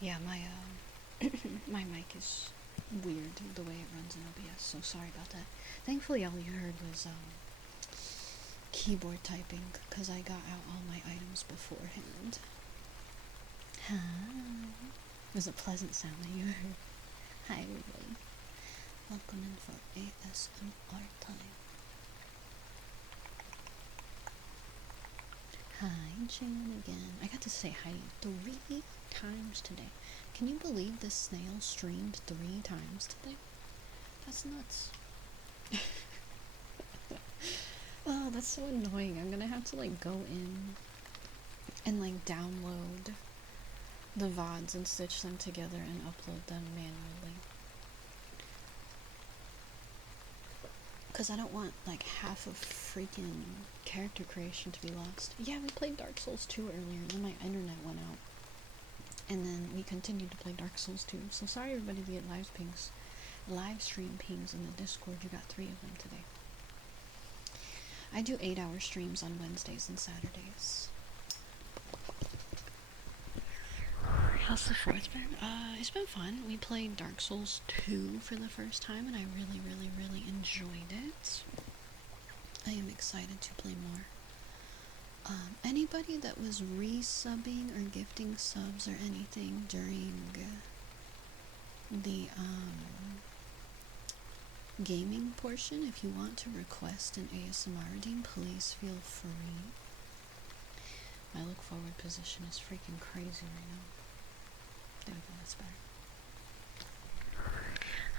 Yeah, my my mic is weird the way it runs in OBS, so sorry about that. Thankfully, all you heard was keyboard typing because I got out all my items beforehand. Hi. It was a pleasant sound that you heard. Hi, everybody. Welcome in for ASMR time. Hi, Jane again. I got to say hi 3 times today. Can you believe this snail streamed 3 times today? That's nuts. Oh, that's so annoying. I'm gonna have to like go in and like download the VODs and stitch them together and upload them manually. Because I don't want like half of freaking character creation to be lost. Yeah, we played Dark Souls 2 earlier, and then my internet went out. And then we continued to play Dark Souls 2. So sorry everybody to get live stream pings in the Discord. You got 3 of them today. I do 8-hour streams on Wednesdays and Saturdays. How's the 4th been? It's been fun. We played Dark Souls 2 for the first time, and I really, really, really enjoyed it. I am excited to play more. Anybody that was resubbing or gifting subs or anything during the gaming portion, if you want to request an ASMR redeem, please feel free. My look forward position is freaking crazy right now. There we go, that's better.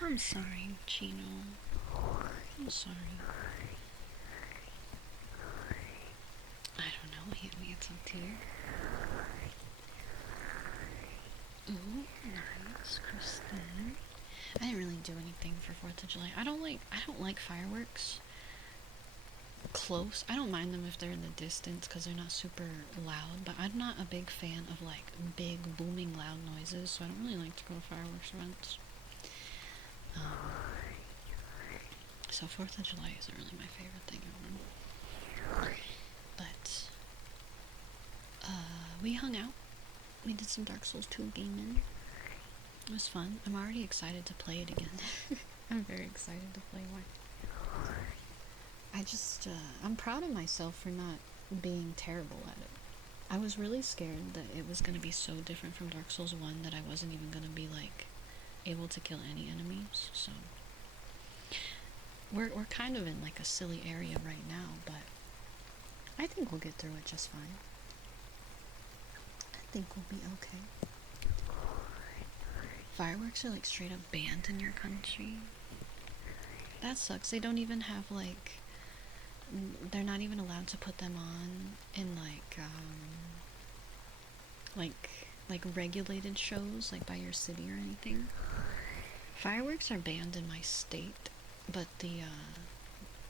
I'm sorry, Chino. I'm sorry. I don't know, maybe it's up to you. Ooh, nice, Christine. I didn't really do anything for 4th of July. I don't like fireworks close. I don't mind them if they're in the distance because they're not super loud, but I'm not a big fan of like big booming loud noises, so I don't really like to go to fireworks events. So 4th of July isn't really my favorite thing ever. But we hung out. We did some Dark Souls 2 gaming. It was fun. I'm already excited to play it again. I'm very excited to play more. I'm proud of myself for not being terrible at it. I was really scared that it was going to be so different from Dark Souls 1 that I wasn't even going to be, like, able to kill any enemies, so... We're kind of in, like, a silly area right now, but I think we'll get through it just fine. I think we'll be okay. Fireworks are, like, straight up banned in your country. That sucks. They don't even have, like... They're not even allowed to put them on in, like regulated shows, like by your city or anything. Fireworks are banned in my state, but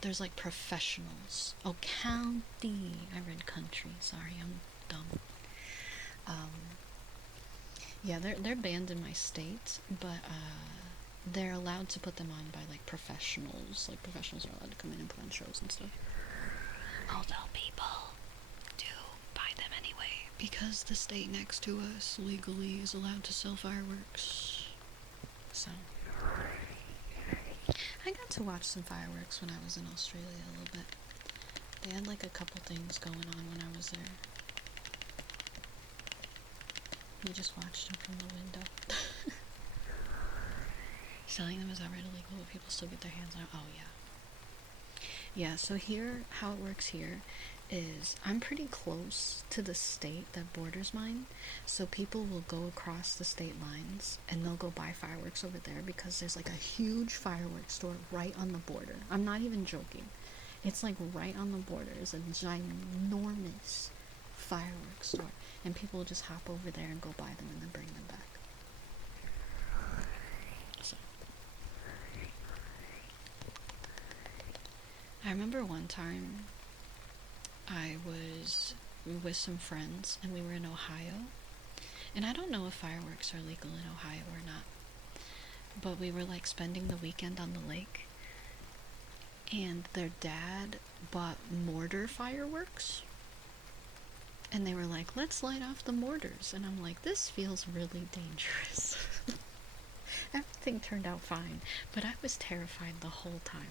there's like professionals. Oh, county. I read country. Sorry, I'm dumb. Yeah, they're banned in my state, but they're allowed to put them on by like professionals. Like professionals are allowed to come in and put on shows and stuff. Although people do buy them anyway because the state next to us legally is allowed to sell fireworks. So I got to watch some fireworks when I was in Australia a little bit. They had like a couple things going on when I was there. We just watched them from the window. Selling them is already illegal, but people still get their hands on it. Oh yeah. Yeah, so here, how it works here is I'm pretty close to the state that borders mine, so people will go across the state lines and they'll go buy fireworks over there because there's like a huge fireworks store right on the border. I'm not even joking. It's like right on the border is a ginormous fireworks store, and people will just hop over there and go buy them and then bring them back. So I remember one time I was with some friends and we were in Ohio, and I don't know if fireworks are legal in Ohio or not, but we were like spending the weekend on the lake, and their dad bought mortar fireworks, And they were like, let's light off the mortars. And I'm like, this feels really dangerous. Everything turned out fine, but I was terrified the whole time.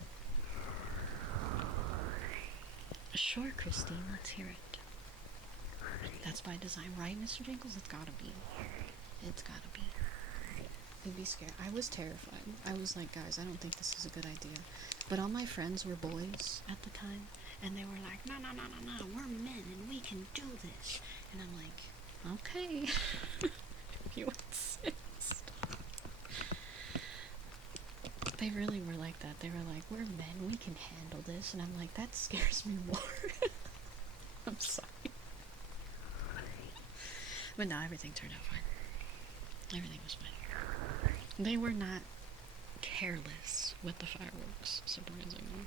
Sure, Christine, let's hear it. That's by design, right, Mr. Jingles? It's gotta be. It's gotta be. You'd be scared. I was terrified. I was like, guys, I don't think this is a good idea. But all my friends were boys at the time, and they were like, no, no, no, no, no, we're men and we can do this. And I'm like, okay, you insist. They really were like that. They were like, we're men, we can handle this. And I'm like, that scares me more. I'm sorry. But no, everything turned out fine. Everything was fine. They were not careless with the fireworks, surprisingly.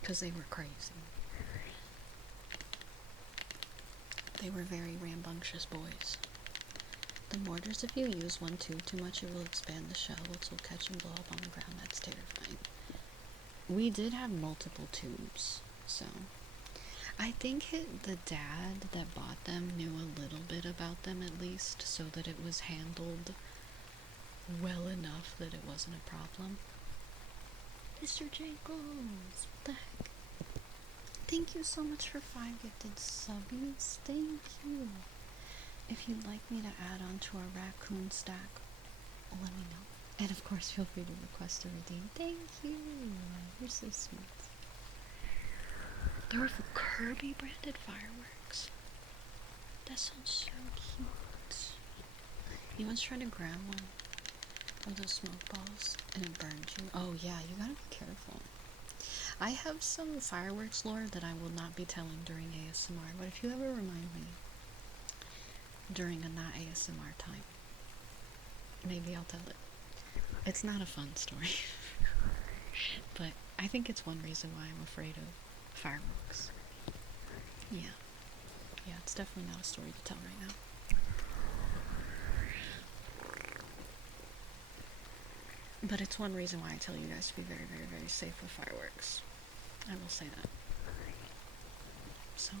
Because they were crazy. They were very rambunctious boys. The mortars, if you use one too much, it will expand the shell, which will catch and blow up on the ground. That's terrifying. We did have multiple tubes, so I think the dad that bought them knew a little bit about them at least, so that it was handled well enough that it wasn't a problem. Mr. Jingles, what the heck? Thank you so much for 5 gifted subbies. Thank you. If you'd like me to add on to our raccoon stack, let me know. And of course, feel free to request to redeem. Thank you. You're so sweet. There were Kirby branded fireworks. That sounds so cute. You once tried to grab one of those smoke balls and it burned you? Oh yeah, you gotta be careful. I have some fireworks lore that I will not be telling during ASMR, but if you ever remind me during a not ASMR time, maybe I'll tell it. It's not a fun story, but I think it's one reason why I'm afraid of fireworks. Yeah, it's definitely not a story to tell right now. But it's one reason why I tell you guys to be very, very, very safe with fireworks. I will say that. So,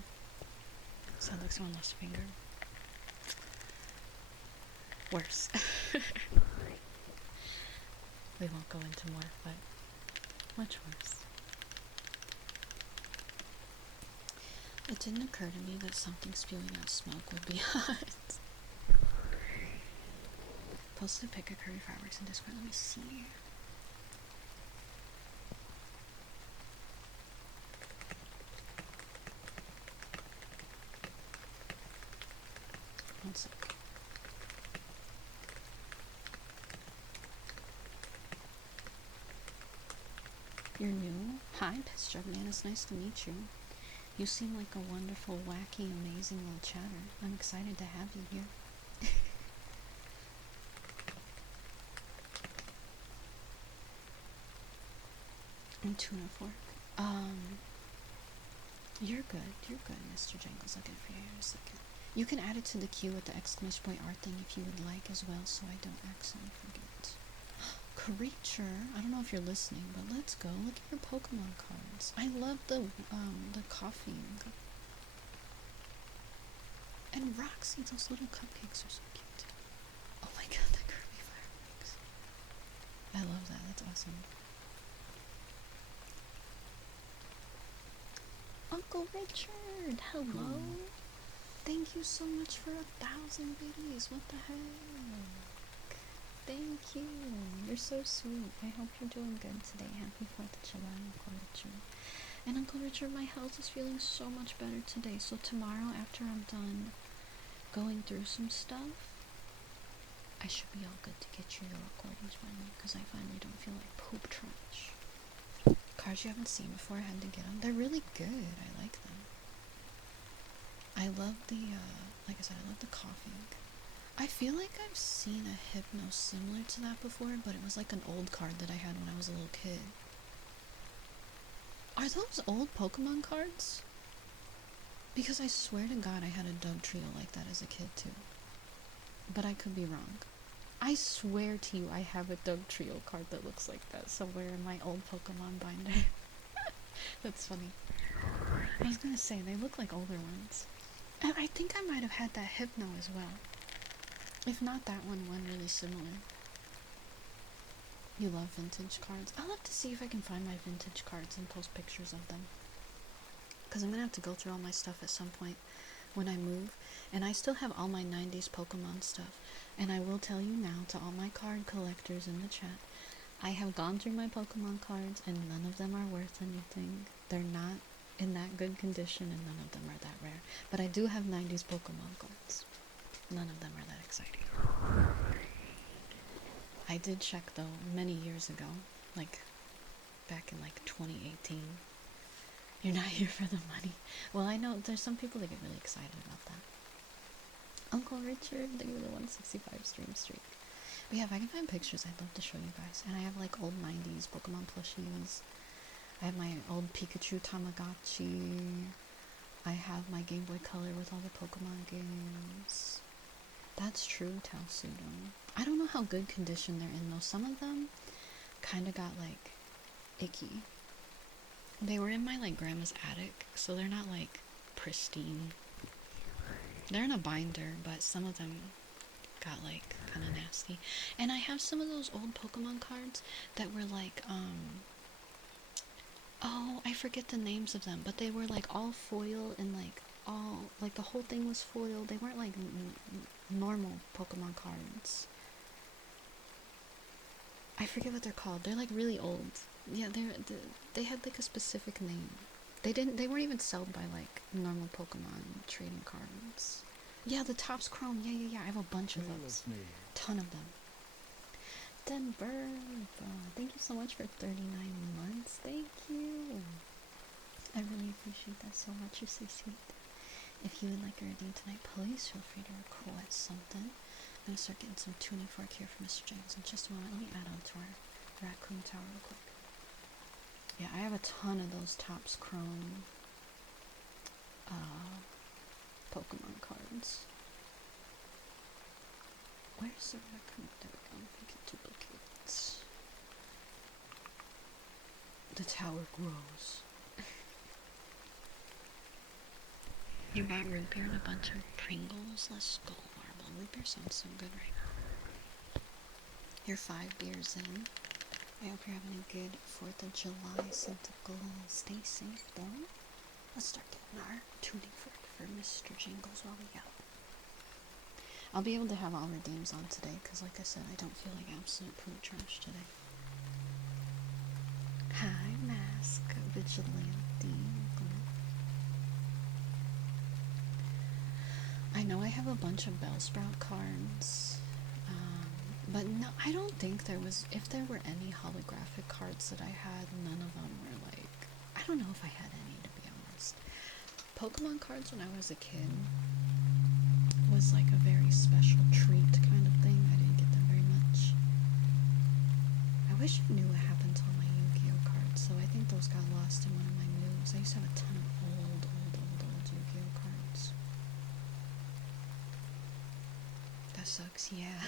sounds like someone lost a finger. Worse. We won't go into more, but much worse. It didn't occur to me that something spewing out smoke would be hot. Posted a pic of Kirby fireworks in Discord. Let me see. One sec. You're new? Hi, Piss Jug Man. It's nice to meet you. You seem like a wonderful, wacky, amazing little chatter. I'm excited to have you here. And tuna fork. You're good, Mr. Jangles. I'll get it for you in a second. You can add it to the queue with the exclamation point art thing if you would like as well, so I don't accidentally forget. Creature, I don't know if you're listening, but let's go. Look at your Pokemon cards. I love the coughing. And Roxy, those little cupcakes are so cute. Oh my god, the Kirby fireworks. I love that, that's awesome. Uncle Richard, hello. Thank you so much for 1,000 biddies. What the heck? Thank you. You're so sweet. I hope you're doing good today. Happy 4th of July, Uncle Richard. And Uncle Richard, my health is feeling so much better today. So tomorrow, after I'm done going through some stuff, I should be all good to get you your recordings finally, because I finally don't feel like poop trash. Cards you haven't seen before, I had to get them. They're really good. I like them. I love the, like I said, I love the coughing. I feel like I've seen a Hypno similar to that before, but it was like an old card that I had when I was a little kid. Are those old Pokemon cards? Because I swear to God I had a Doug Trio like that as a kid too. But I could be wrong. I swear to you I have a Doug Trio card that looks like that somewhere in my old Pokemon binder. That's funny. I was gonna say, they look like older ones. And I think I might have had that Hypno as well. If not that one really similar. You love vintage cards. I'll have to see if I can find my vintage cards and post pictures of them. Because I'm going to have to go through all my stuff at some point when I move. And I still have all my 90s Pokemon stuff. And I will tell you now, to all my card collectors in the chat, I have gone through my Pokemon cards and none of them are worth anything. They're not in that good condition and none of them are that rare. But I do have 90s Pokemon cards. None of them are that exciting. I did check though many years ago, like back in like 2018. You're not here for the money. Well, I know there's some people that get really excited about that. Uncle Richard, thank you for the 165 streak. But yeah, if I can find pictures, I'd love to show you guys. And I have like old 90s Pokemon plushies. I have my old Pikachu Tamagotchi. I have my Game Boy Color with all the Pokemon games. That's true, Talsudo. I don't know how good condition they're in though. Some of them kind of got like icky. They were in my like grandma's attic, so they're not like pristine. They're in a binder, but some of them got like kind of nasty. And I have some of those old Pokemon cards that were like oh, I forget the names of them, but they were like all foil and like all like the whole thing was foil. They weren't like normal Pokemon cards. I forget what they're called. They're like really old. Yeah, they had like a specific name. They weren't even sold by like normal Pokemon trading cards. Yeah, the Topps Chrome. Yeah. I have a bunch of those. Ton of them. Denver, thank you so much for 39 months. Thank you. I really appreciate that so much. You're so sweet. If you would like a redeem tonight, please feel free to request something. I'm going to start getting some tuning fork here from Mr. James in just a moment. Let me add on to our raccoon tower real quick. Yeah, I have a ton of those Topps Chrome Pokemon cards. Where's the raccoon? There we go. We can duplicate. The tower grows. You bought root beer and a bunch of Pringles? Let's go, Marble. Root beer sounds so good right now. You're 5 beers in. I hope you're having a good 4th of July, Santa Claus. Stay safe, though. Let's start getting our tuning fork for Mr. Jingles while we go. I'll be able to have all redeems on today, because like I said, I don't feel like absolute poop trash today. Hi, Mask Vigilante. I know I have a bunch of Bellsprout cards, but no, I don't think there was, if there were any holographic cards that I had, none of them were like, I don't know if I had any, to be honest. Pokemon cards when I was a kid was like a very special treat kind of thing. I didn't get them very much. I wish I knew what happened to all my Yu-Gi-Oh cards, so I think those got lost in one of my moves. I used to have a ton of old Yu-Gi-Oh cards. That sucks, yeah.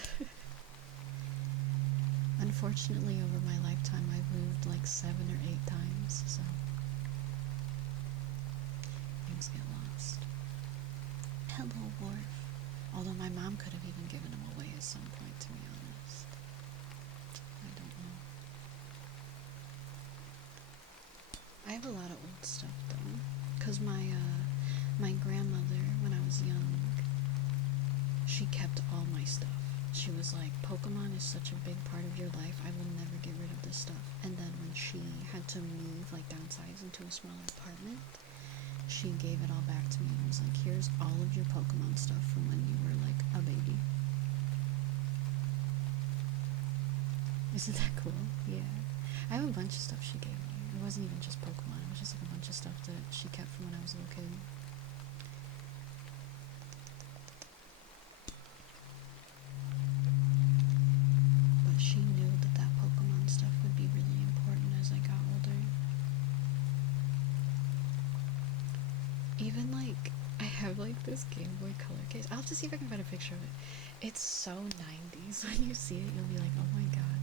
Unfortunately, over my lifetime, I've moved like 7 or 8 times, so things get lost. Hello, Worf. Although my mom could have even given them away at some point, to be honest. I don't know. I have a lot of old stuff, though. Because my grandmother, when I was young, she kept all my stuff. She was like, Pokemon is such a big part of your life, I will never get rid of this stuff. And then when she had to move, like downsize into a smaller apartment, she gave it all back to me and was like, here's all of your Pokemon stuff from when you were like a baby. Isn't that cool? Yeah. I have a bunch of stuff she gave me. It wasn't even just Pokemon, it was just like a bunch of stuff that she kept from when I was a little kid. But she knew that that Pokemon stuff would be really important as I got older. Even like, I have like this Game Boy Color case. I'll have to see if I can find a picture of it. It's so 90s. When you see it, you'll be like, oh my god.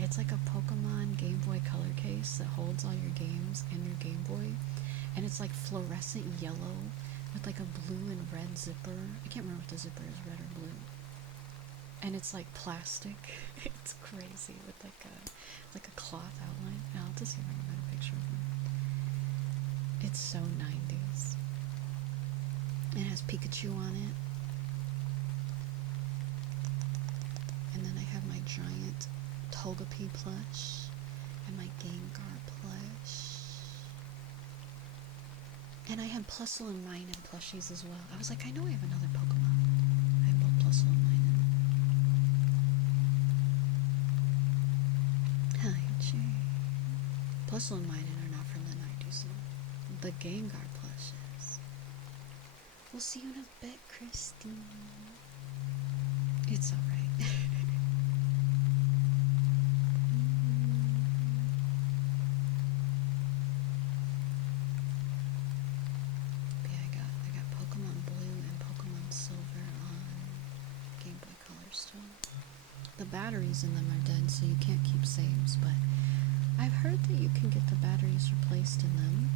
It's like a Pokemon Game Boy Color case that holds all your games and your Game Boy. And it's like fluorescent yellow with like a blue and red zipper. I can't remember if the zipper is red or blue. And it's like plastic. It's crazy with like a cloth outline. I'll have to see if I can find a picture of it. It's so 90s. It has Pikachu on it. And then I have my giant Togepi plush and my Gengar plush. And I have Plusle and Minun plushies as well. I was like, I know I have another Pokemon. I have both Plusle and Minun. Hi, Jay. Plusle and Minun are not from the 90s though. The Gengar plushes. We'll see you in a bit, Christine. It's alright. The batteries in them are dead, so you can't keep saves, but I've heard that you can get the batteries replaced in them,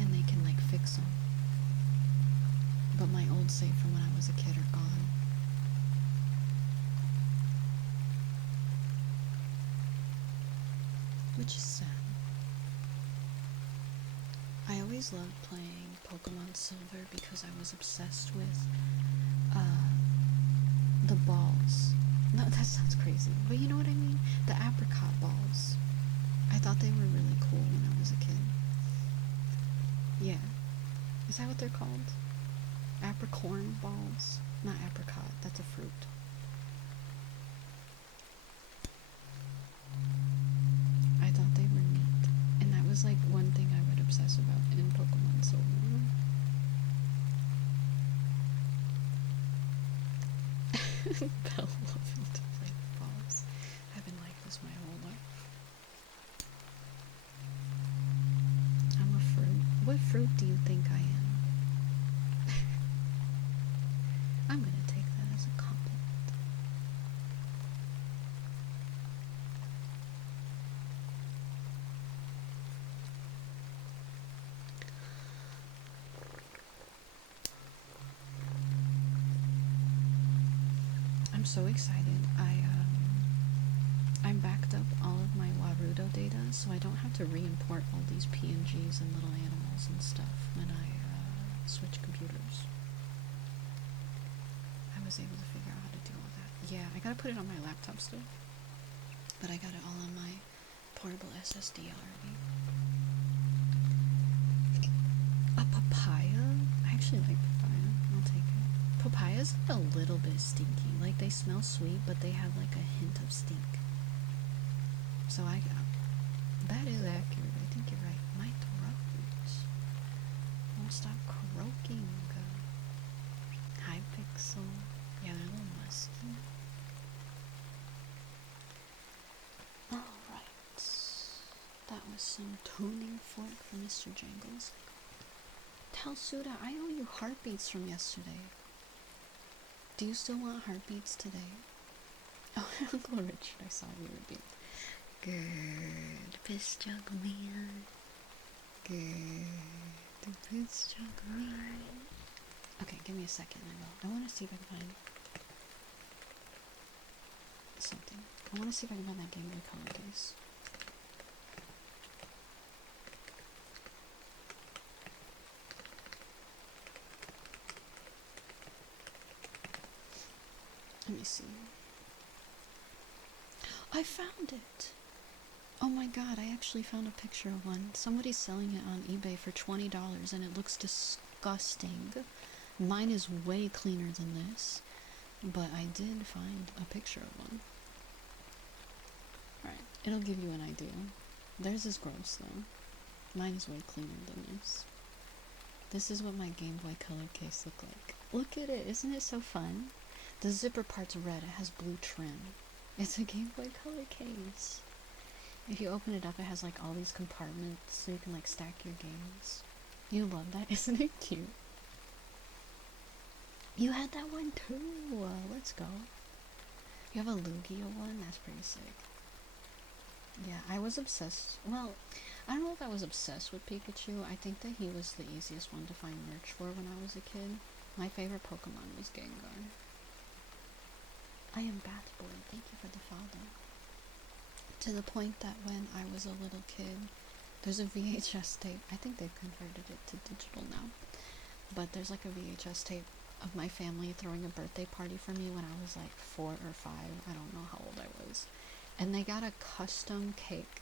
and they can, like, fix them. But my old save from when I was a kid are gone. Which is sad. I always loved playing Pokemon Silver because I was obsessed with, the balls. No, that sounds crazy, but you know what I mean? The apricot balls. I thought they were really cool when I was a kid. Yeah. Is that what they're called? Apricorn balls? Not apricot, that's a fruit. I thought they were neat. And that was like one thing I would obsess about in Pokemon Silver. Belle loving to play with balls. I've been like this my whole life. I'm a fruit. What fruit do you think I am? I'm gonna take that as a compliment. I'm so excited. I'm backed up all of my Warudo data, so I don't have to re-import all these PNGs and little animals and stuff when I switch computers. I was able to figure out how to do all that. Yeah, I gotta put it on my laptop still, but I got it all on my portable SSD already. A papaya? I actually like papaya. I'll take it. Papayas are a little bit stinky. Like, they smell sweet, but they have like a hint of stink. So that is accurate. I think you're right. My throat won't stop croaking. Hi, Pixel. Yeah, they're a little musky. Alright. That was some tuning fork for Mr. Jangles. Tell Suda, I owe you heartbeats from yesterday. Do you still want heartbeats today? Oh, Uncle Richard, I saw you were being good. Piss juggle man. Good. Piss juggle man. Okay, give me a second. I want to see if I can find something. I want to see if I can find that Game Boy Color case. Let me see. I found it! Oh my god, I actually found a picture of one. Somebody's selling it on eBay for $20 and it looks disgusting. Mine is way cleaner than this, but I did find a picture of one. Alright, it'll give you an idea. Theirs is gross though. Mine is way cleaner than this. This is what my Game Boy Color case looked like. Look at it, isn't it so fun? The zipper part's red, it has blue trim. It's a Game Boy Color case. If you open it up, it has like all these compartments so you can like stack your games. You love that, isn't it cute? You had that one too! Let's go. You have a Lugia one? That's pretty sick. Yeah, I was obsessed. Well, I don't know if I was obsessed with Pikachu. I think that he was the easiest one to find merch for when I was a kid. My favorite Pokemon was Gengar. I am Batboy. Thank you for the follow. To the point that when I was a little kid, there's a VHS tape. I think they've converted it to digital now. But there's like a VHS tape of my family throwing a birthday party for me when I was like 4 or 5. I don't know how old I was. And they got a custom cake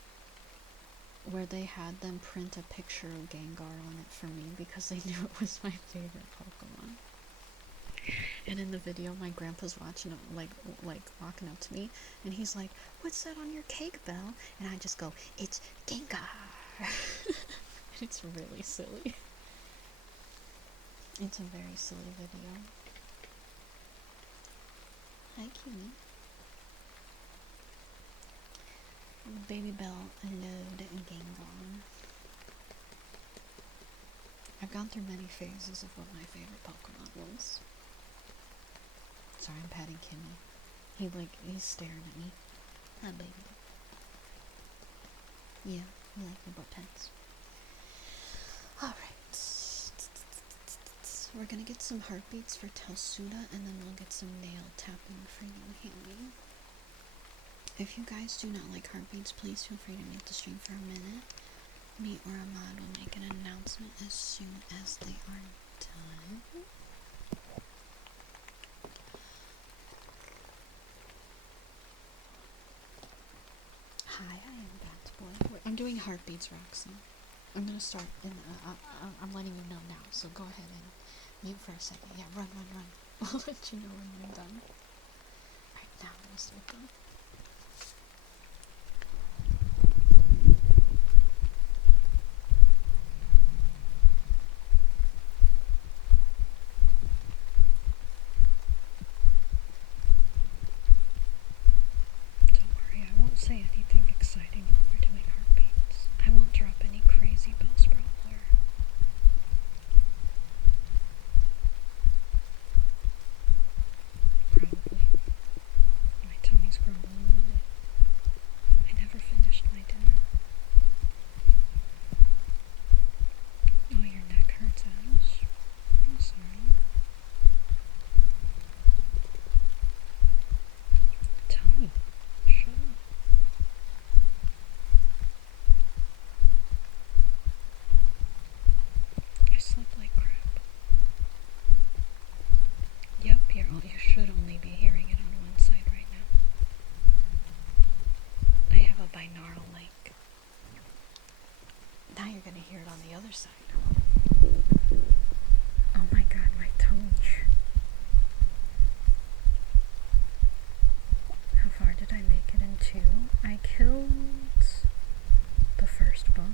where they had them print a picture of Gengar on it for me because they knew it was my favorite Pokemon. And in the video, my grandpa's watching it, like walking up to me, and he's like, "What's that on your cake, Belle?" And I just go, "It's Gengar." It's really silly. It's a very silly video. Hi, Cutie. Baby Belle, Load, and Gengar. I've gone through many phases of what my favorite Pokemon was. Sorry, I'm patting Kimmy. He's staring at me. Hi, baby. Yeah, we like robot pets. Alright. We're gonna get some heartbeats for Telsuda, and then we'll get some nail tapping for you, Hammy. If you guys do not like heartbeats, please feel free to mute the stream for a minute. Me or Ahmad will make an announcement as soon as they are done. Hi, I am Batboy. I'm doing heartbeats, Roxy. I'm gonna start, and I'm letting you know now, so go ahead and mute for a second. Yeah, run. I'll let you know when we're done. Alright, now we'll start them. Don't worry, I won't say anything exciting while we're doing heartbeats. I won't drop any crazy Bellsprout lore. Probably. My tummy's grumbling a little. I never finished my dinner. Oh, your neck hurts, Ash? I'm sorry. Tummy. Shut up. I slept like crap. Yep, you should only be hearing it on one side right now. I have a binaural link. Now you're gonna hear it on the other side. Oh my god, my tongue. How far did I make it in 2? I killed the first boss.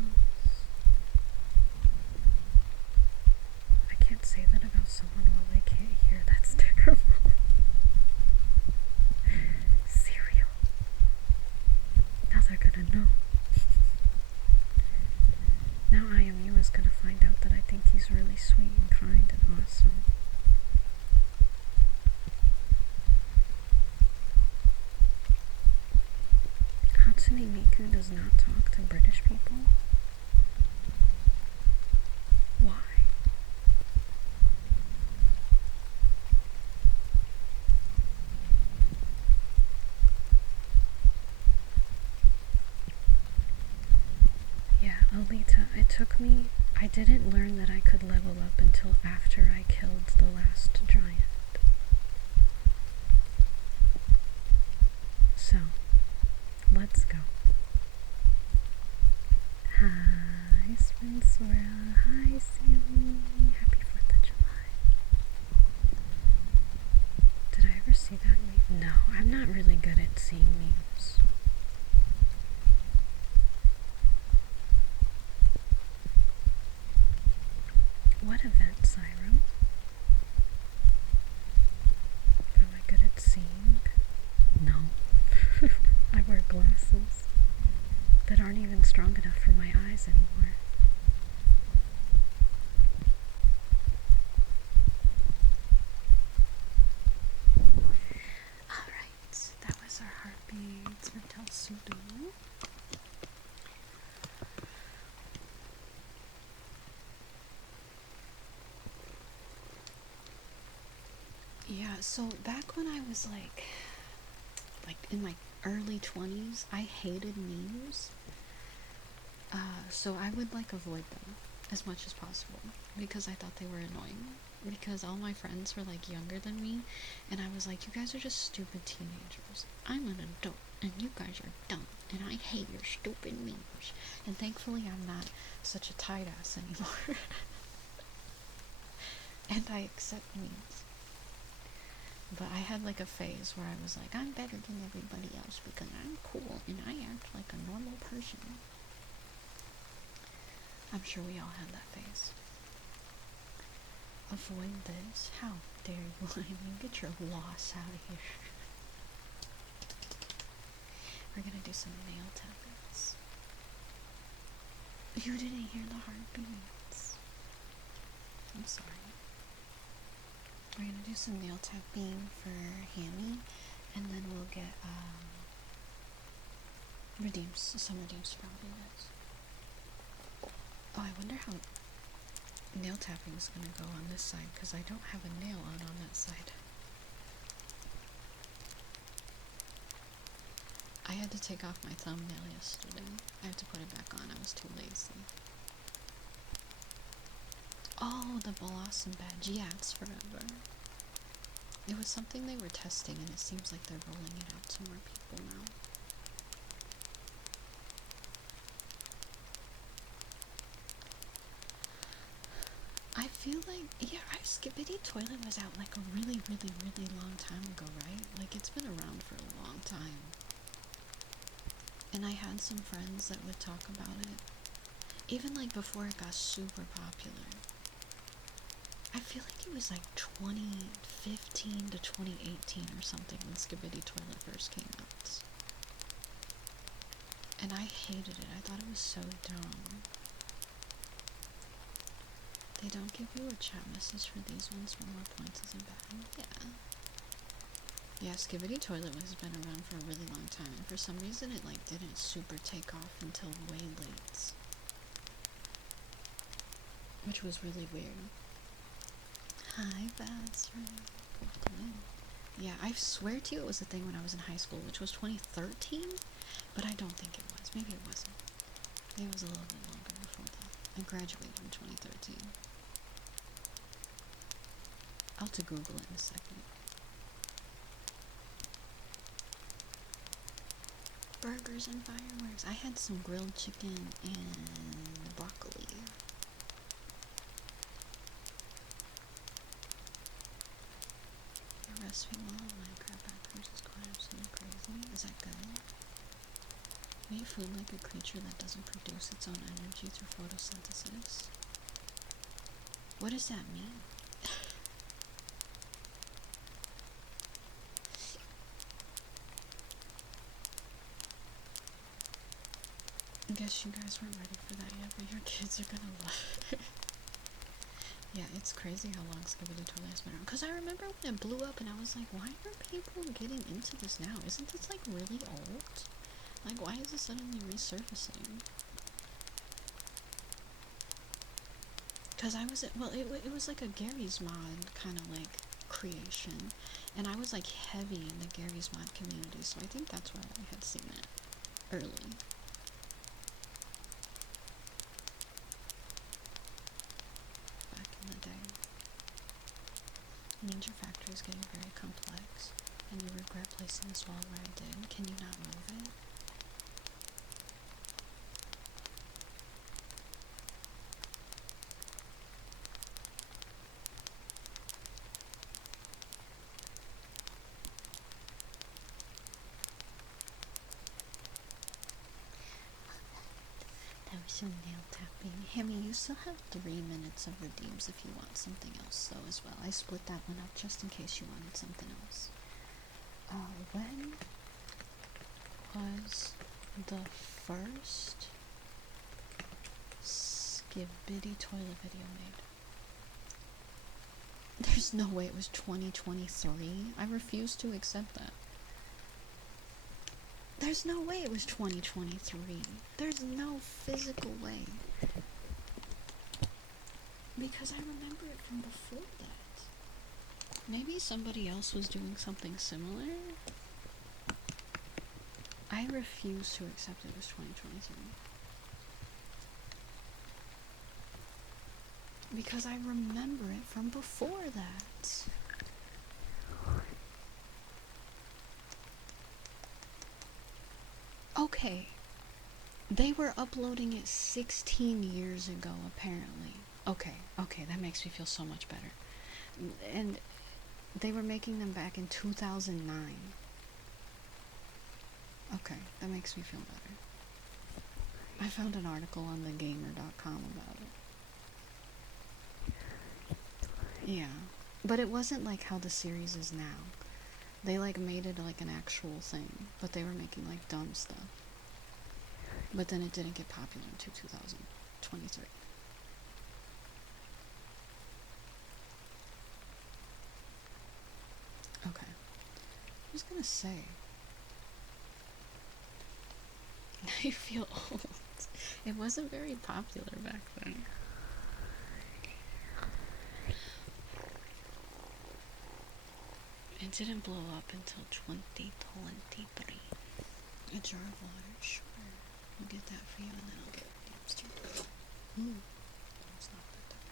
I can't say that about someone while they can't hear. That's terrible. Cereal. Now they're gonna know. Now IMU is gonna find out that I think he's really sweet and kind and awesome. Hatsune Miku does not talk to British people? Why? Yeah, Alita, I didn't learn that I could level up until after I killed the last giant. So, let's go. Hi, Spencer. Hi, Sammy. Happy 4th of July. Did I ever see that meme? No, I'm not really good at seeing memes. What event, Syro? Am I good at seeing? No. I wear glasses that aren't even strong enough for my eyes anymore. Alright, that was our heartbeats for Telsudo. Yeah, so back when I was like in my early 20s, I hated memes. So I would like avoid them as much as possible because I thought they were annoying. Because all my friends were like younger than me, and I was like, you guys are just stupid teenagers. I'm an adult, and you guys are dumb, and I hate your stupid memes. And thankfully, I'm not such a tight ass anymore, and I accept memes. But I had like a phase where I was like, I'm better than everybody else because I'm cool and I act like a normal person. I'm sure we all had that phase. Avoid this? How dare you? You get your loss out of here. We're gonna do some nail tappings. You didn't hear the heartbeats. I'm sorry. We're gonna do some nail tapping for Hammy, and then we'll get some redeems from you guys. Oh, I wonder how nail tapping is gonna go on this side because I don't have a nail on that side. I had to take off my thumbnail yesterday. I have to put it back on. I was too lazy. Oh, the Blossom badge. Yeah, it's forever. It was something they were testing, and it seems like they're rolling it out to more people now. I feel like, yeah, Skibbity Toilet was out like a really, really, really long time ago, right? Like, it's been around for a long time. And I had some friends that would talk about it. Even like before it got super popular. I feel like it was like 2015 to 2018 or something when Skibbity Toilet first came out. And I hated it. I thought it was so dumb. They don't give you a chat message for these ones, but more points isn't bad. Yeah. Yeah, Skibbity Toilet has been around for a really long time, and for some reason it like didn't super take off until way late. Which was really weird. Hi, Bastard. Welcome in. Yeah, I swear to you it was a thing when I was in high school, which was 2013, but I don't think it was. Maybe it wasn't. Maybe it was a little bit longer before that. I graduated in 2013. I'll have to Google it in a second. Burgers and fireworks. I had some grilled chicken and broccoli. The recipe model of Minecraft backwards is quite absolutely crazy. Is that good? Make food like a creature that doesn't produce its own energy through photosynthesis. What does that mean? I guess you guys weren't ready for that yet, but your kids are gonna love it. Yeah, it's crazy how long Skibbity Toilet has been around. Because I remember when it blew up and I was like, why are people getting into this now? Isn't this like really old? Like, why is it suddenly resurfacing? Because I was, well, it was like a Gary's Mod kind of like creation. And I was like heavy in the Gary's Mod community, so I think that's why I had seen it early. Back in the day. Ninja Factory is getting very complex, and you regret placing this wall where I did. Can you not move it? That was some nail tapping. Hammy, you still have 3 minutes of redeems if you want something else, though, as well. I split that one up just in case you wanted something else. When was the first Skibbity Toilet video made? There's no way it was 2023. I refuse to accept that. There's no way it was 2023. There's no physical way. Because I remember it from before that. Maybe somebody else was doing something similar. I refuse to accept it was 2023. Because I remember it from before that. Okay. They were uploading it 16 years ago, apparently. Okay, that makes me feel so much better. And they were making them back in 2009. Okay, that makes me feel better. I found an article on thegamer.com about it. Yeah, but it wasn't like how the series is now. They like made it like an actual thing, but they were making like dumb stuff. But then it didn't get popular until 2023. Okay. I was gonna say. I feel old. It wasn't very popular back then. It didn't blow up until 2023. A jar of water? Sure. I'll get that for you and then I'll get the upstairs. It's not that dark.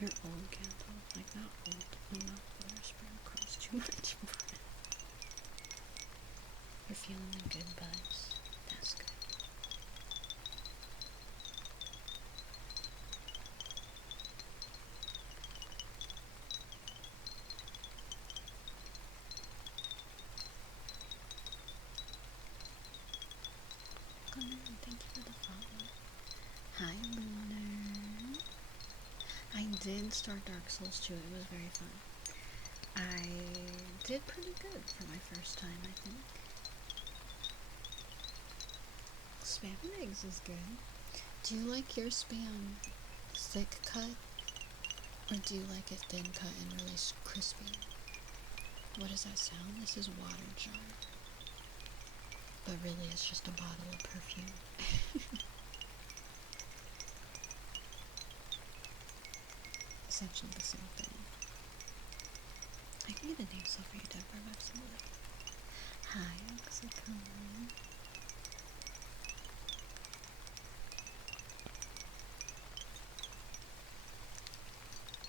Your old candle, like not old enough where your sperm costs too much breath. You're feeling the good buzz. That's good. Connor, thank you for the follow. Hi, Lunar. I did start Dark Souls 2. It was very fun. I did pretty good for my first time, I think. Spam and eggs is good. Do you like your spam thick cut? Or do you like it thin cut and really crispy? What does that sound? This is water jar. But really it's just a bottle of perfume. Essentially the same thing. I can get a name stuff for you, Deborah, absolutely. Hi, Oxycon.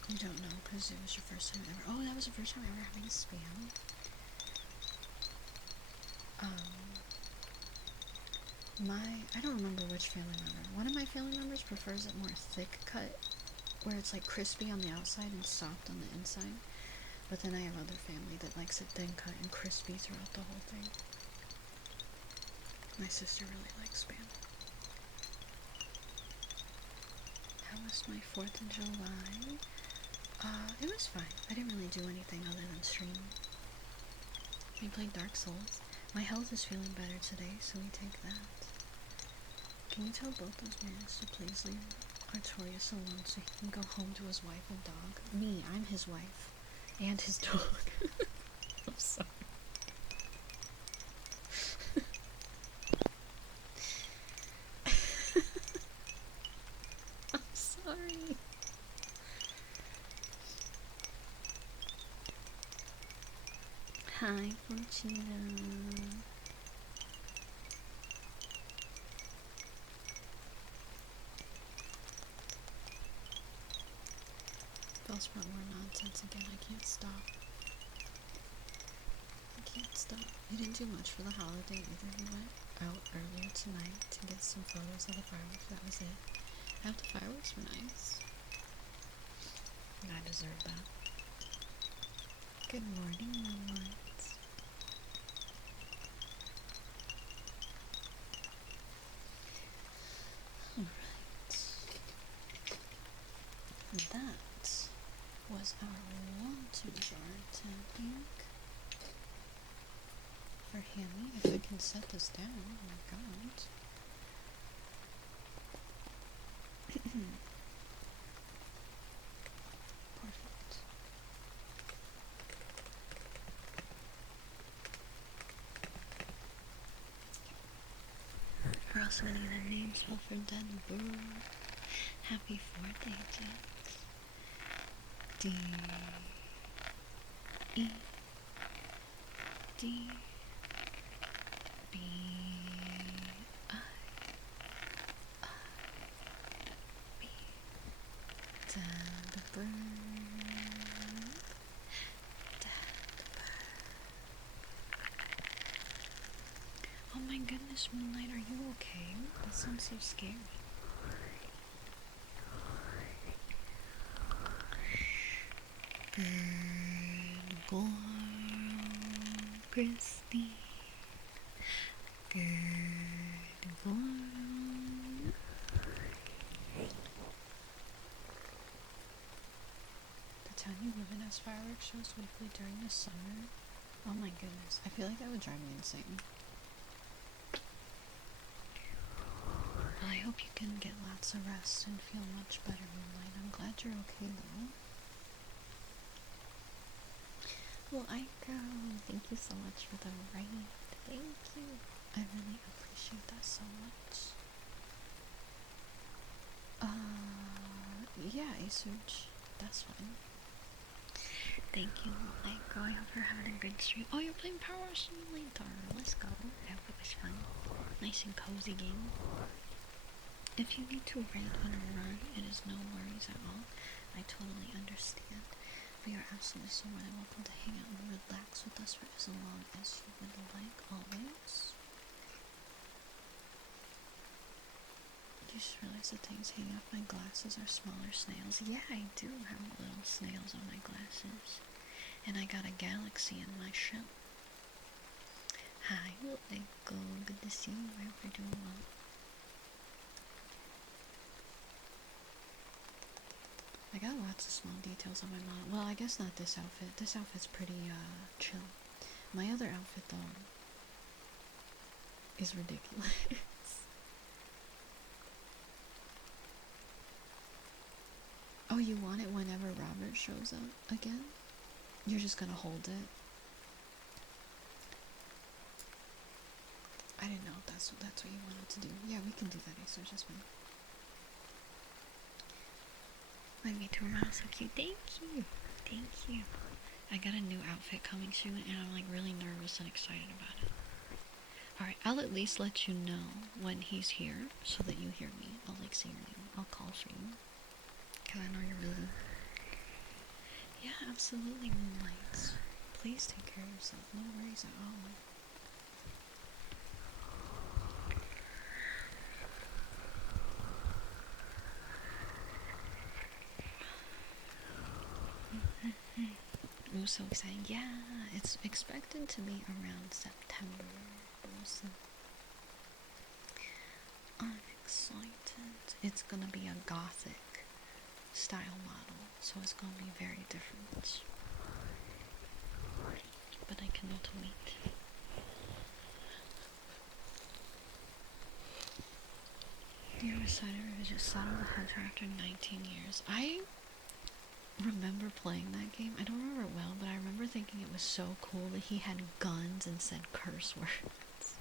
You don't know because it was your first time ever. Oh, that was the first time ever having a spam. I don't remember which family member. One of my family members prefers it more thick cut, where it's like crispy on the outside and soft on the inside. But then I have other family that likes it thin cut and crispy throughout the whole thing. My sister really likes spam. How was my 4th of July? It was fine. I didn't really do anything other than stream. We played Dark Souls. My health is feeling better today, so we take that. Can you tell both those men to please leave Artorias alone so he can go home to his wife and dog? Me, I'm his wife. And his dog. I'm sorry. I'm sorry. Hi, Fortuna. Bell's brought more nonsense again. I can't stop. You didn't do much for the holiday either. We went out earlier tonight to get some photos of the fireworks. That was it. I thought the fireworks were nice. And I deserve that. Good morning, Moonlight. Alright. That was our water jar ink. For Hammy, if I can set this down, oh my god. Perfect. also gonna get a name spell for dead boo. Happy 4th, agent. D E D B I B. Dead bird. Oh my goodness, Moonlight, are you okay? That sounds so scary. Good girl, Christine. Good girl. The town you live in has fireworks shows weekly during the summer. Oh my goodness, I feel like that would drive me insane. Well, I hope you can get lots of rest and feel much better, Moonlight. I'm glad you're okay, though. Well, Aiko, thank you so much for the raid. Thank you. I really appreciate that so much. Yeah, Asurge. That's fine. Thank you, Aiko. I hope you're having a good stream. Oh, you're playing Power Simulator. Let's go. I hope it was fun. Nice and cozy game. If you need to raid on a run, it is no worries at all. I totally understand. But you're absolutely so more than welcome to hang out and relax with us for as long as you would like, always. You just realized the things hanging off my glasses are smaller snails. Yeah, I do have little snails on my glasses. And I got a galaxy in my ship. Hi, Echo. Good to see you. I hope you're doing well. I got lots of small details on my model. Well, I guess not this outfit. This outfit's pretty, chill. My other outfit, though, is ridiculous. Oh, you want it whenever Robert shows up again? You're just gonna hold it? I didn't know if that's what you wanted to do. Yeah, we can do that, so it's just fine. My VTuber model's so cute. Thank you. Thank you. I got a new outfit coming soon, and I'm like really nervous and excited about it. Alright, I'll at least let you know when he's here so that you hear me. I'll like say your name. I'll call for you. Because I know you're really... Yeah, absolutely, Moonlights. Please take care of yourself. No worries at all. Ooh, so exciting. Yeah, it's expected to be around September. Awesome. I'm excited. It's gonna be a gothic style model, so it's gonna be very different. But I cannot wait. The other side of it is just Shadow the Hedgehog after 19 years. I remember playing that game. I don't remember it well, but I remember thinking it was so cool that he had guns and said curse words.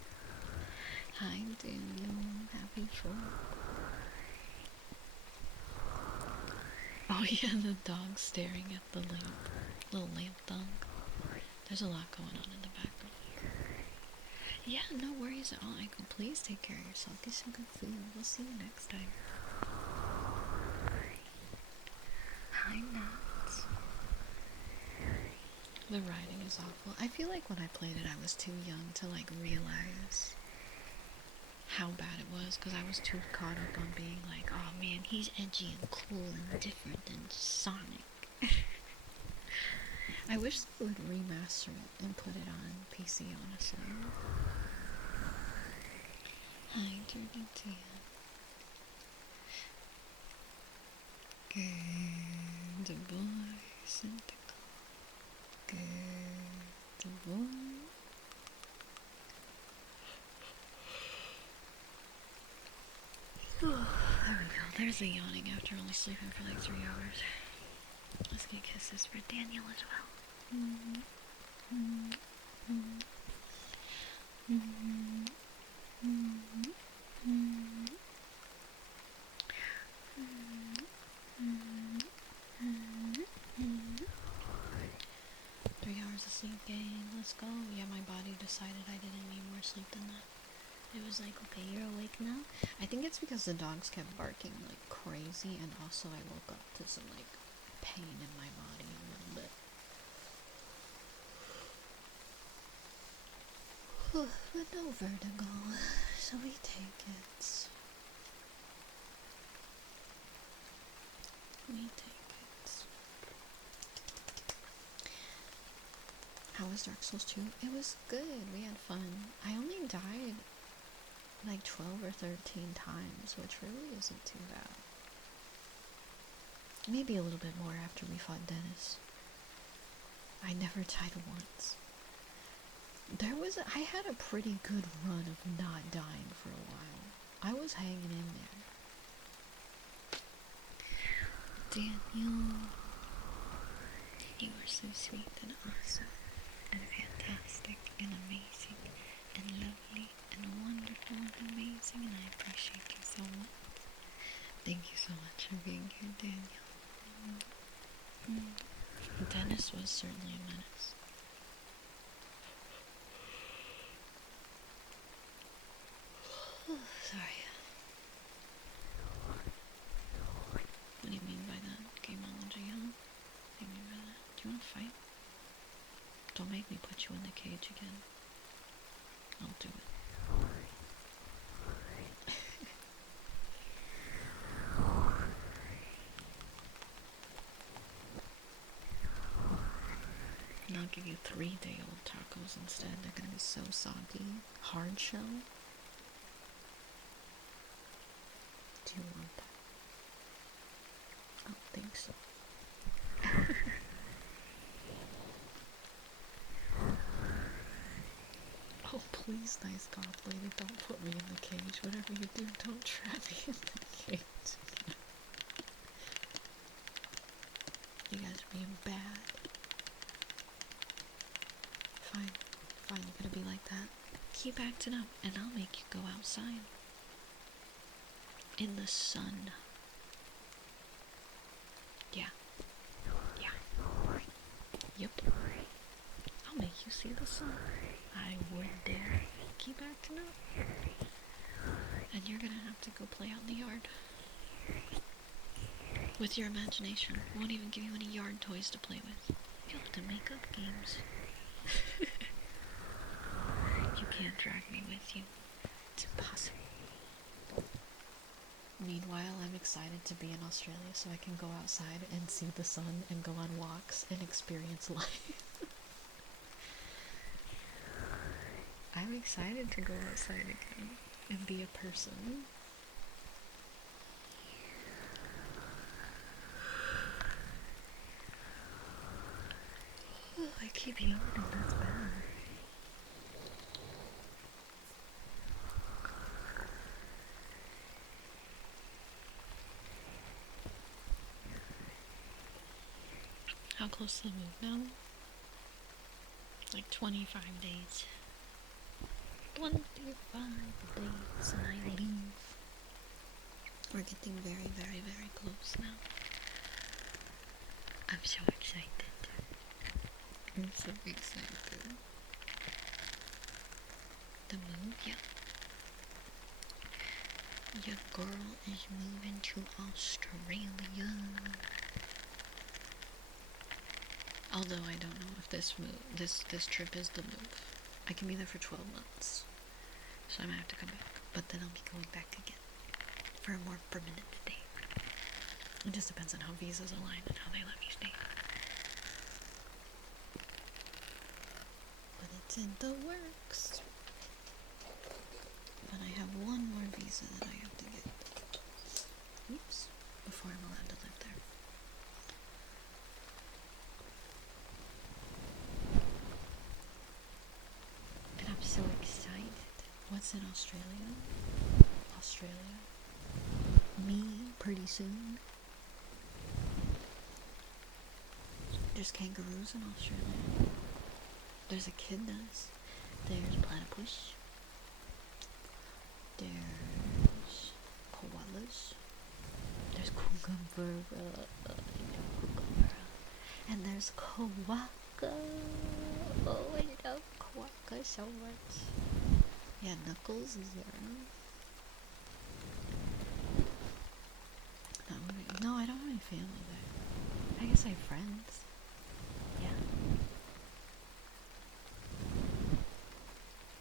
Hi, Daniel. Happy 4th. Oh yeah, the dog staring at the little lamp dog. There's a lot going on in the background. Yeah, no worries at all. Aiko, please take care of yourself. Get some good food. We'll see you next time. Hi, Nuts. The writing is awful. I feel like when I played it, I was too young to like realize how bad it was, because I was too caught up on being like, oh man, he's edgy and cool and different than Sonic. I wish they would remaster it and put it on PC, honestly. Hi, Dirty Tia. Good boy, Santa Claus. Good boy. There we go. There's the yawning after only sleeping for like 3 hours. Let's get kisses for Daniel as well. decided I didn't need more sleep than that. It was like, okay, you're awake now? I think it's because the dogs kept barking like crazy, and also I woke up to some like pain in my body a little bit. But no vertigo, so we take it. We take it. How was Dark Souls 2? It was good. We had fun. I only died like 12 or 13 times, which really isn't too bad. Maybe a little bit more after we fought Dennis. I never died once. I had a pretty good run of not dying for a while. I was hanging in there. Daniel, you are so sweet and awesome and fantastic and amazing and lovely and wonderful and amazing, and I appreciate you so much. Thank you so much for being here, Daniel. Dennis was certainly a menace. Sorry. What do you mean by that? Gameology, huh? What do you mean by that? Do you want to fight? Don't make me put you in the cage again. I'll do it. And I'll give you 3-day-old tacos instead. They're gonna be so soggy. Hard shell. Do you want that? I don't think so. Oh, please, nice goth lady, don't put me in the cage. Whatever you do, don't trap me in the cage. You guys are being bad. Fine, you're gonna be like that. Keep acting up, and I'll make you go outside. In the sun. Yeah. Yep. I'll make you see the sun. I would dare. Keep acting up. And you're gonna have to go play out in the yard. With your imagination. I won't even give you any yard toys to play with. You'll have to make up games. You can't drag me with you. It's impossible. Meanwhile, I'm excited to be in Australia so I can go outside and see the sun and go on walks and experience life. I'm excited to go outside again and be a person. Oh, I keep yawning, that's bad. How close to the move now? Like 25 days. 25 days and I leave. We're getting very, very, very close now. I'm so excited. I'm so excited. The move, yeah. Your girl is moving to Australia. Although I don't know if this trip is the move. I can be there for 12 months. So I might have to come back. But then I'll be going back again. For a more permanent stay. It just depends on how visas align and how they let me stay. But it's in the works. But I have one more visa that I have to get. Oops. Before I'm allowed to live there. And I'm so excited. What's in Australia? Australia. Me, pretty soon. There's kangaroos in Australia. There's echidnas. There's platypus. There's koalas. There's kookaburra. And there's quokka. Oh, I love quokkas guys so much. Yeah, Knuckles is there. No, I don't have any family there. I guess I have friends. Yeah.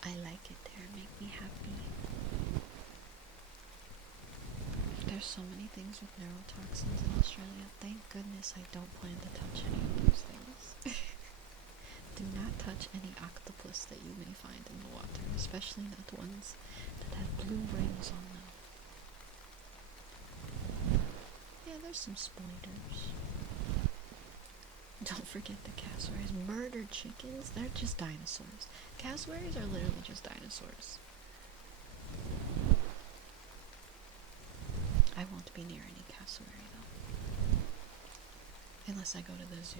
I like it there. Make me happy. There's so many things with neurotoxins in Australia. Thank goodness I don't plan to touch any of those things. Do not touch any octopus that you may find in the water, especially not ones that have blue rings on them. Yeah, there's some spiders. Don't forget the cassowaries. Murdered chickens? They're just dinosaurs. Cassowaries are literally just dinosaurs. I won't be near any cassowary though. Unless I go to the zoo.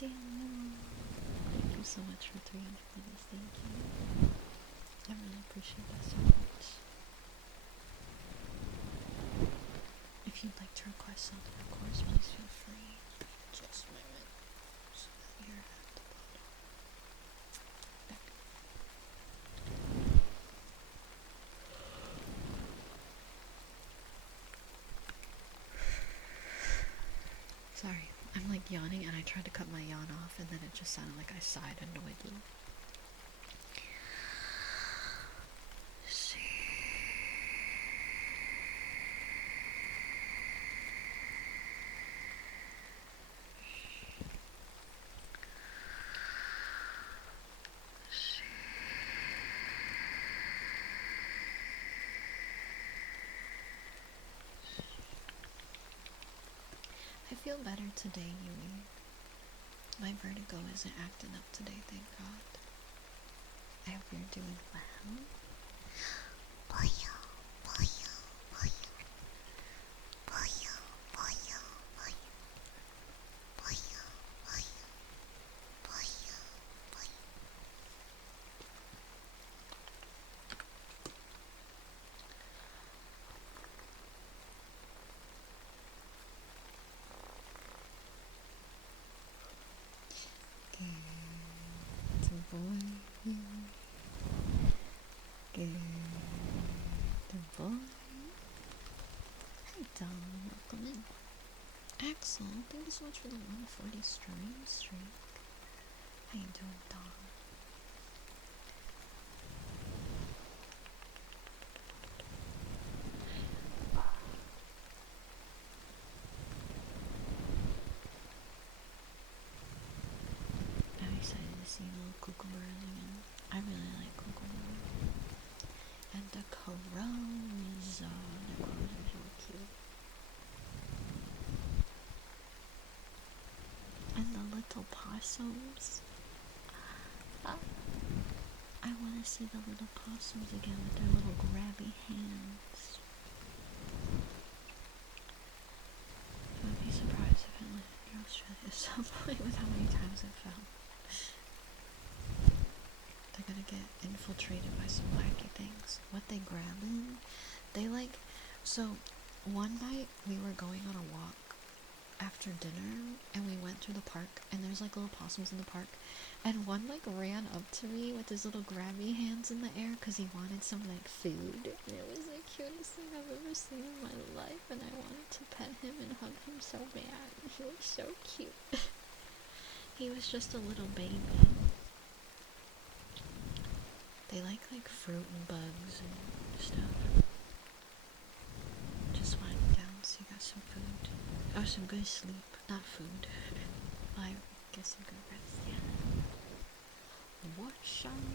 Damn. Thank you so much for 300 minutes. Thank you. I really appreciate that so much. If you'd like to request something, of course, please feel free. Just a moment. So that you're at the bottom. There. Sorry, I'm like yawning and I tried to cut my yawn off and then it just sounded like I sighed annoyedly. I feel better today, Yui. My vertigo isn't acting up today, thank God. I hope you're doing well. Boyo, boyo, boyo. Boyo, boyo, boyo. Boyo, boyo. Boyo, boyo. Good boy. Good boy. Hi, Dom. Welcome in. Axel, thank you so much for the 140 streak. How you doing, Dom? I'm excited to see little kookaburras again. I really like kookaburras. And the crows. The crows are so cute. And the little possums. I want to see the little possums again with their little grabby hands. I would be surprised if it lived in Australia at some point with how many times it fell. They're gonna get infiltrated by some wacky things. What they grab in, they like, so one night we were going on a walk after dinner and we went through the park and there's like little possums in the park and one like ran up to me with his little grabby hands in the air because he wanted some like food and it was the cutest thing I've ever seen in my life and I wanted to pet him and hug him so bad. He was so cute. He was just a little baby. They like fruit and bugs and stuff. Just winding down so you got some food. Or some good sleep, not food. I get some good rest, yeah. Watch out.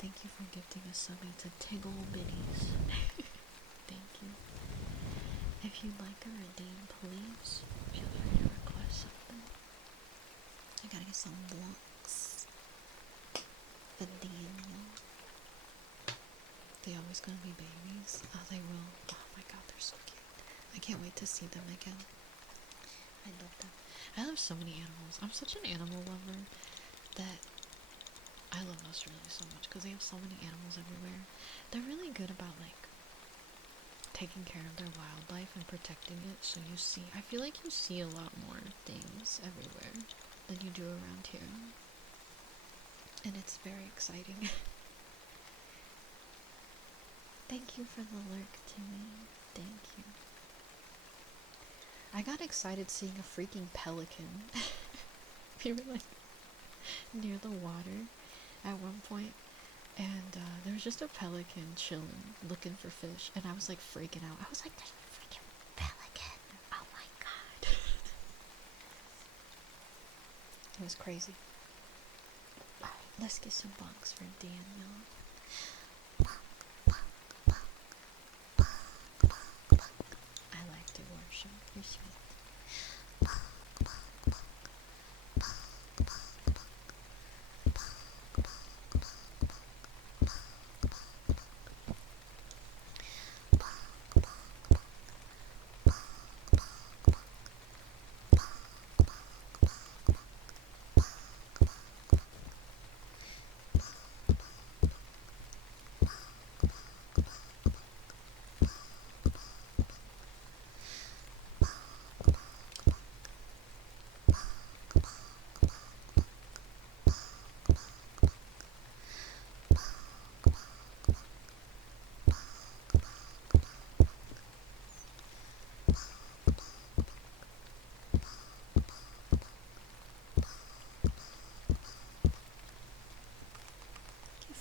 Thank you for gifting a subby to Tiggle Bitties. Thank you. If you'd like a redeem, please feel free to request something. I gotta get some blocks. The Daniel. They always gonna be babies. Oh, they will. Oh my god, they're so cute. I can't wait to see them again. I love them. I love so many animals. I'm such an animal lover that I love Australia so much because they have so many animals everywhere. They're really good about taking care of their wildlife and protecting it. So you see, I feel like you see a lot more things everywhere than you do around here. and it's very exciting. Thank you for the lurk, Timmy. Thank you. I got excited seeing a freaking pelican. We were like near the water at one point, and there was just a pelican chilling, looking for fish, and I was like freaking out. I was like, there's a freaking pelican! Oh my god! It was crazy. Alright, let's get some bonks for Daniel. I like to worship. You're sweet.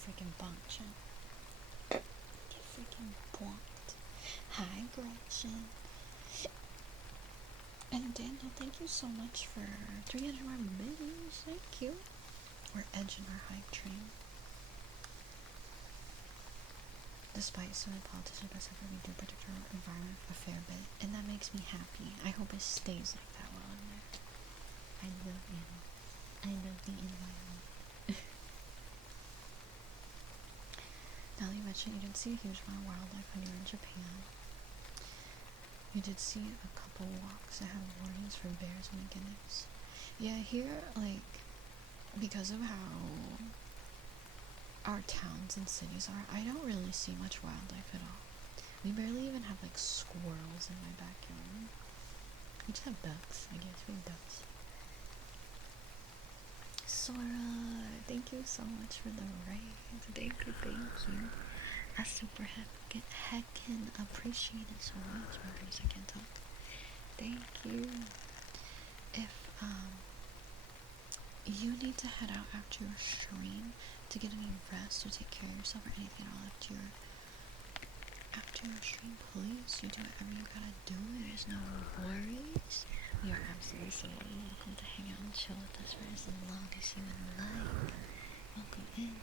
Freaking bonked. Get freaking bonked. Hi, Gretchen. And Daniel, thank you so much for 300 more minutes. Thank you. We're edging our hype train. Despite so many politicians, we do protect our environment a fair bit, and that makes me happy. I hope it stays like that while I'm there. I love you. I love the environment. Now that you mentioned you didn't see a huge amount of wildlife when you were in Japan, you did see a couple walks that have warnings for bears and guineas. Yeah, here, like, because of how our towns and cities are, I don't really see much wildlife at all. We barely even have, like, squirrels in my backyard. We just have ducks, I guess. We have ducks. Sora, thank you so much for the raid. Thank you. I super heckin' appreciate it so much. My goodness, I can't talk. Thank you. If you need to head out after your stream to get any rest or take care of yourself or anything at all after your stream, please, you do whatever you gotta do. There's no worries. You are absolutely so welcome to hang out and chill with us for as long as you would like. Welcome in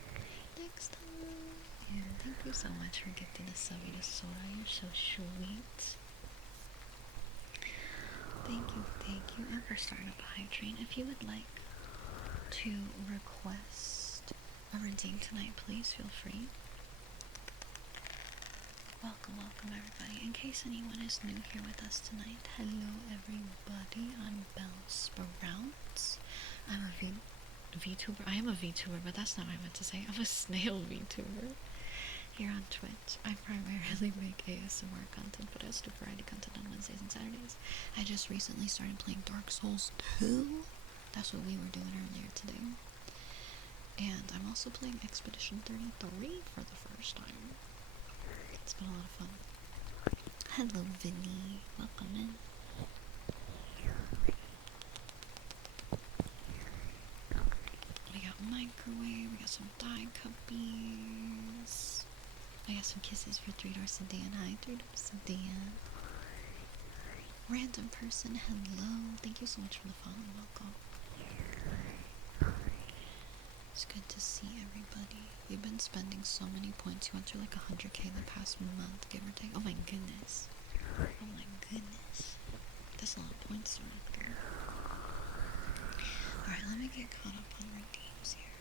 next time. And thank you so much for gifting the subby to Sora. You're so sweet. Thank you. And for starting up a hype train, if you would like to request a redeem tonight, please feel free. Welcome everybody. In case anyone is new here with us tonight, hello everybody. I'm Belle Sprouts. I'm a VTuber. I am a VTuber, but that's not what I meant to say. I'm a snail VTuber here on Twitch. I primarily make ASMR content, but I also do variety content on Wednesdays and Saturdays. I just recently started playing Dark Souls 2. That's what we were doing earlier today. And I'm also playing Expedition 33 for the first time. It's been a lot of fun. Hello, Vinny. Welcome in. We got microwave. We got some Diet Cuppies. I got some kisses for 3 Door Sedan. Hi, 3 Door Sedan. Random person. Hello. Thank you so much for the follow. Welcome. It's good to see everybody. We've been spending so many points. We went through like 100k the past month, give or take. Oh my goodness. That's a lot of points right there. Alright, let me get caught up on redeems here.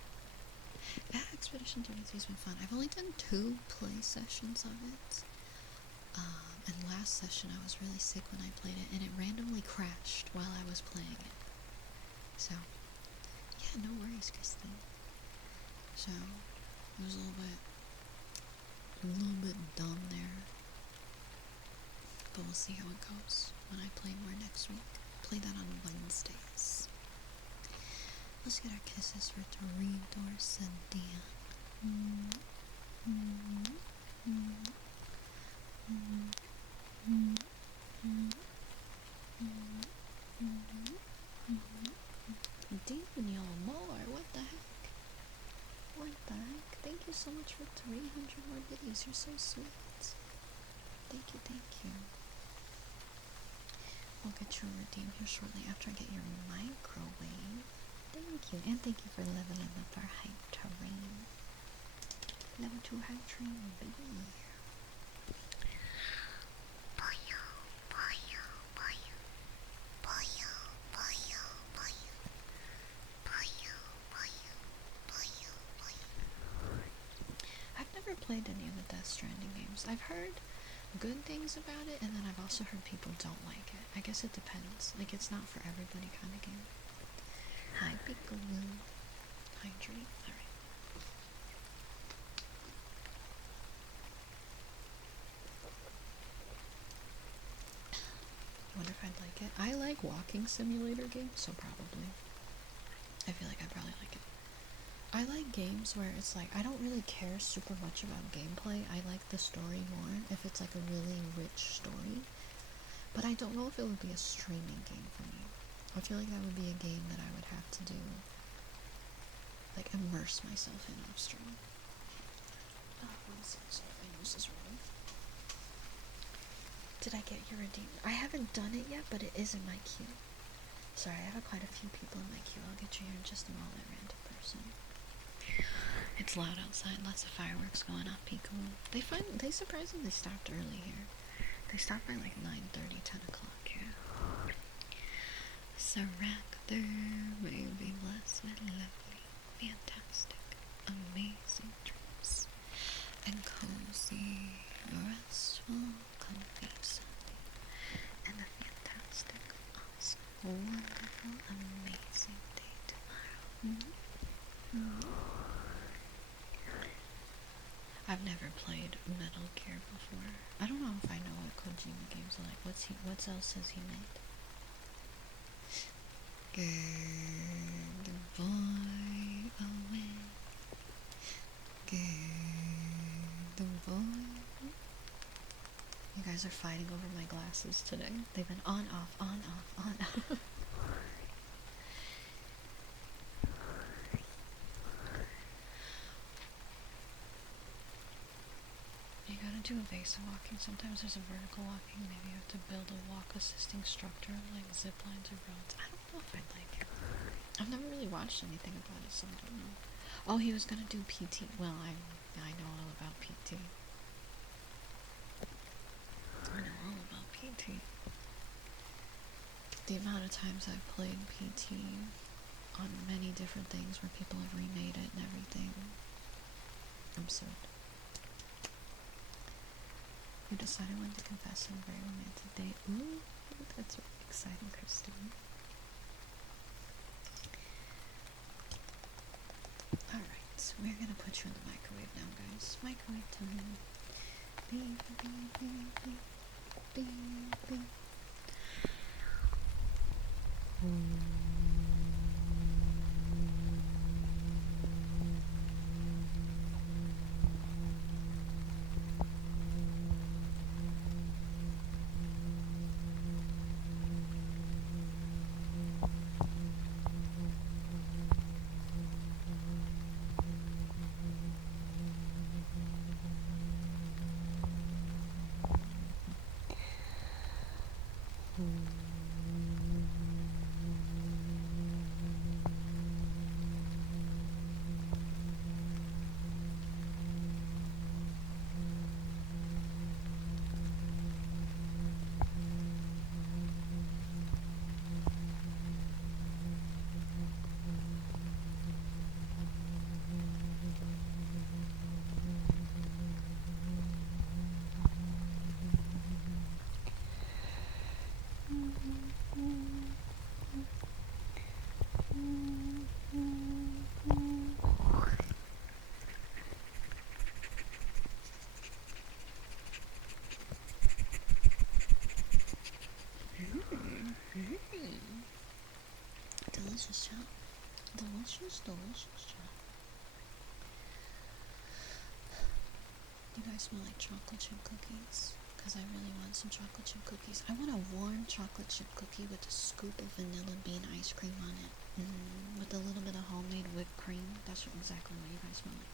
That Expedition 33 has been fun. I've only done 2 play sessions of it. And last session I was really sick when I played it, and it randomly crashed while I was playing it. So, yeah, no worries, Kristen. So, it was a little bit dumb there, but we'll see how it goes when I play more next week. Play that on Wednesdays. Let's get our kisses for Doris and Dan. Daniel Moore, what the heck? What the heck? Thank you so much for 300 more videos. You're so sweet. Thank you, thank you. I'll get your redeem here shortly after I get your microwave. Thank you, and thank you for leveling up our hype terrain. Level 2 hype train, baby. I've never played any of the Death Stranding games. I've heard good things about it, and then I've also heard people don't like it. I guess it depends. Like, it's not for everybody kind of game. Hi, Piccolo. Hydrate. Alright. Wonder if I'd like it. I like walking simulator games, so probably. I feel like I'd probably like it. I like games where it's like, I don't really care super much about gameplay. I like the story more, if it's like a really rich story. But I don't know if it would be a streaming game for me. I feel like that would be a game that I would have to do, like, immerse myself in off stream. Sorry, my nose is running. Did I get your redeem? I haven't done it yet, but it is in my queue. Sorry, I have quite a few people in my queue. I'll get you here in just a moment, random person. It's loud outside, lots of fireworks going off, peekaboo. They surprisingly stopped early here. They stopped by like 9:30, 10 o'clock here. Saractor, may be blessed with lovely, fantastic, amazing dreams, and cozy, restful, comfy sleep, and a fantastic, awesome, wonderful, amazing day tomorrow. I've never played Metal Gear before. I don't know if I know what Kojima games are like. What else has he made? Good boy away. Good boy. You guys are fighting over my glasses today. They've been on, off, on, off, on, off. You gotta do evasive walking. Sometimes there's a vertical walking. Maybe you have to build a walk assisting structure like zip lines or roads. I don't know if I'd like it. I've never really watched anything about it, so I don't know. Oh, he was gonna do PT. Well, I know all about PT. I know all about PT. The amount of times I've played PT on many different things where people have remade it and everything. Absurd. You decided when to confess on a very romantic date. Ooh, that's really exciting, Christine. Alright, so we're gonna put you in the microwave now, guys. Microwave time. Beep, beep, beep, beep, beep, beep. Delicious, huh? Delicious, delicious, child. You guys smell like chocolate chip cookies? Because I really want some chocolate chip cookies. I want a warm chocolate chip cookie with a scoop of vanilla bean ice cream on it. With a little bit of homemade whipped cream. That's exactly what you guys smell like.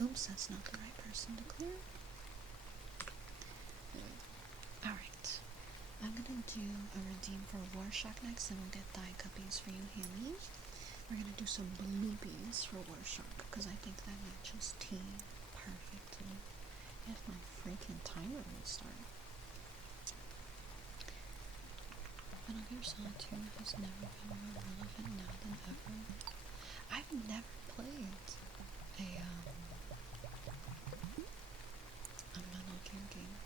Oops, that's not the right person to clear. Alright. I'm gonna do a redeem for Warshock next, and we'll get Thigh Cuppies for you, Hammy. We're gonna do some bloopies for Warshock, because I think that matches tea perfectly. If my freaking timer will start. Metal Gear Solid 2 has never been more relevant now than ever. I've never played a Metal Gear game.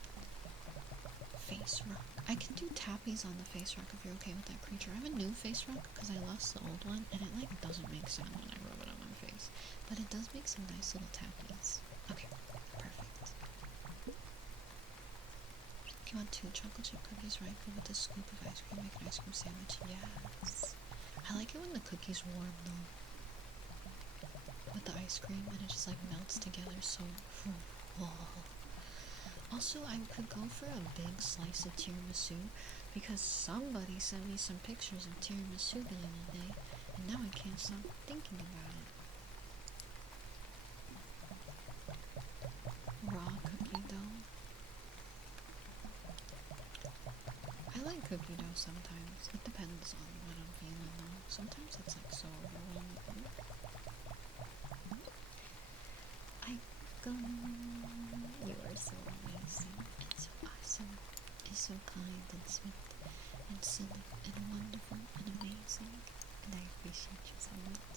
Face rock. I can do tappies on the face rock if you're okay with that creature. I have a new face rock because I lost the old one, and it like doesn't make sound when I rub it on my face. But it does make some nice little tappies. Okay, perfect. You want 2 chocolate chip cookies, right? With a scoop of ice cream, make an ice cream sandwich. Yes. I like it when the cookie's warm though. With the ice cream, and it just like melts together so. Also, I could go for a big slice of tiramisu because somebody sent me some pictures of tiramisu the other day, and now I can't stop thinking about it. Raw cookie dough. I like cookie dough sometimes. It depends on what I'm feeling though. Sometimes it's like so overwhelming. You are so amazing and so awesome and so kind and sweet and silly and wonderful and amazing, and I appreciate you so much.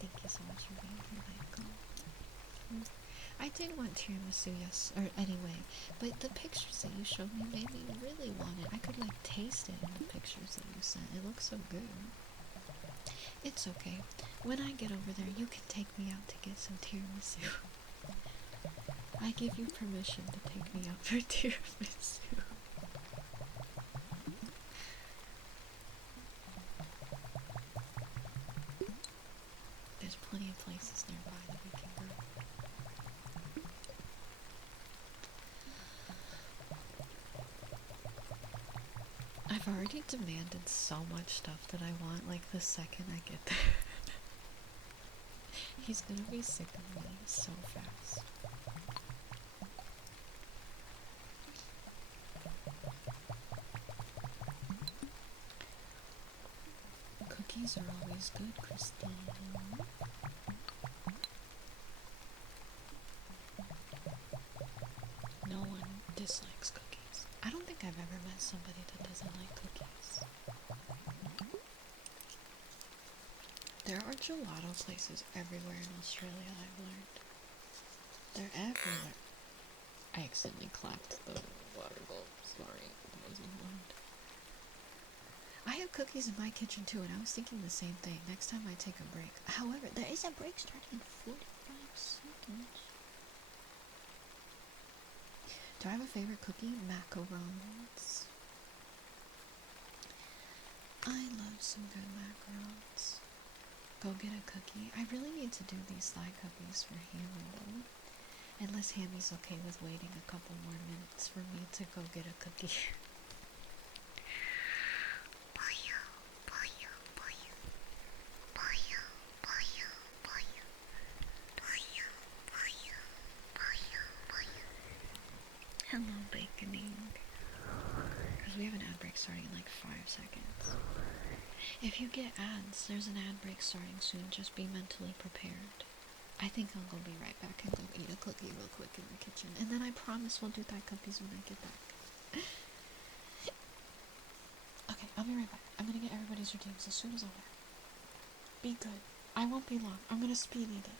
Thank you so much for being here, Michael. I did want tiramisu, yes, or anyway, but the pictures that you showed me made me really want it. I could like taste it in the pictures that you sent. It looks so good. It's okay. When I get over there, you can take me out to get some tiramisu. I give you permission to take me out for tiramisu. There's plenty of places nearby that we can go. I've already demanded so much stuff that I want, like the second I get there. He's gonna be sick of me so fast. Cookies are always good, Christine. No one dislikes cookies. I don't think I've ever met somebody that doesn't like cookies. There are gelato places everywhere in Australia, I've learned. They're everywhere. I accidentally clapped the water bowl. Sorry, that wasn't loud. I have cookies in my kitchen too, and I was thinking the same thing. Next time I take a break. However, there is a break starting in 45 seconds. Do I have a favorite cookie? Macarons. I love some good macarons. Go get a cookie. I really need to do these thigh cookies for Hammy though. Unless Hammy's okay with waiting a couple more minutes for me to go get a cookie. Hello, Baconing. Because we have an ad break starting in like 5 seconds. If you get ads, there's an ad break starting soon. Just be mentally prepared. I think I'll go be right back and go eat a cookie real quick in the kitchen. And then I promise we'll do thigh cookies when I get back. Okay, I'll be right back. I'm gonna get everybody's redeems as soon as I'm there. Be good. I won't be long. I'm gonna speed eat it.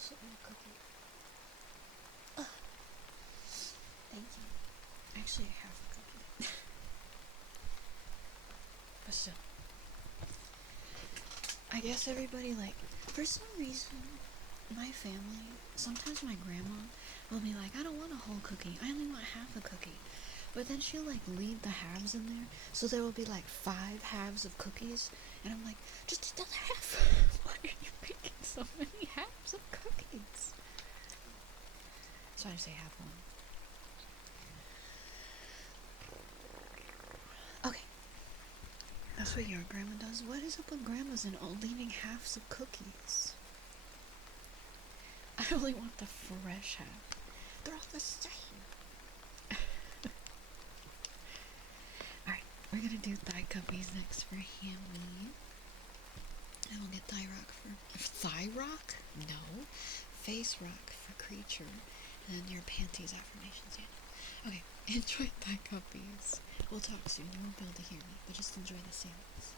also eat a cookie. Thank you. Actually, I have a cookie. But still. I guess everybody, like, for some reason, my family, sometimes my grandma will be like, I don't want a whole cookie. I only want half a cookie. But then she'll, like, leave the halves in there. So there will be, like, 5 halves of cookies. And I'm like, just eat the other half. Why are you making so many halves of cookies? So I say half one. Okay. That's what your grandma does. What is up with grandmas and all leaving halves of cookies? I only want the fresh half. They're all the same. Alright, we're gonna do thigh cuppies next for Hammy. And we'll get thigh rock for... Thigh rock? No. Face rock for creature. And your panties affirmations, yeah. Okay, enjoy thigh cuppies. We'll talk soon. You won't be able to hear me, but just enjoy the sounds.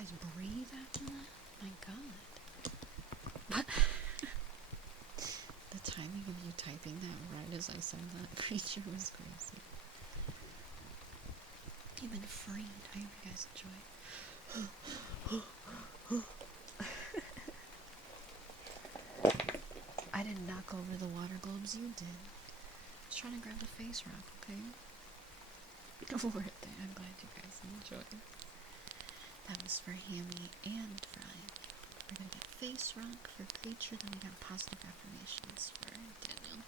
guys breathe after that? My god. What? The timing of you typing that right as I said that creature was crazy. You've been freed. I hope you guys enjoy. I didn't knock over the water globes, you did. I was trying to grab the face rock, okay? Worth it. I'm glad you guys enjoyed. That was for Hammy and Brian. We're gonna get face rock for creature, then we got positive affirmations for Daniel.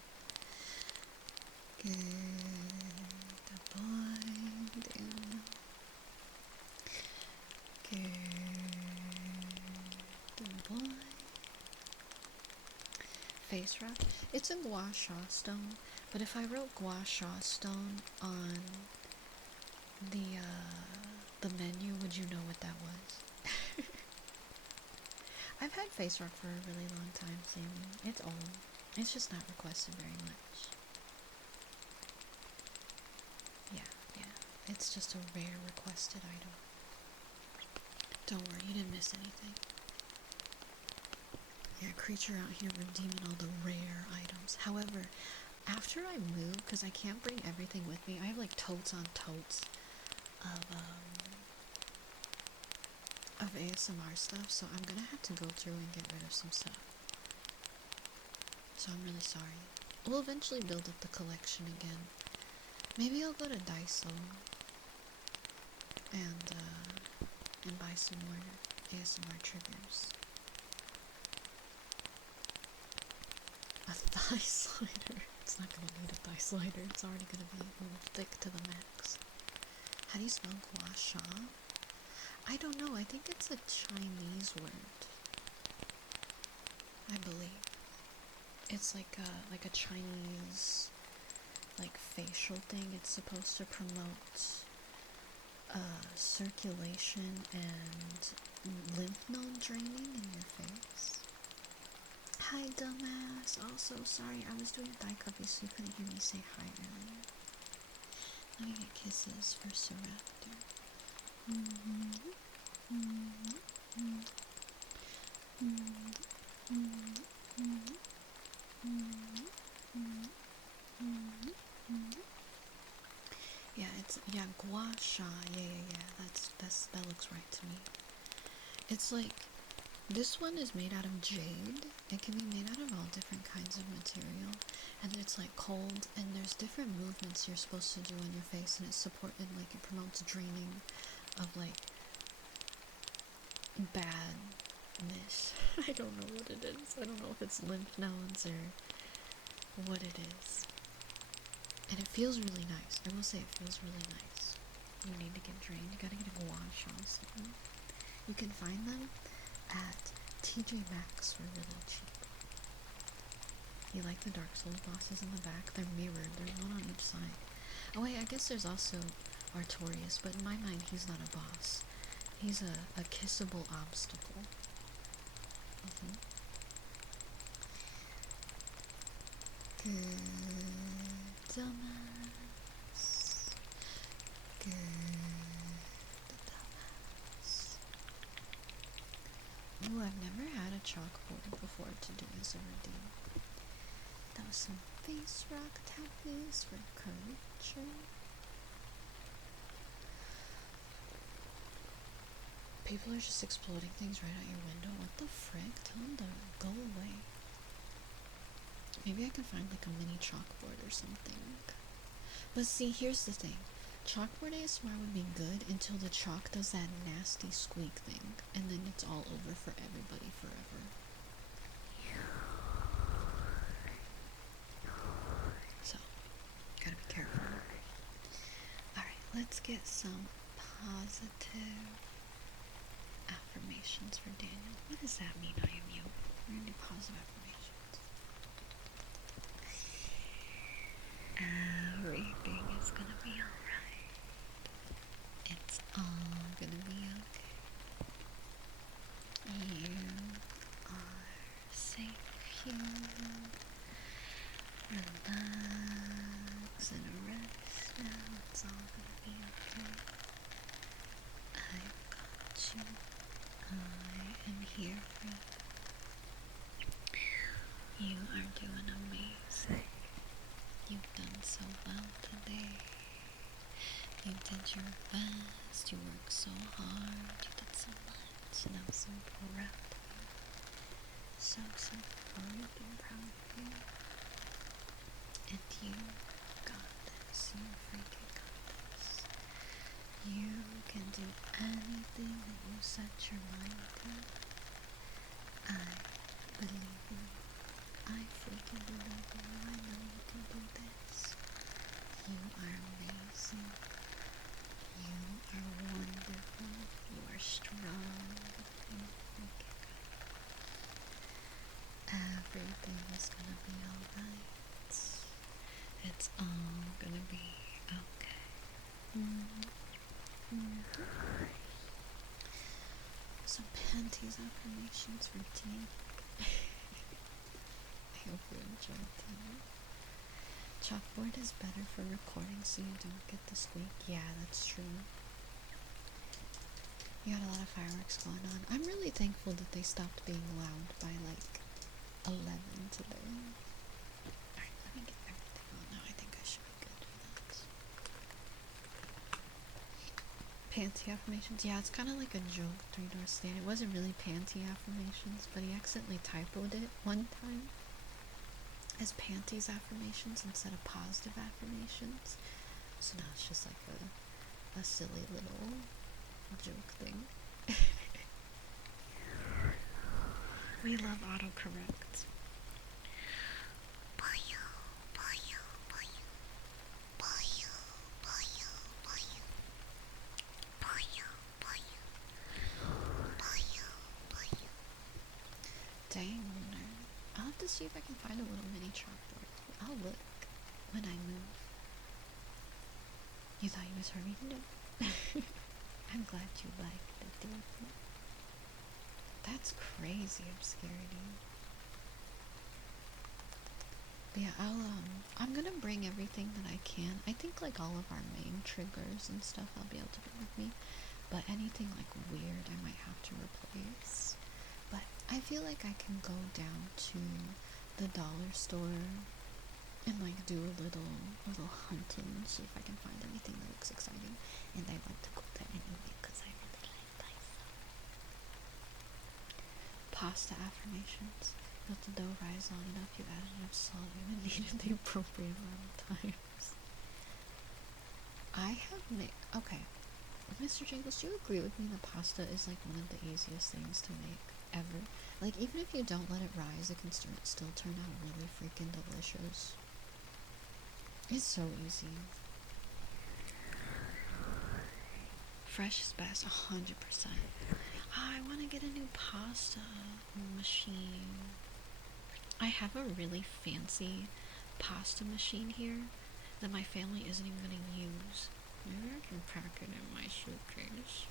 Good boy, Daniel. Good boy. Face rock. It's a gua sha stone, but if I wrote gua sha stone on the menu, would you know what that was? I've had face rock for a really long time, Sammy. It's old. It's just not requested very much. Yeah. It's just a rare requested item. Don't worry, you didn't miss anything. Yeah, creature out here redeeming all the rare items. However, after I move, because I can't bring everything with me, I have like totes on totes of ASMR stuff, so I'm gonna have to go through and get rid of some stuff. So I'm really sorry. We'll eventually build up the collection again. Maybe I'll go to Daiso and buy some more ASMR triggers. A thigh slider. It's not gonna need a thigh slider. It's already gonna be a little thick to the max. How do you spell gua sha? I don't know. I think it's a Chinese word. I believe it's like a Chinese like facial thing. It's supposed to promote circulation and lymph node draining in your face. Hi, dumbass. Also, sorry, I was doing thigh coffee, so you couldn't hear me say hi earlier. Let me get kisses for Surraptor. Yeah, gua sha. Yeah. That looks right to me. It's like, this one is made out of jade. It can be made out of all different kinds of material, and it's like cold, and there's different movements you're supposed to do on your face, and it's supported, like, it promotes draining of like badness. I don't know what it is. I don't know if it's lymph nodes or what it is. And it feels really nice. I will say it feels really nice. You need to get drained. You gotta get a gua sha stone. You can find them at TJ Maxx for really cheap. You like the Dark Souls bosses in the back? They're mirrored. There's one on each side. Oh wait, I guess there's also Artorias, but in my mind he's not a boss. He's a kissable obstacle. Good dumbass. Good dumbass. Ooh, I've never had a chalkboard before to do as a redeem. That was some face rock tattoos for courage. People are just exploding things right out your window. What the frick? Tell them to go away. Maybe I can find like a mini chalkboard or something. But see, here's the thing. Chalkboard ASMR would be good until the chalk does that nasty squeak thing, and then it's all over for everybody forever. So, gotta be careful. Alright, let's get some positive affirmations for Daniel. What does that mean, I am you? We're gonna do positive affirmations. Everything is gonna be alright. It's all gonna be okay. You are safe here. Relax and rest now. It's all gonna be okay. I've got you. I am here for you. You are doing amazing. You've done so well today. You did your best. You worked so hard. You did so much. And I'm so proud of you. So freaking proud of you. And you got this. You freaking got this. You can do anything that you set your mind to. I believe in you. I freaking believe in you. I know you can do this. You are amazing. You are wonderful. You are strong. You freaking got it. Everything is gonna be alright. It's all gonna be okay. Some panties affirmations for tea. I hope you enjoyed that. Chalkboard is better for recording so you don't get the squeak. Yeah, that's true. You got a lot of fireworks going on. I'm really thankful that they stopped being loud by like 11 today. Alright, let me get everything on now. I think I should be good for that. Panty affirmations. Yeah, it's kind of like a joke, three-door stand. It wasn't really panty affirmations, but he accidentally typoed it one time as panties affirmations instead of positive affirmations. So now it's just like a silly little joke thing. We love autocorrect. Dang, I'll have to see if I can find a little mini chalkboard. I'll look when I move. You thought you misheard me? No. I'm glad you liked it, dude. That's crazy obscurity. But yeah, I'm gonna bring everything that I can. I think like all of our main triggers and stuff I'll be able to bring with me. But anything like weird I might have to replace. But I feel like I can go down to the dollar store and like do a little hunting, see if I can find anything that looks exciting. And I want to go there anyway because I really like pasta. Pasta affirmations. Let the dough rise long enough, you add enough salt, you knead it the appropriate amount of times. I have made, okay, Mr. Jingles, do you agree with me that pasta is like one of the easiest things to make ever? Like, even if you don't let it rise, it can still turn out really freaking delicious. It's so easy. Fresh is best, 100%. I want to get a new pasta machine. I have a really fancy pasta machine here that my family isn't even going to use. Maybe I can pack it in my suitcase.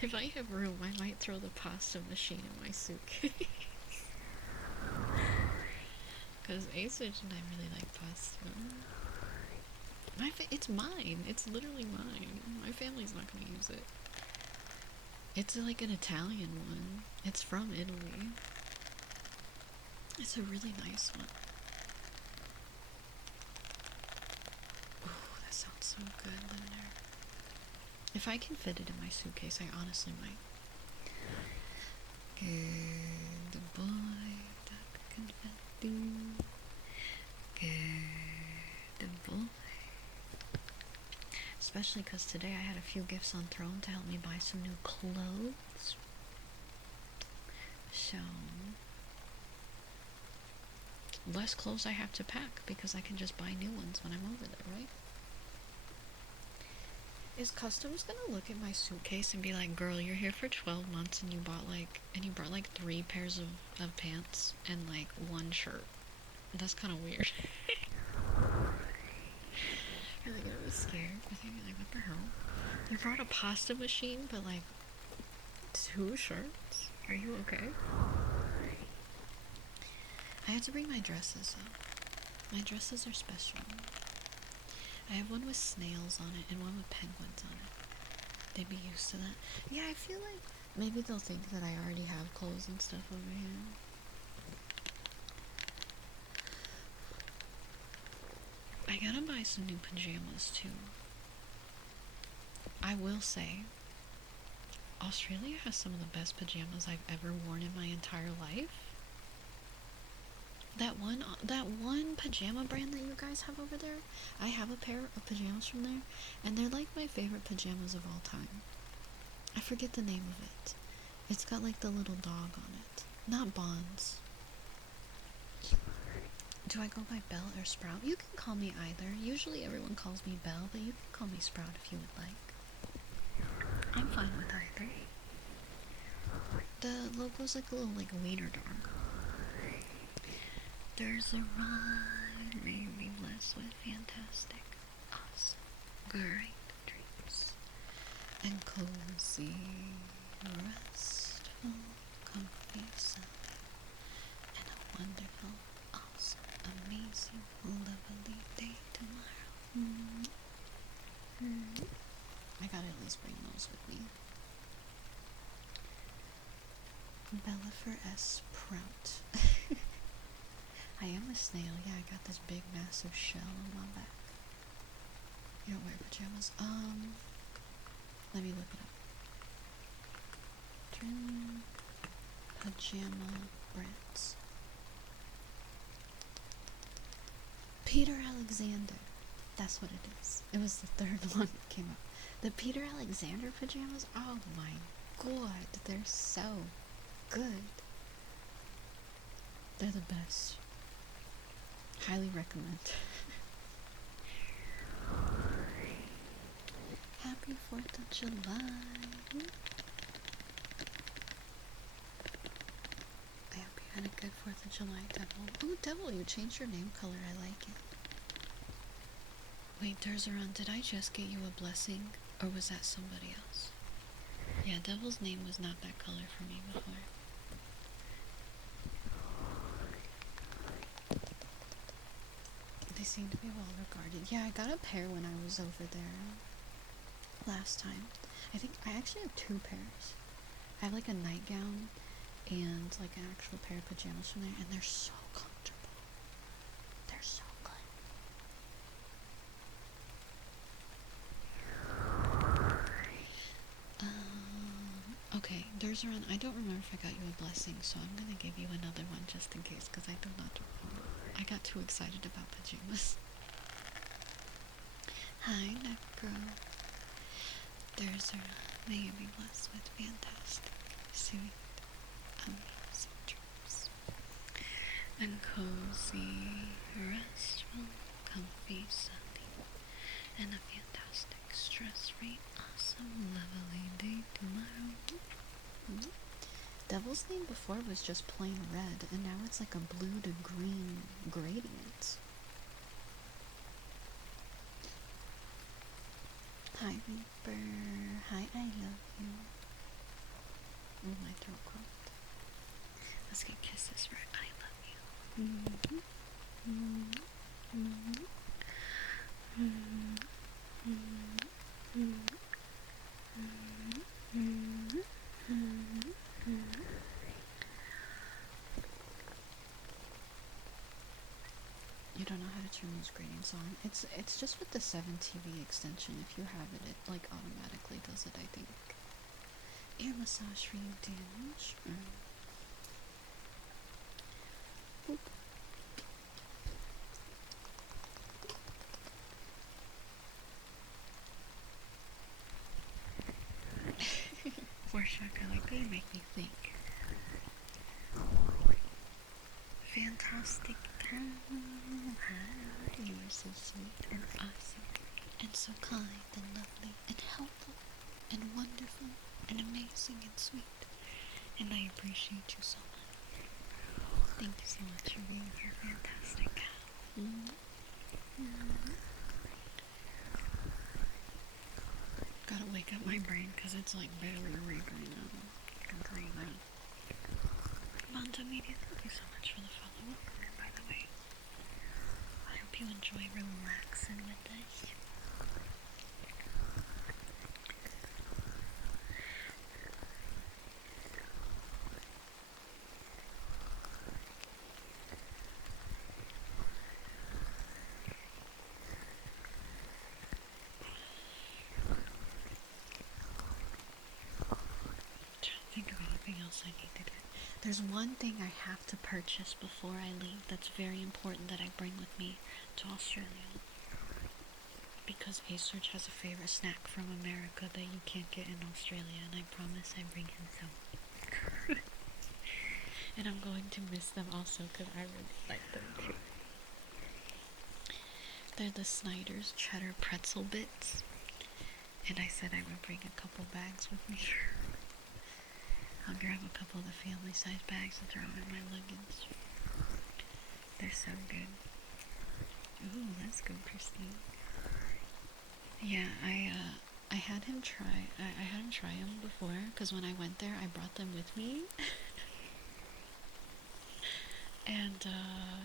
If I have room, I might throw the pasta machine in my suitcase. Because Asage and I really like pasta. It's mine. It's literally mine. My family's not going to use it. It's like an Italian one. It's from Italy. It's a really nice one. Ooh, that sounds so good, Lunar. If I can fit it in my suitcase, I honestly might. Good boy, duck confetti. Good boy. Especially because today I had a few gifts on Throne to help me buy some new clothes. So, less clothes I have to pack because I can just buy new ones when I'm over there, right? Is Customs gonna look at my suitcase and be like, girl, you're here for 12 months and you brought like 3 pairs of pants and like 1 shirt? That's kind of weird. Are they gonna be scared? Are they gonna be like, what the hell? You brought a pasta machine, but like 2 shirts? Are you okay? I have to bring my dresses up. My dresses are special. I have one with snails on it and one with penguins on it. They'd be used to that. Yeah, I feel like Maybe they'll think that I already have clothes and stuff over here. I gotta buy some new pajamas too. I will say, Australia has some of the best pajamas I've ever worn in my entire life. That one pajama brand that you guys have over there, I have a pair of pajamas from there, and they're like my favorite pajamas of all time. I forget the name of it. It's got like the little dog on it. Not Bonds. Do I go by Belle or Sprout? You can call me either. Usually everyone calls me Belle, but you can call me Sprout if you would like. I'm fine with either. The logo's like a little like wiener dog. There's a ride, may you be blessed with fantastic, awesome, great dreams, and cozy, restful, comfy sun, and a wonderful, awesome, amazing, lovely day tomorrow. I gotta at least bring those with me. Bella for S. Prout. I am a snail. Yeah, I got this big, massive shell on my back. You don't wear pajamas? Let me look it up. Trim pajama brands. Peter Alexander. That's what it is. It was the third one that came up. The Peter Alexander pajamas? Oh my god, they're so good. They're the best. Highly recommend. Happy 4th of July. I hope you had a good 4th of July, Devil. Oh, Devil, you changed your name color. I like it. Wait, Durzaron, did I just get you a blessing? Or was that somebody else? Yeah, Devil's name was not that color for me before. They seem to be well regarded. Yeah, I got a pair when I was over there last time. I think I actually have 2 pairs. I have like a nightgown and like an actual pair of pajamas from there, and they're so comfortable. They're so good. Okay, Durzaron, I don't remember if I got you a blessing, so I'm gonna give you another one just in case, because I do not remember. I got too excited about pajamas. Hi, Necro. Durzaron, may you be blessed with fantastic, sweet, amazing dreams. And cozy, restful, comfy, sunny, and a fantastic, stress-free, awesome, lovely day tomorrow. Devil's name before was just plain red, and now it's like a blue to green gradient. Hi, Reaper. Hi, I love you. Oh, my throat cracked. Let's get kisses for I love you. You don't know how to turn those gradients on. It's just with the 7TV extension. If you have it, it like automatically does it, I think. Ear massage for you, damage. Boop. For Shaka, like they make me think. Fantastic time. You are so sweet and awesome, and so kind and lovely and helpful and wonderful and amazing and sweet. And I appreciate you so much. Thank you so much for being here. Fantastic. Gotta wake up my brain because it's like barely awake right now. Monta Media, thank you so much for the follow. And by the way, I hope you enjoy relaxing with us. else I need to get. There's one thing I have to purchase before I leave that's very important that I bring with me to Australia. Because A-Search has a favorite snack from America that you can't get in Australia, and I promise I bring him some. And I'm going to miss them also because I really like them too. They're the Snyder's cheddar pretzel bits. And I said I would bring a couple bags with me. I'll grab a couple of the family size bags and throw them in my luggage. They're so good. Ooh, let's go, Christine. Yeah, I had him try. I had him try them before because when I went there, I brought them with me. And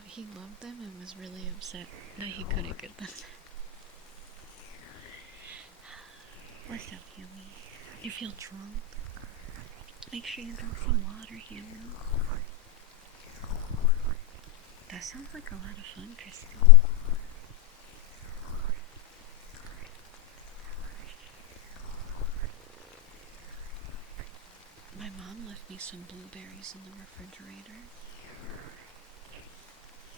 he loved them and was really upset that he couldn't get them. What's up, Hammy? You feel drunk? Make sure you drink some water, Hammy. That sounds like a lot of fun, Kristen. My mom left me some blueberries in the refrigerator.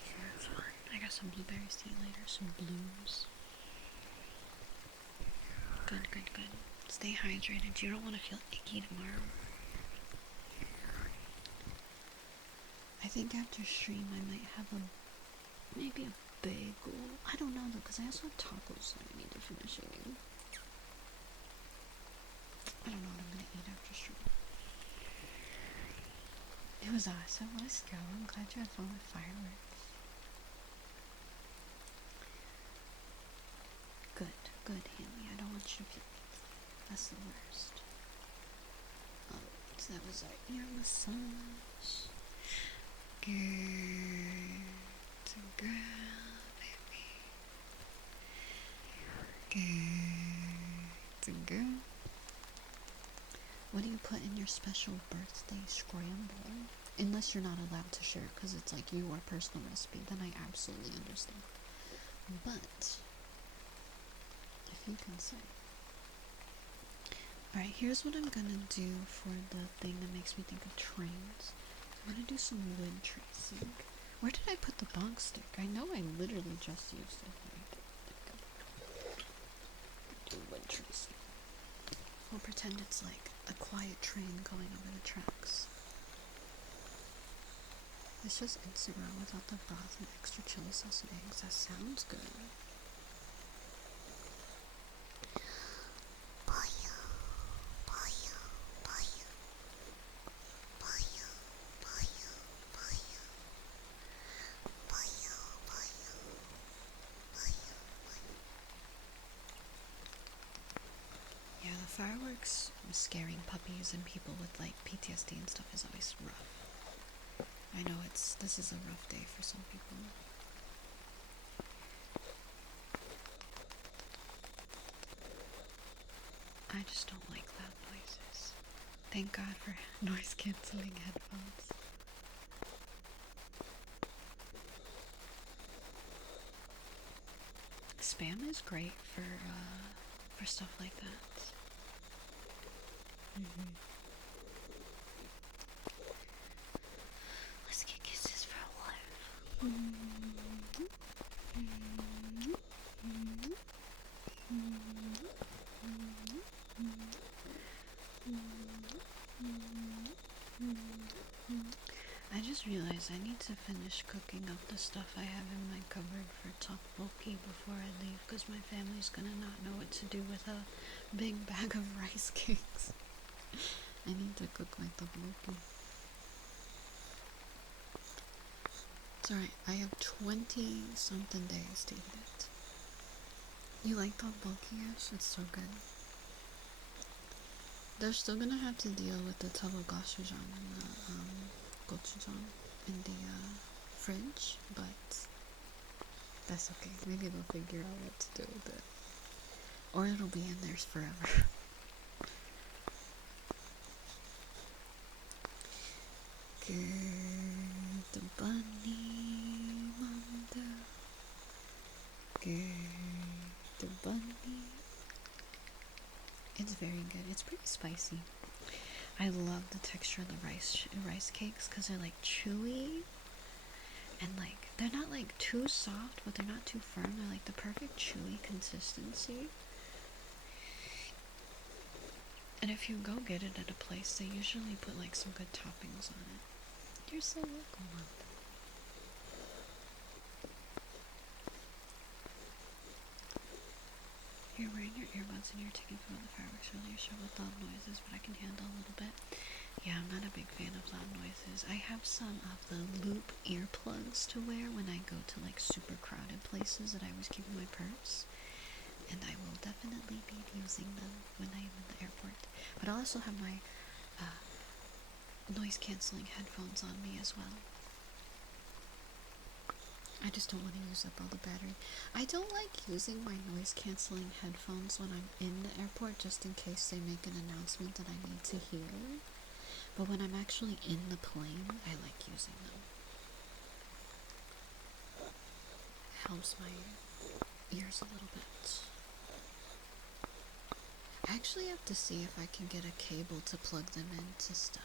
So that's fun. I got some blueberries to eat later, some blues. Good, good, good. Stay hydrated. You don't want to feel icky tomorrow. I think after stream I might have maybe a bagel. I don't know though, because I also have tacos that I need to finish eating. I don't know what I'm gonna eat after stream. It was awesome. Let's go. I'm glad you had fun with fireworks. Good, good, Hammy. I don't want you to feel that's the worst. Oh, so that was our ear massage. Good girl, baby. Good girl. What do you put in your special birthday scramble? Unless you're not allowed to share because it's like your personal recipe, then I absolutely understand. But if you can say. Alright, here's what I'm gonna do for the thing that makes me think of trains. I'm gonna do some wood tracing. Where did I put the bong stick? I know I literally just used it. Do wood tracing. We'll pretend it's like a quiet train going over the tracks. It's just instant raw without the broth and extra chili sauce and eggs. That sounds good. Yeah, the fireworks scaring puppies and people with like PTSD and stuff is always rough. I know this is a rough day for some people. I just don't like loud noises. Thank God for noise cancelling headphones. Spam is great for stuff like that. Let's get kisses for a while. I just realized I need to finish cooking up the stuff I have in my cupboard for tteokbokki before I leave, because my family's gonna not know what to do with a big bag of rice cakes. I need to cook my tteokbokki. It's alright, I have 20 something days to eat it. You like tteokbokki? Yes, it's so good. They're still gonna have to deal with the taro gochujang and the gochujang in the fridge, but that's okay. Maybe they'll figure out what to do with it. Or it'll be in theirs forever. Good the bunny manda. Good the bunny. It's very good. It's pretty spicy. I love the texture of the rice cakes because they're like chewy and like they're not like too soft, but they're not too firm. They're like the perfect chewy consistency. And if you go get it at a place, they usually put like some good toppings on it. You're so welcome. You're wearing your earbuds and you're taking some of the fireworks earlier. Show with loud noises, but I can handle a little bit. Yeah, I'm not a big fan of loud noises. I have some of the loop earplugs to wear when I go to like super crowded places that I always keep in my purse. And I will definitely be using them when I am in the airport. But I also have my noise cancelling headphones on me as well. I just don't want to use up all the battery. I don't like using my noise cancelling headphones when I'm in the airport just in case they make an announcement that I need to hear. But when I'm actually in the plane, I like using them. It helps my ears a little bit. I actually have to see if I can get a cable to plug them into stuff.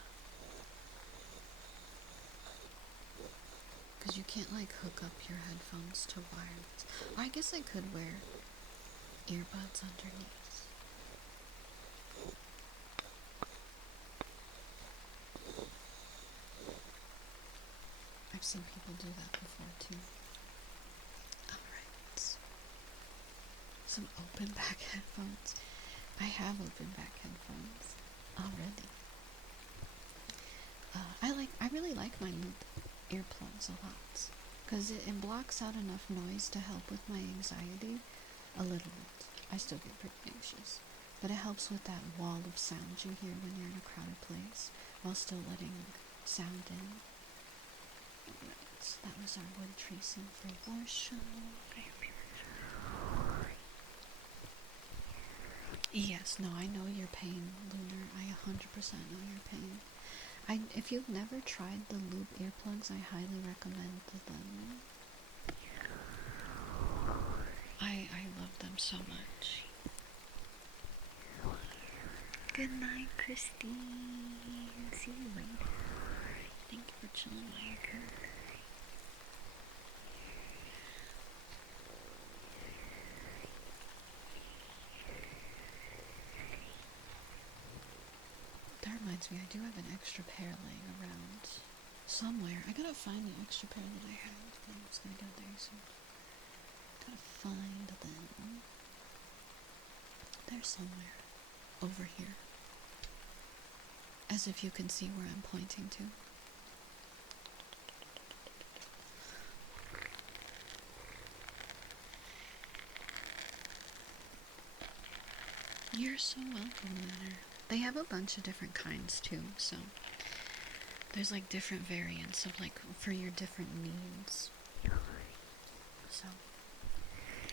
Because you can't like hook up your headphones to wires. Or I guess I could wear earbuds underneath. I've seen people do that before too. Alright. Some open back headphones. I have open back headphones already. I really like my loop earplugs a lot because it blocks out enough noise to help with my anxiety a little bit. I still get pretty anxious, but it helps with that wall of sound you hear when you're in a crowded place while still letting sound in. Alright, that was our wood tree scene for Warshaw. Yes, no, I know your pain, Lunar. I 100% know your pain. If you've never tried the loop earplugs, I highly recommend them. I love them so much. Good night, Christine. See you later. Thank you for chilling while you're good. That reminds me, I do have an extra pair laying around somewhere. I gotta find the extra pair that I have. I'm just gonna go there soon. Gotta find them. They're somewhere. Over here. As if you can see where I'm pointing to. You're so welcome, Lunar. They have a bunch of different kinds too, so there's like different variants of like for your different needs. So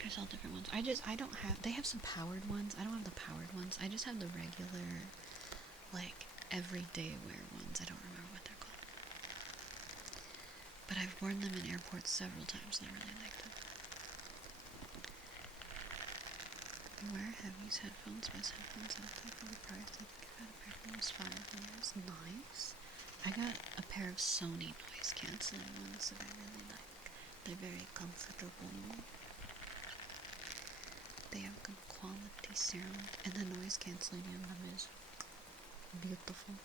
there's all different ones. I don't have, they have some powered ones. I don't have the powered ones. I just have the regular, like everyday wear ones. I don't remember what they're called. But I've worn them in airports several times and I really like them. Where have these headphones? Best headphones out there for the price. I think I got a pair for almost $5. Nice. I got a pair of Sony noise cancelling ones that I really like. They're very comfortable. They have good quality sound, and the noise cancelling in them is beautiful.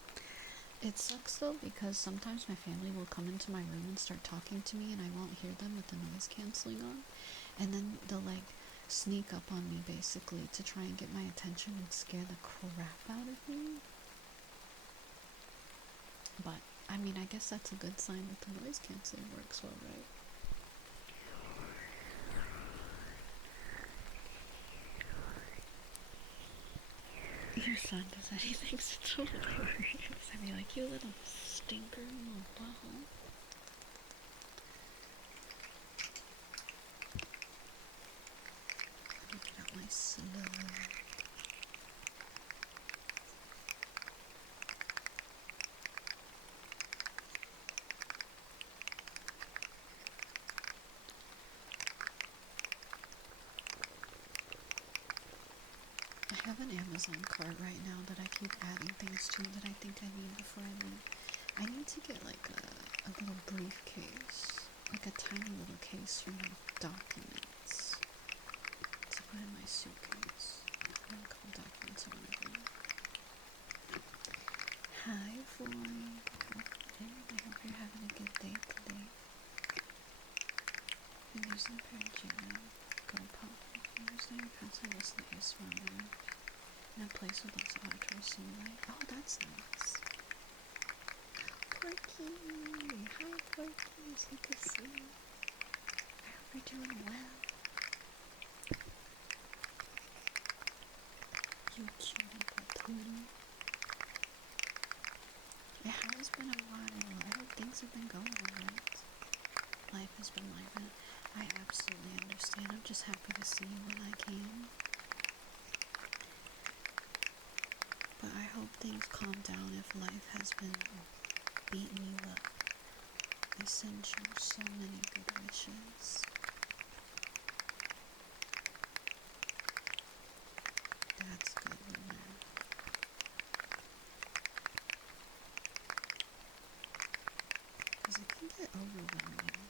It sucks though because sometimes my family will come into my room and start talking to me, and I won't hear them with the noise cancelling on, and then they'll like sneak up on me basically to try and get my attention and scare the crap out of me. But I mean, I guess that's a good sign that the noise cancelling works well, right? Your son does anything so hilarious. I'd be like, you little stinker, little butthole. Get out my snow. I have an Amazon cart right now that I keep adding things to that I think I need before I leave. I need to get like a little briefcase, like a tiny little case for my documents to put in my suitcase. I have a couple documents I want to bring. Hi, Floyd. I hope you're having a good day today. I'm using a pair of Jana Go Pop. I'm using a pencil list that is small in a place with lots of auditory sunlight. Oh, that's nice. Porky! Hi, Porky. It's good to see you. I hope you're doing well. You cutie patootie. It has been a while. I hope things have been going alright. Life has been life. I absolutely understand. I'm just happy to see you when I can. But I hope things calm down if life has been beating you up. I send you so many good wishes. That's good, Luna. Because it can get overwhelming.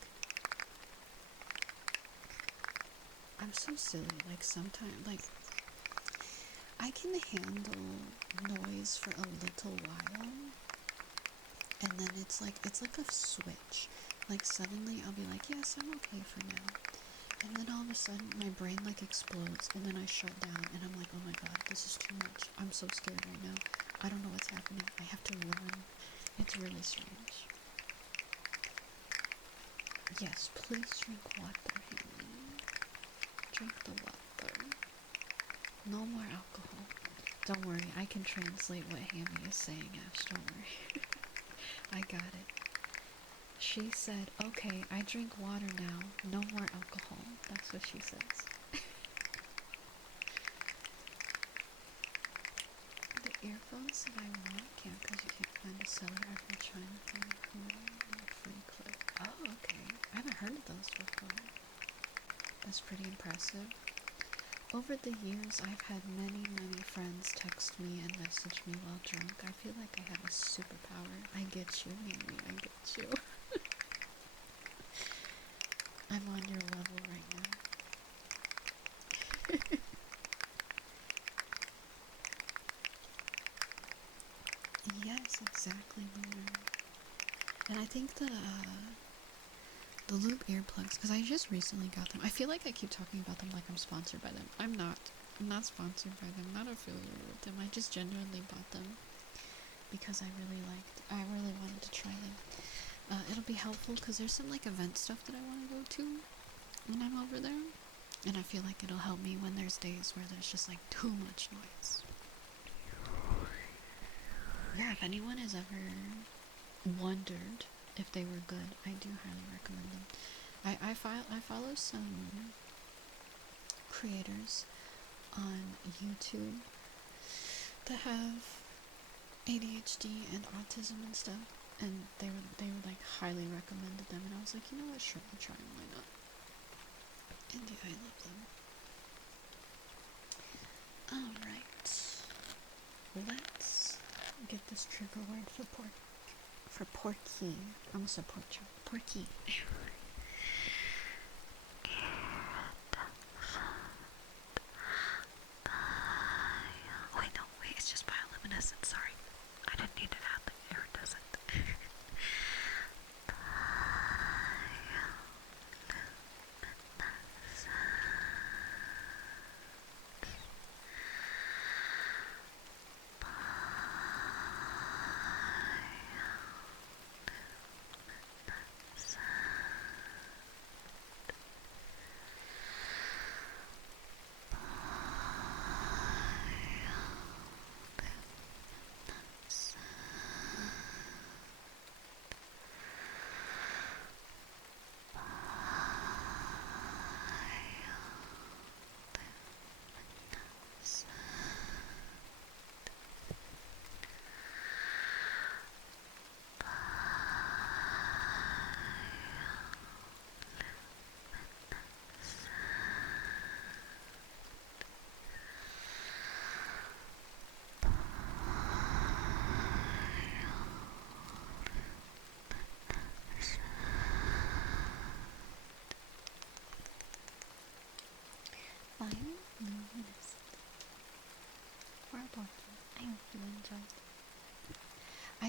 I'm so silly. Like, sometimes, like, I can handle noise for a little while. And then it's like a switch. Like, suddenly I'll be like, yes, I'm okay for now. And then all of a sudden my brain like explodes, and then I shut down and I'm like, oh my god, this is too much. I'm so scared right now. I don't know what's happening. I have to run. It's really strange. Yes, please drink water, Haley. Drink the water. No more alcohol. Don't worry, I can translate what Hammy is saying, Ash. Don't worry. I got it. She said, okay, I drink water now. No more alcohol. That's what she says. The earphones that I want can't because you can't find a seller after trying to find a free clip. Oh, okay. I haven't heard of those before. That's pretty impressive. Over the years, I've had many, many friends text me and message me while drunk. I feel like I have a superpower. I get you, Amy. I get you. I'm on your level right now. Yes, exactly, Luna. And I think the Loop earplugs, because I just recently got them. I feel like I keep talking about them like I'm sponsored by them. I'm not. I'm not sponsored by them. I'm not affiliated with them. I just genuinely bought them because I really wanted to try them. It'll be helpful because there's some like event stuff that I want to go to when I'm over there, and I feel like it'll help me when there's days where there's just like too much noise. Yeah, if anyone has ever wondered if they were good, I do highly recommend them. I follow some creators on YouTube that have ADHD and autism and stuff, and they were like highly recommended them, and I was like, you know what, sure, I'll try them, why not? And yeah, I love them. Alright, let's get this trigger word for Porky. I almost said pork chop. Porky. Wait, it's just bioluminescence, sorry. I didn't need to add the iridescent.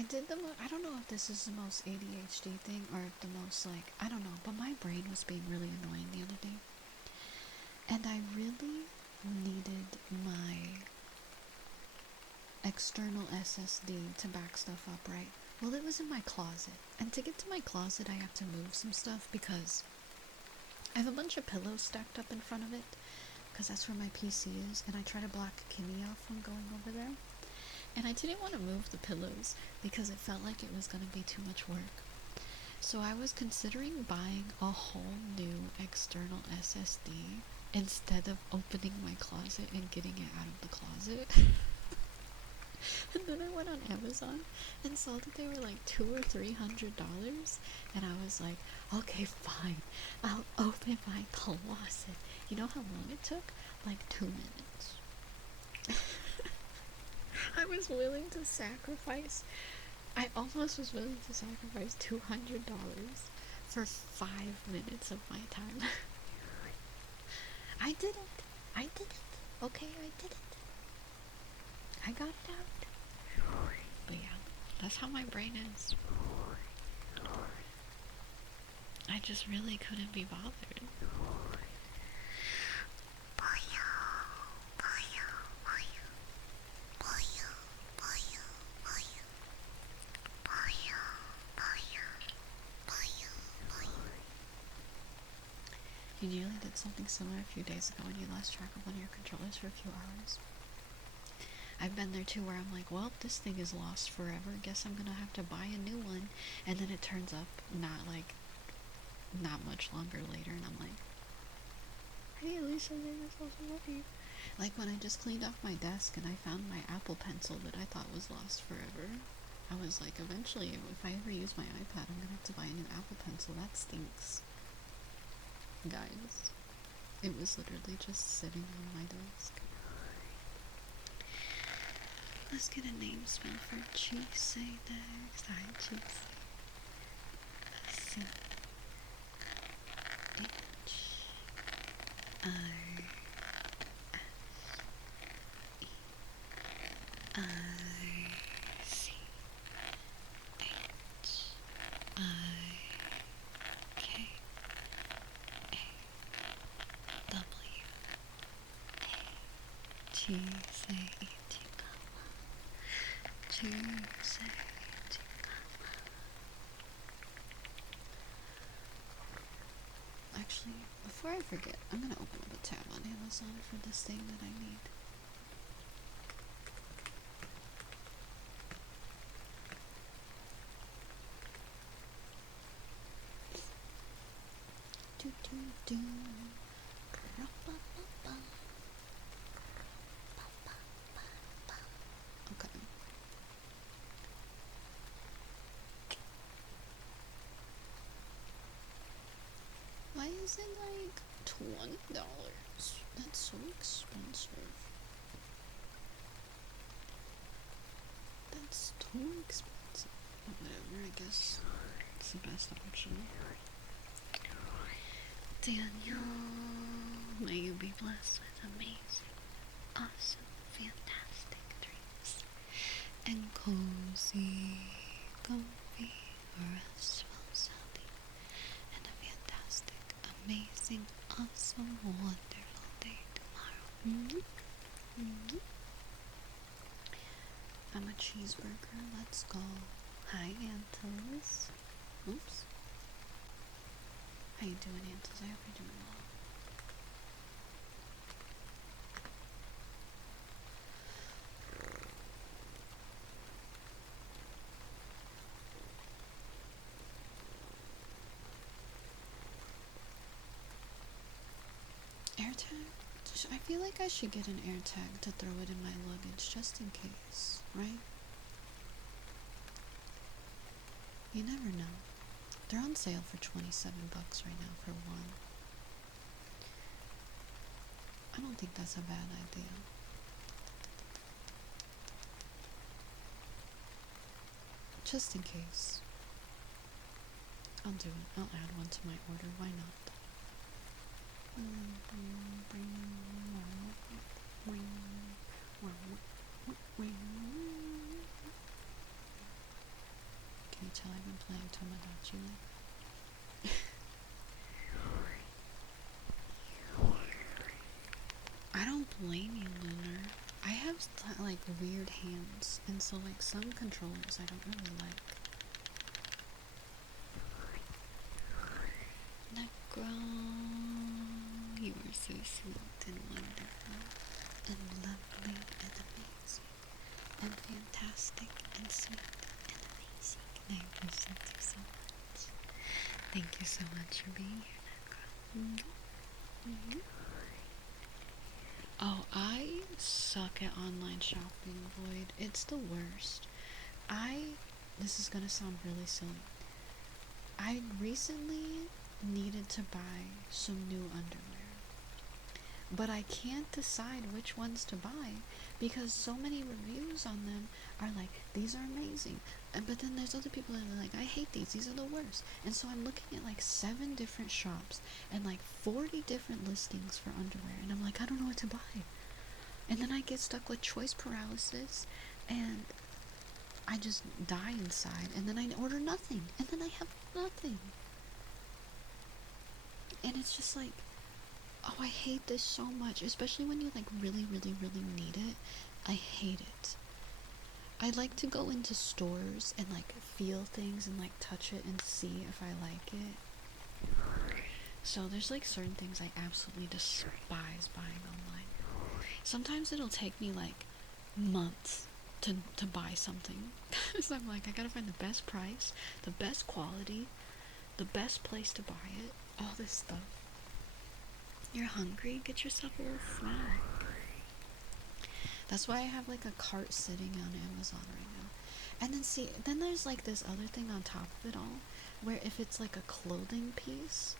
did I don't know if this is the most ADHD thing or if the most, like, I don't know, but my brain was being really annoying the other day. And I really needed my external SSD to back stuff up, right? Well, it was in my closet. And to get to my closet, I have to move some stuff because I have a bunch of pillows stacked up in front of it because that's where my PC is. And I try to block Kimmy off from going over there. And I didn't want to move the pillows because it felt like it was going to be too much work. So I was considering buying a whole new external SSD instead of opening my closet and getting it out of the closet. And then I went on Amazon and saw that they were like $200 or $300, and I was like, okay, fine, I'll open my closet. You know how long it took? Like 2 minutes. I was willing to sacrifice. I almost was willing to sacrifice $200 for 5 minutes of my time. I did it. I did it. Okay, I did it. I got it out. But yeah, that's how my brain is. I just really couldn't be bothered. You nearly did something similar a few days ago when you lost track of one of your controllers for a few hours. I've been there too, where I'm like, well, this thing is lost forever. Guess I'm gonna have to buy a new one. And then it turns up not much longer later, and I'm like, hey, at least I made myself some money. Like when I just cleaned off my desk and I found my Apple Pencil that I thought was lost forever. I was like, eventually, if I ever use my iPad, I'm gonna have to buy a new Apple Pencil. That stinks. Guys, it was literally just sitting on my desk. Let's get a name spell for Cheese next. Hi, Cheese. C H I S E I C H I K A W A Cheese. Actually, before I forget, I'm gonna open up a tab on Amazon for this thing that I need. Do do do. Okay. Why is it like $20? That's so expensive. That's too expensive. Whatever, I guess it's the best option. Daniel, may you be blessed with amazing, awesome, fantastic dreams. And cozy, comfy, restful sleep. And a fantastic, amazing, awesome, wonderful day tomorrow. I'm a cheeseburger. Let's go. Hi, Antos. Oops. How you doing, Antos? I hope you're doing well. AirTag? I feel like I should get an AirTag to throw it in my luggage just in case, right? You never know. They're on sale for $27 right now for one. I don't think that's a bad idea. Just in case. I'll do it. I'll add one to my order. Why not? Can you tell I've been playing Tomodachi? I don't blame you, Lunar. I have like weird hands, and so like some controllers I don't really like. Necro, you are so sweet and wonderful, and lovely, and amazing, and fantastic, and sweet, and amazing. And I appreciate you so much. Thank you so much for being here, Necro. Mm-hmm. Oh, I suck at online shopping, Void. It's the worst. This is gonna sound really silly. I recently needed to buy some new underwear, but I can't decide which ones to buy because so many reviews on them are like, these are amazing, but then there's other people that are like, I hate these are the worst. And so I'm looking at like 7 different shops and like 40 different listings for underwear, and I'm like, I don't know what to buy. And then I get stuck with choice paralysis, and I just die inside, and then I order nothing, and then I have nothing. And it's just like, oh, I hate this so much, especially when you like really, really, really need it. I hate it. I like to go into stores and like feel things and like touch it and see if I like it. So there's like certain things I absolutely despise buying online. Sometimes it'll take me like months to buy something. So I'm like, I gotta find the best price, the best quality, the best place to buy it, all this stuff. You're hungry? Get yourself a little snack. That's why I have like a cart sitting on Amazon right now. And then there's like this other thing on top of it all, where if it's like a clothing piece,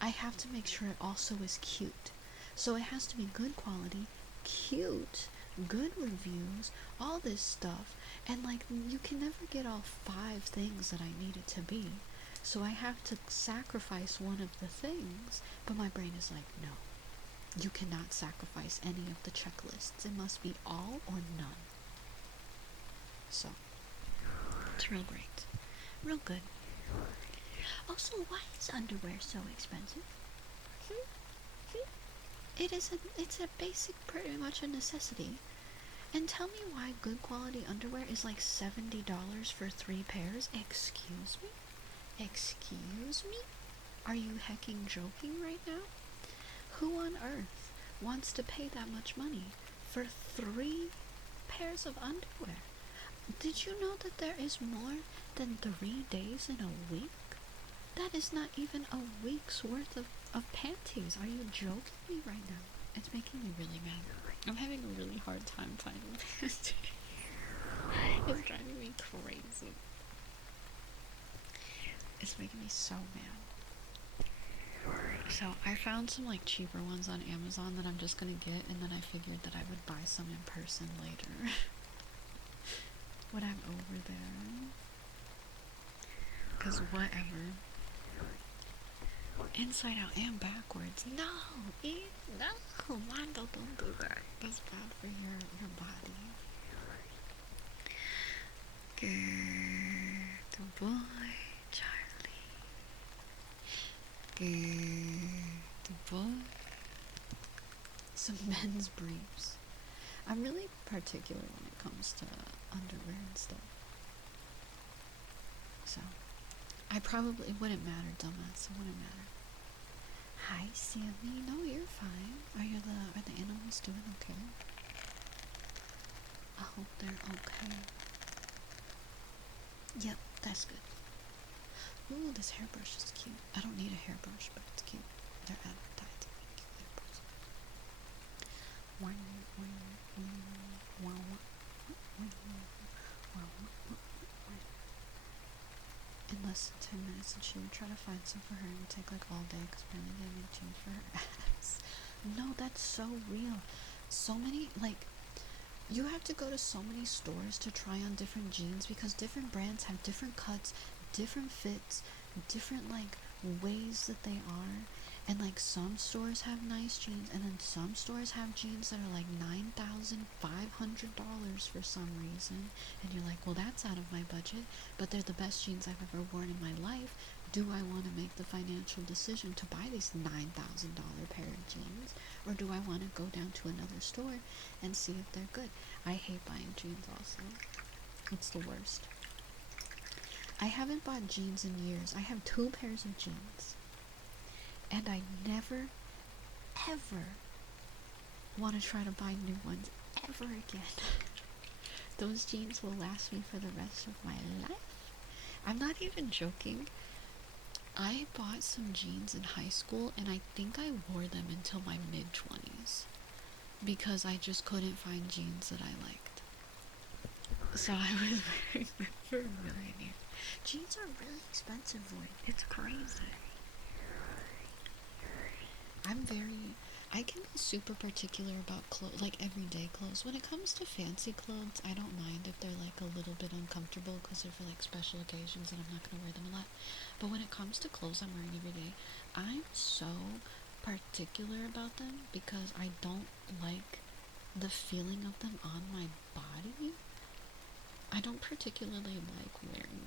I have to make sure it also is cute. So it has to be good quality, cute, good reviews, all this stuff. And like, you can never get all 5 things that I need it to be. So I have to sacrifice one of the things, but my brain is like, no, you cannot sacrifice any of the checklists. It must be all or none. So, it's real great. Real good. Also, why is underwear so expensive? It's a basic, pretty much a necessity. And tell me why good quality underwear is like $70 for 3 pairs? Excuse me? Excuse me? Are you hecking joking right now? Who on earth wants to pay that much money for 3 pairs of underwear? Did you know that there is more than 3 days in a week? That is not even a week's worth of panties. Are you joking me right now? It's making me really mad. I'm having a really hard time finding panties. It's driving me crazy. It's making me so mad. So I found some like cheaper ones on Amazon that I'm just gonna get, and then I figured that I would buy some in person later when I'm over there. Cause whatever. Inside out and backwards. No! No! Mondo, don't do that. That's bad for your body. Good boy, Charlie. Good boy. Some men's briefs. I'm really particular when it comes to underwear and stuff. So, it wouldn't matter, dumbass. It wouldn't matter. Hi, Sammy. No, you're fine. Are the animals doing okay? I hope they're okay. Yep, that's good. Ooh, this hairbrush is cute. I don't need a hairbrush, but it's cute. They're advertising cute hairbrushes. In less than 10 minutes, and she would try to find some for her, and it would take like all day because apparently they made jeans for her ass. No, that's so real. So many, like, you have to go to so many stores to try on different jeans because different brands have different cuts, different fits, different like ways that they are, And like some stores have nice jeans, and then some stores have jeans that are like $9,500 for some reason, and you're like, well, that's out of my budget, but they're the best jeans I've ever worn in my life. Do I want to make the financial decision to buy these $9,000 pair of jeans, or do I want to go down to another store and see if they're good? I hate buying jeans also. It's the worst. I haven't bought jeans in years. I have 2 pairs of jeans. And I never, ever want to try to buy new ones ever again. Those jeans will last me for the rest of my life. I'm not even joking. I bought some jeans in high school, and I think I wore them until my mid-20s. Because I just couldn't find jeans that I liked. So I was wearing them for a million years. Jeans are really expensive, Lloyd. It's crazy. I can be super particular about clothes, like everyday clothes. When it comes to fancy clothes, I don't mind if they're like a little bit uncomfortable because they're for like special occasions and I'm not going to wear them a lot. But when it comes to clothes I'm wearing every day, I'm so particular about them because I don't like the feeling of them on my body. I don't particularly like wearing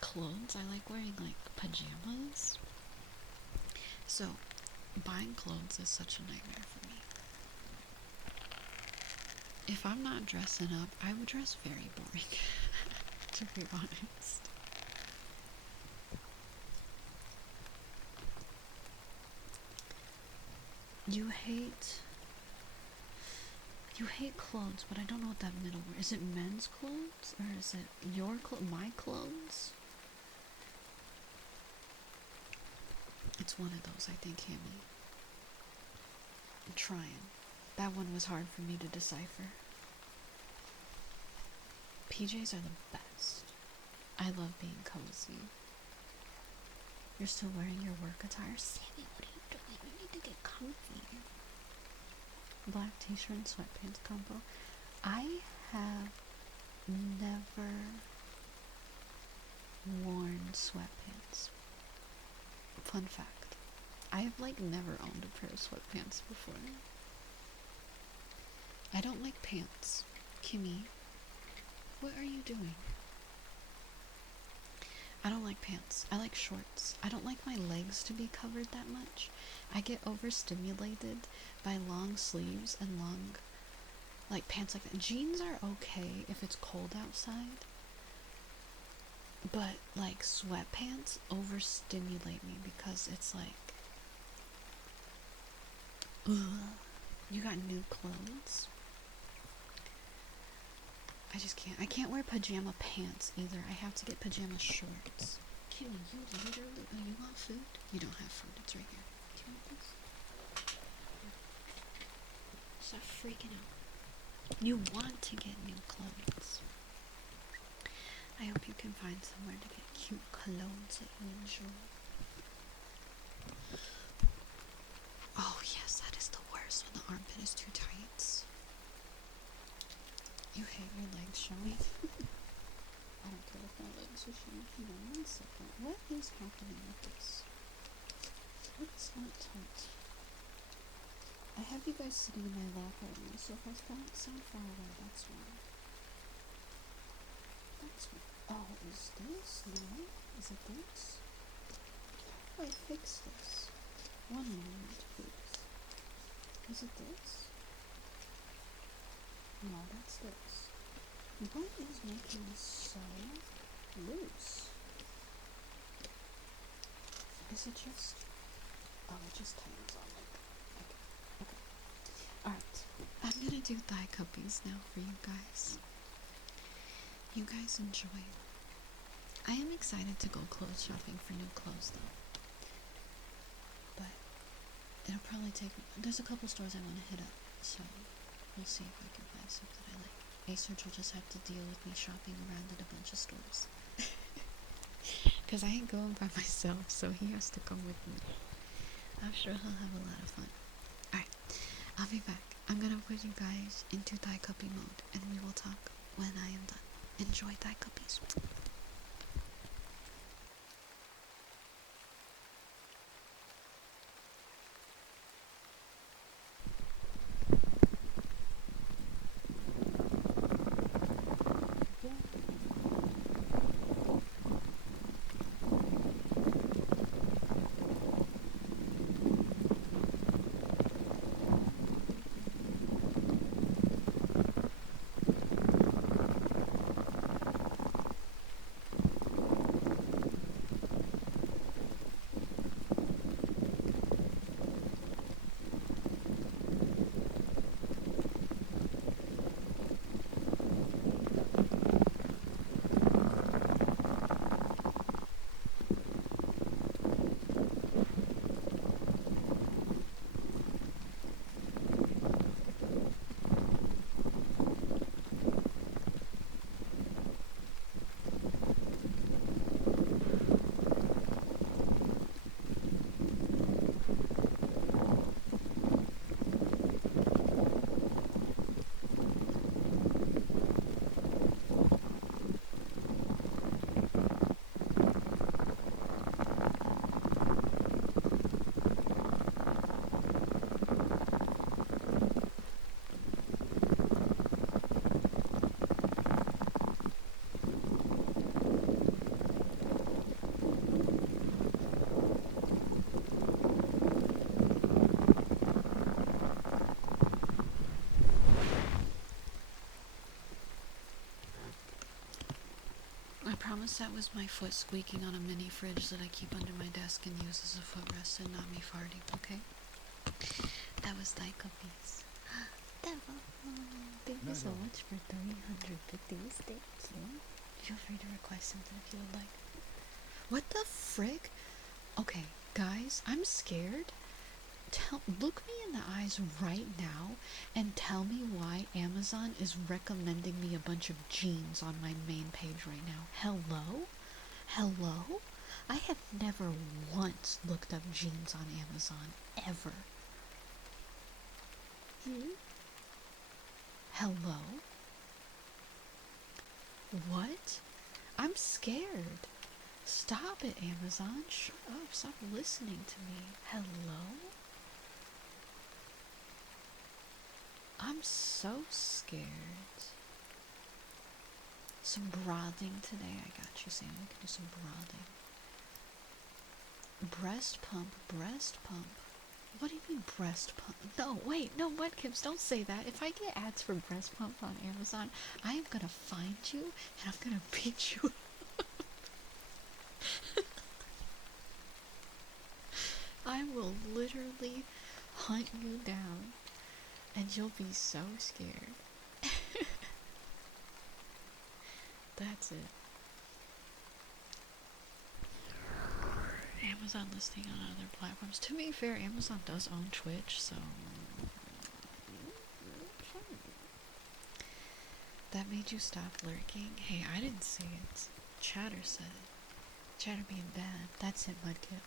clothes. I like wearing like pajamas. So buying clothes is such a nightmare for me. If I'm not dressing up, I would dress very boring, to be honest. You hate clothes, but I don't know what that middle word is. It men's clothes, or is it your clothes? My clothes? It's one of those, I think, Hammy. I'm trying. That one was hard for me to decipher. PJs are the best. I love being cozy. You're still wearing your work attire? Sammy, what are you doing? You need to get comfy. Black t-shirt and sweatpants combo. I have never worn sweatpants. Fun fact. I have like never owned a pair of sweatpants before. I don't like pants. Kimmy, what are you doing? I don't like pants. I like shorts. I don't like my legs to be covered that much. I get overstimulated by long sleeves and long, like, pants like that. Jeans are okay if it's cold outside, but like sweatpants overstimulate me because it's like, ugh. You got new clothes? I just can't. I can't wear pajama pants either. I have to get pajama shorts. Kimmy, you literally... Oh, you want food? You don't have food. It's right here. Do you want this? Stop freaking out. You want to get new clothes. I hope you can find somewhere to get cute clothes that you enjoy. Oh, yes, that is the worst when the armpit is too tight. You hate your legs showing? I don't care if my legs are showing. Hang on 1 second. What is happening with this? It's not tight. I have you guys sitting in my lap right now, so if I sound far away, that's why. That's why. Oh, is this? No? Is it this? How do I fix this? 1 moment, please. Is it this? No, that's this. What is making this so loose? Is it just... Oh, it just tightens on like... Okay. Alright. I'm gonna do thigh cuppies now for you guys. You guys enjoy. I am excited to go clothes shopping for new clothes though. But it'll probably take... There's a couple stores I want to hit up, so we'll see if I can find something I like. Acerge will just have to deal with me shopping around at a bunch of stores. Because I ain't going by myself, so he has to come with me. I'm sure he'll have a lot of fun. Alright, I'll be back. I'm gonna put you guys into thigh cuppy mode, and we will talk when I am done. Enjoy thigh cuppies. promise that was my foot squeaking on a mini fridge that I keep under my desk and use as a footrest and not me farting, okay? That was like a piece. Devil. Thank you so much for 350 states. Feel free to request something if you would like. What the frick? Okay, guys, I'm scared. Look me in the eyes right now and tell me why Amazon is recommending me a bunch of jeans on my main page right now. Hello? Hello? I have never once looked up jeans on Amazon, ever. Hello? What? I'm scared. Stop it, Amazon. Shut up. Stop listening to me. Hello? I'm so scared. Some broadening today. I got you, Sam. We can do some broadening. Breast pump. Breast pump. What do you mean breast pump? No, wait. No, what, Kims? Don't say that. If I get ads for breast pump on Amazon, I am gonna find you and I'm gonna beat you up. I will literally hunt you down and you'll be so scared. That's it. Amazon listing on other platforms. To be fair, Amazon does own Twitch, so that made you stop lurking. Hey, I didn't say it. Chatter said it. Chatter being bad. That's it, Mudkip.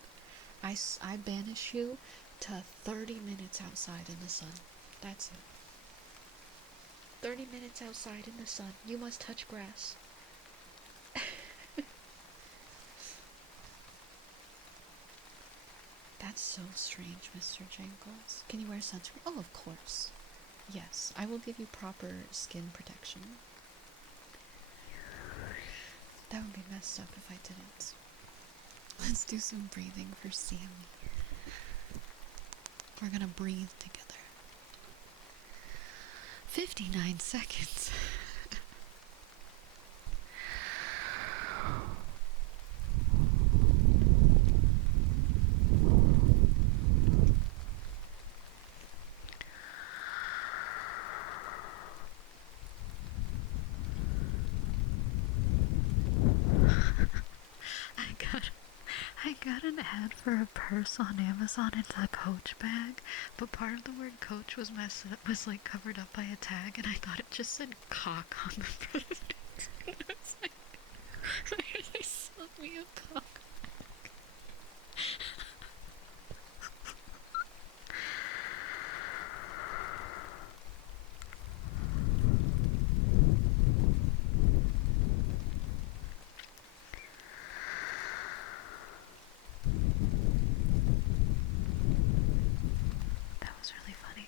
I banish you to 30 minutes outside in the sun. That's it. 30 minutes outside in the sun. You must touch grass. That's so strange, Mr. Jangles. Can you wear sunscreen? Oh, of course. Yes, I will give you proper skin protection. That would be messed up if I didn't. Let's do some breathing for Sammy. We're gonna breathe together. 59 seconds. I got an ad for a purse on Amazon. It's a Coach bag, but part of the word Coach was like covered up by a tag, and I thought it just said cock on the purse. And I was like, why did they sell me a cock? That was really funny.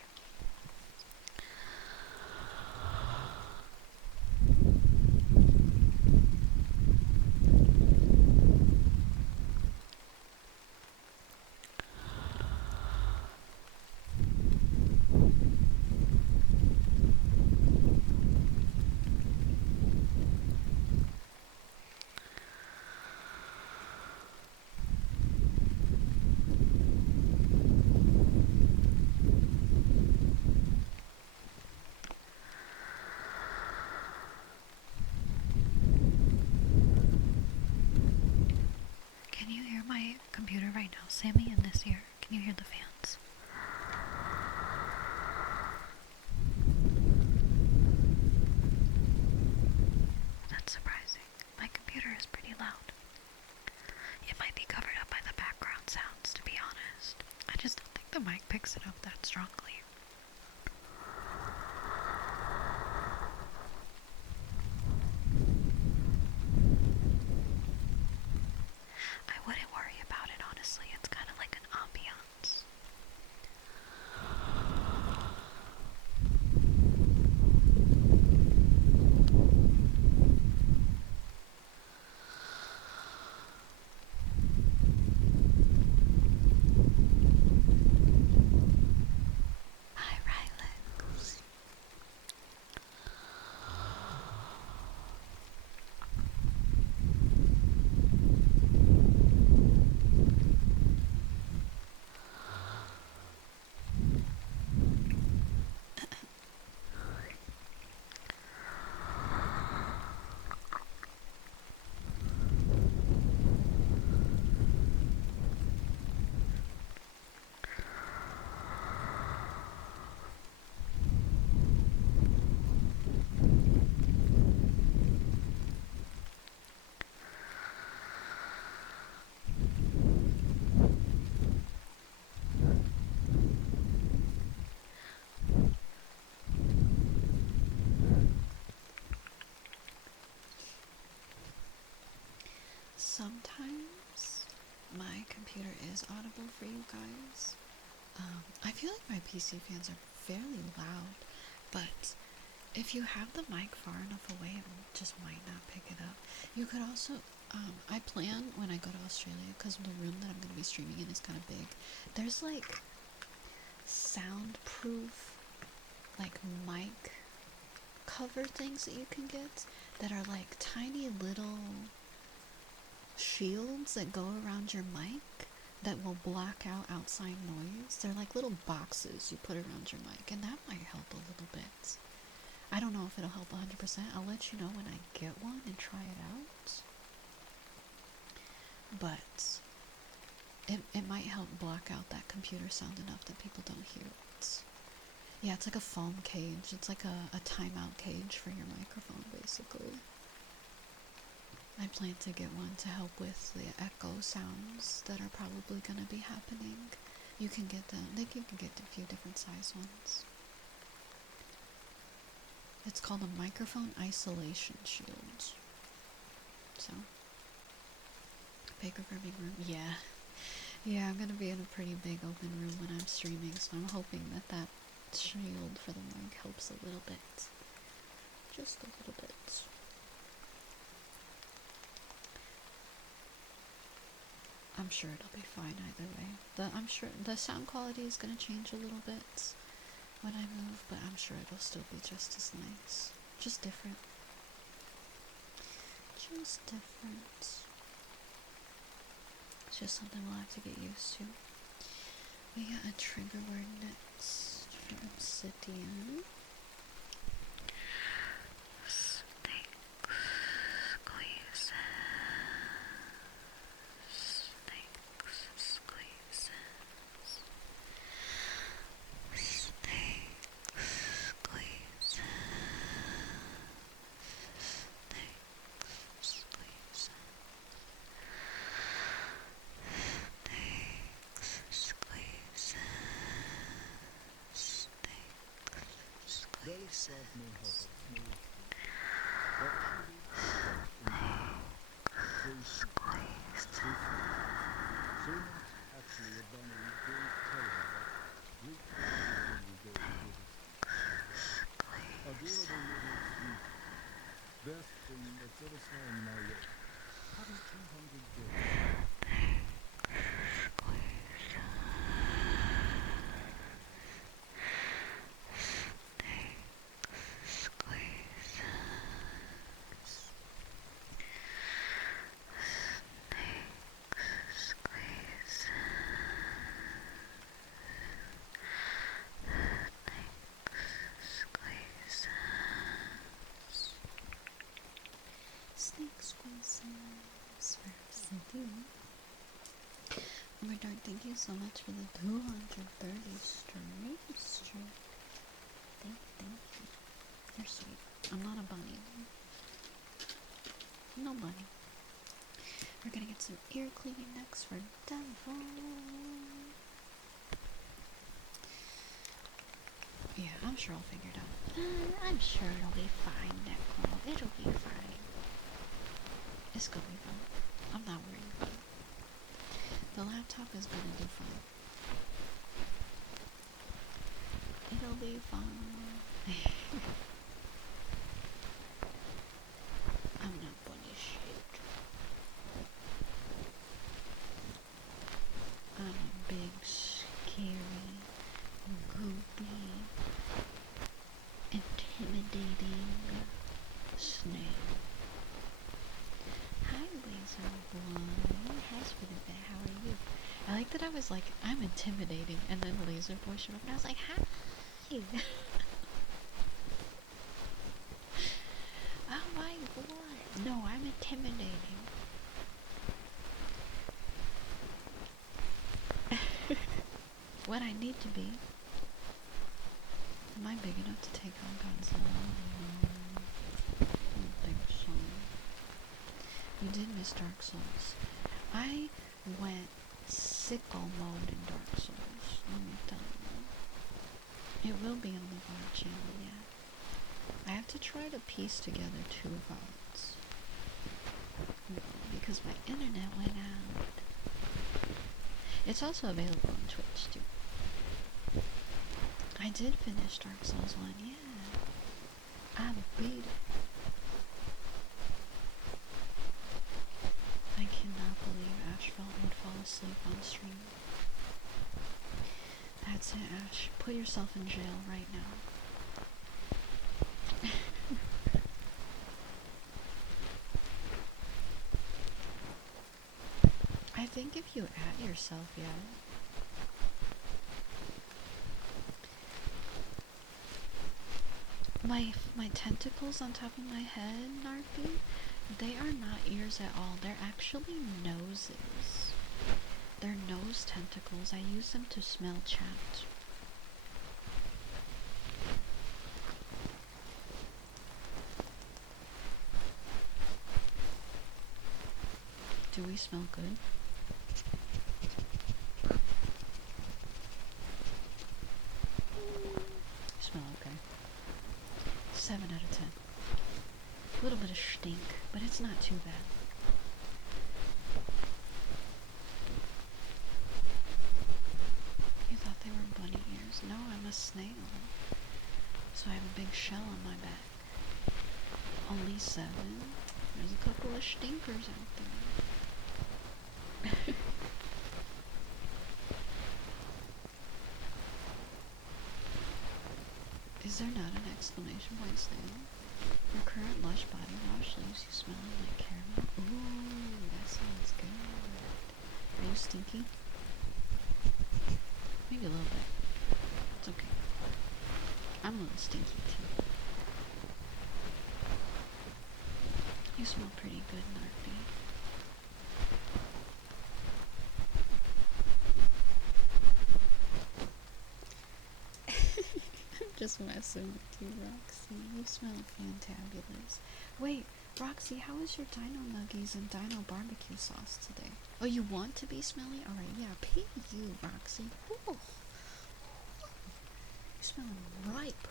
Can you hear my computer right now, Sammy, in this ear? Can you hear the fans? That's surprising. My computer is pretty loud. It might be covered up by the background sounds, to be honest. I just don't think the mic picks it up that strongly. I wouldn't worry about it, honestly. It's kind of like an ambiance. sometimes my computer is audible for you guys. I feel like my PC fans are fairly loud, but if you have the mic far enough away, it just might not pick it up. You could also, I plan when I go to Australia, because the room that I'm going to be streaming in is kind of big, there's like soundproof, like mic cover things that you can get that are like tiny little shields that go around your mic that will block out outside noise. They're like little boxes you put around your mic, and that might help a little bit. I don't know if it'll help 100%. I'll let you know when I get one and try it out. But it might help block out that computer sound enough that people don't hear it. Yeah, it's like a foam cage. It's like a timeout cage for your microphone, basically. I plan to get one to help with the echo sounds that are probably going to be happening. You can get them. You can get a few different size ones. It's called a microphone isolation shield. So, big ribbing room. Yeah, I'm going to be in a pretty big open room when I'm streaming, so I'm hoping that that shield for the mic helps a little bit. Just a little bit. I'm sure it'll be fine either way. I'm sure the sound quality is going to change a little bit when I move, but I'm sure it'll still be just as nice. Just different. Just different. It's just something we'll have to get used to. We got a trigger word next for obsidian. Dark, thank you so much for the 230 streams. Thank you. You're sweet. I'm not a bunny. No bunny. We're gonna get some ear cleaning next for Devil. Yeah, I'm sure I'll figure it out. I'm sure it'll be fine, Necro. It'll be fine. It's gonna be fine. I'm not worried about it. The laptop is gonna do fine. It'll be fine. I'm not bunny shit. I'm a big, scary, goopy, intimidating snail. Hi, Laser Boy. Hi, Spirit Bat. How are you? I like that I was like, I'm intimidating, and then Laser Boy showed up, and I was like, hi. Oh my god. No, I'm intimidating. What I need to be. Am I big enough to take on Godzilla? No. I don't think so. You did miss Dark Souls. I went sickle mode in Dark Souls. Let me tell you. It will be on the VOD channel, yeah. I have to try to piece together 2 VODs. because my internet went out. It's also available on Twitch too. I did finish Dark Souls 1, yeah. I beat it. I cannot believe Ashfelt would fall asleep on stream. That's it, Ash. Put yourself in jail right now. I think if you at yourself, yeah. My tentacles on top of my head, Narfi, they are not ears at all. They're actually noses. They're nose tentacles. I use them to smell chat. Do we smell good? Smell okay. 7 out of 10. A little bit of stink, but it's not too bad. You thought they were bunny ears? No, I'm a snail. So I have a big shell on my back. Only 7. There's a couple of stinkers out there. Is there not an exclamation point snail? Your current lush body wash leaves you smelling like caramel. Ooh, that sounds good. Are you stinky? Maybe a little bit. It's okay. I'm a little stinky too. You smell pretty good, Narfi. Just messing with you, Roxy. You smell fantabulous. Wait, Roxy, how is your dino nuggies and dino barbecue sauce today? Oh, you want to be smelly? Alright, yeah, pay you, Roxy. Ooh. You smell ripe.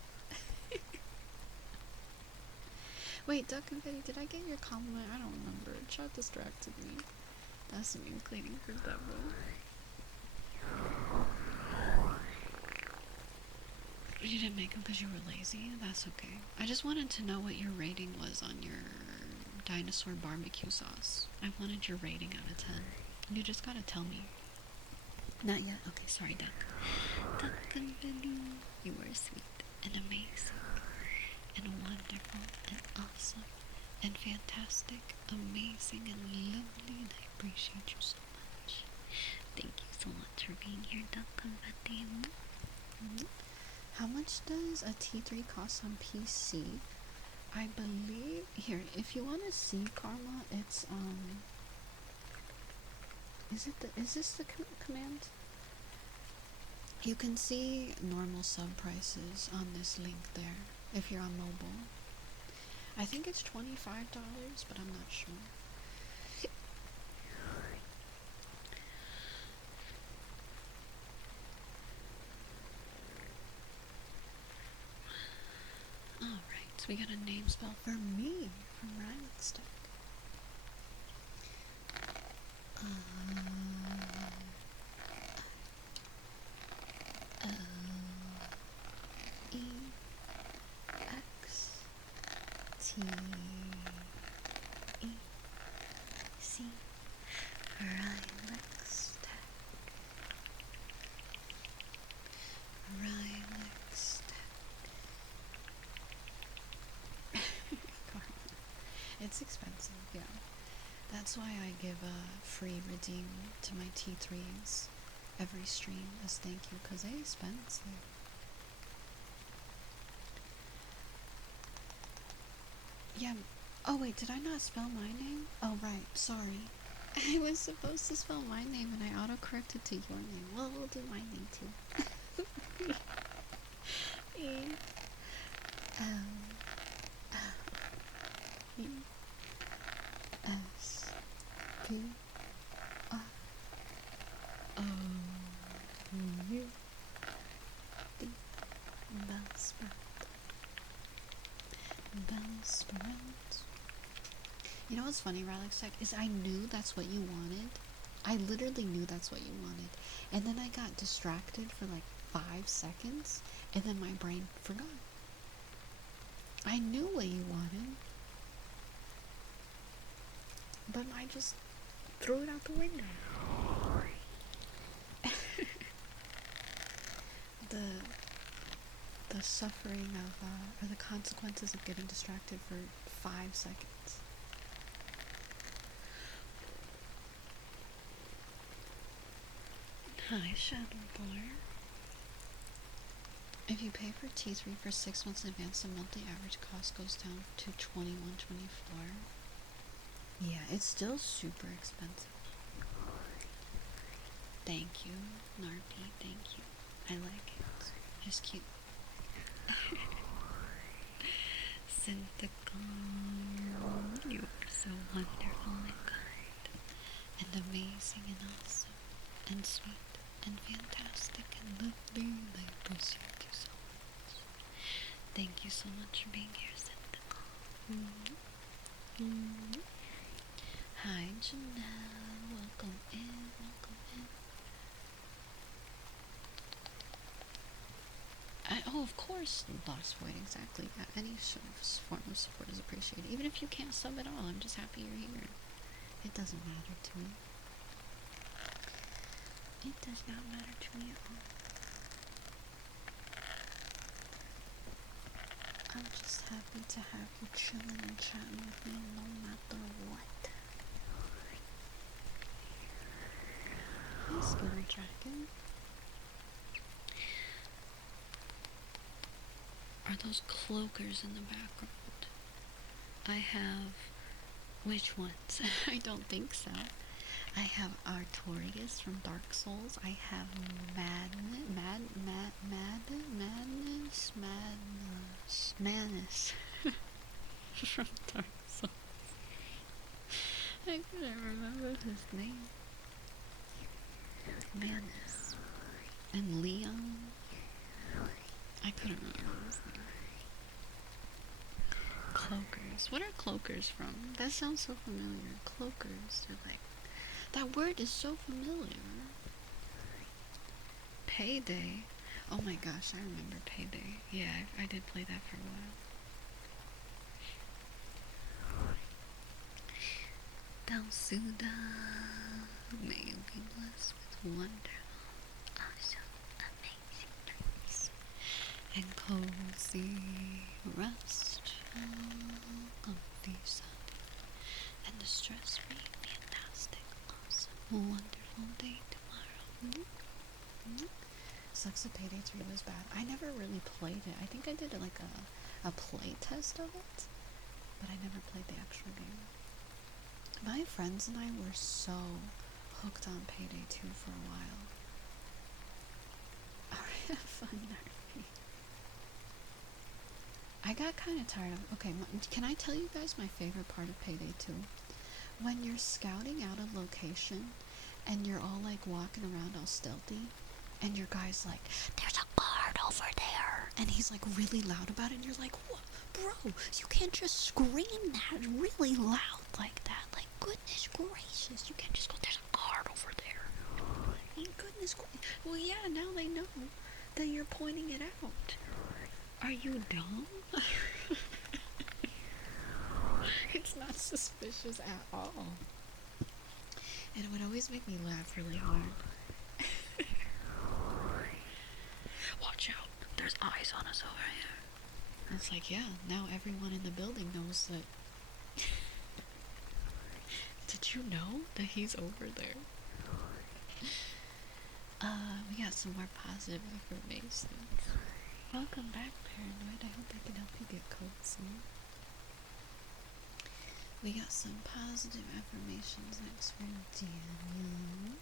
Wait, Duck Confetti, did I get your compliment? I don't remember. Chat distracted me. That's me cleaning for Devil. You didn't make them because you were lazy? That's okay. I just wanted to know what your rating was on your dinosaur barbecue sauce. I wanted your rating out of 10. You just gotta tell me. Not yet? Okay, sorry, Duck. Duck Confetti, you are sweet and amazing and wonderful and awesome and fantastic, amazing and lovely, and I appreciate you so much. Thank you so much for being here, Duck Confetti. How much does a T3 cost on PC? I believe, here, if you want to see Karma, it's, is this the command? You can see normal sub prices on this link there, if you're on mobile. I think it's $25, but I'm not sure. Alright, so we got a name spell for me from Rhinestick. E-X-T-E-C Rhinestick. It's expensive, yeah. That's why I give a free redeem to my T3s every stream as thank you, because they're expensive. Yeah. Oh wait, did I not spell my name? Oh right, sorry. I was supposed to spell my name and I auto-corrected to your name. Well, we'll do my name too. E L L E S P R O U D. Bellsprout. Bellsprout. You know what's funny, Relic Sec, is I knew that's what you wanted. I literally knew that's what you wanted. And then I got distracted for like 5 seconds, and then my brain forgot. I knew what you wanted, but I just threw it out the window. the suffering of, or the consequences of getting distracted for 5 seconds. Hi, Shadow Boy. If you pay for T3 for 6 months in advance, the monthly average cost goes down to $21.24. Yeah, it's still super expensive. Thank you, Narpi. Thank you. I like it. It's cute. Synthicon, you are so wonderful and kind, and amazing and awesome, and sweet, and fantastic, and lovely, and I appreciate you so much. Thank you so much for being here, Synthicon. Hi, Janelle. Welcome in, welcome in. Oh, of course, Lost Void, exactly. Yeah, any sort of form of support is appreciated. Even if you can't sub at all, I'm just happy you're here. It doesn't matter to me. It does not matter to me at all. I'm just happy to have you chilling and chatting with me no matter what. Hey, Skinner Dragon. Are those cloakers in the background? I have... Which ones? I don't think so. I have Artorias from Dark Souls. I have Manus from Dark Souls. I couldn't remember his name. Manus. And Leon. I couldn't remember his name. Cloakers. What are cloakers from? That sounds so familiar. Cloakers. They're like... That word is so familiar. Payday. Oh my gosh, I remember Payday. Yeah, I did play that for a while. Dalsuda, may you be blessed with wonderful, awesome, amazing dreams and cozy, restful, comfy sun, and a stress-free, fantastic, awesome, wonderful day tomorrow. Sucks that Payday 3 was bad. I never really played it. I think I did like a play test of it, but I never played the actual game. My friends and I were so hooked on Payday 2 for a while. Alright, have fun, Narfi. I got kind of tired of... Okay, can I tell you guys my favorite part of Payday 2? When you're scouting out a location, and you're all like walking around all stealthy, and your guy's like, there's a guard over there, and he's like really loud about it, and you're like, what? Bro, you can't just scream that really loud like that. Like, goodness gracious, you can't just go, there's a guard over there. Goodness gracious. Well, yeah, now they know that you're pointing it out. Are you dumb? It's not suspicious at all. And it would always make me laugh really hard. Watch out, there's eyes on us over here. And it's like, yeah, now everyone in the building knows that. Did you know that he's over there? We got some more positive affirmations. Welcome back, Paranoid. I hope I can help you get cozy. We got some positive affirmations next from Daniel.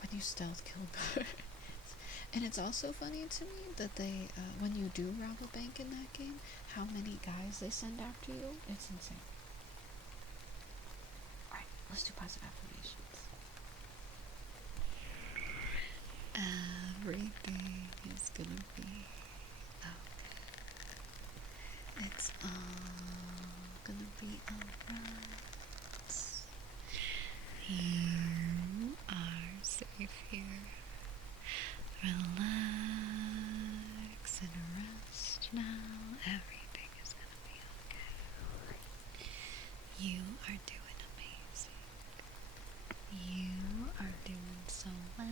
When you stealth kill birds. And it's also funny to me that they, when you do rob a bank in that game, how many guys they send after you. It's insane. Alright, let's do positive affirmations. Everything is gonna be okay. It's all gonna be alright. You are safe here. Relax and rest now. Everything is gonna be okay. You are doing amazing. You are doing so well.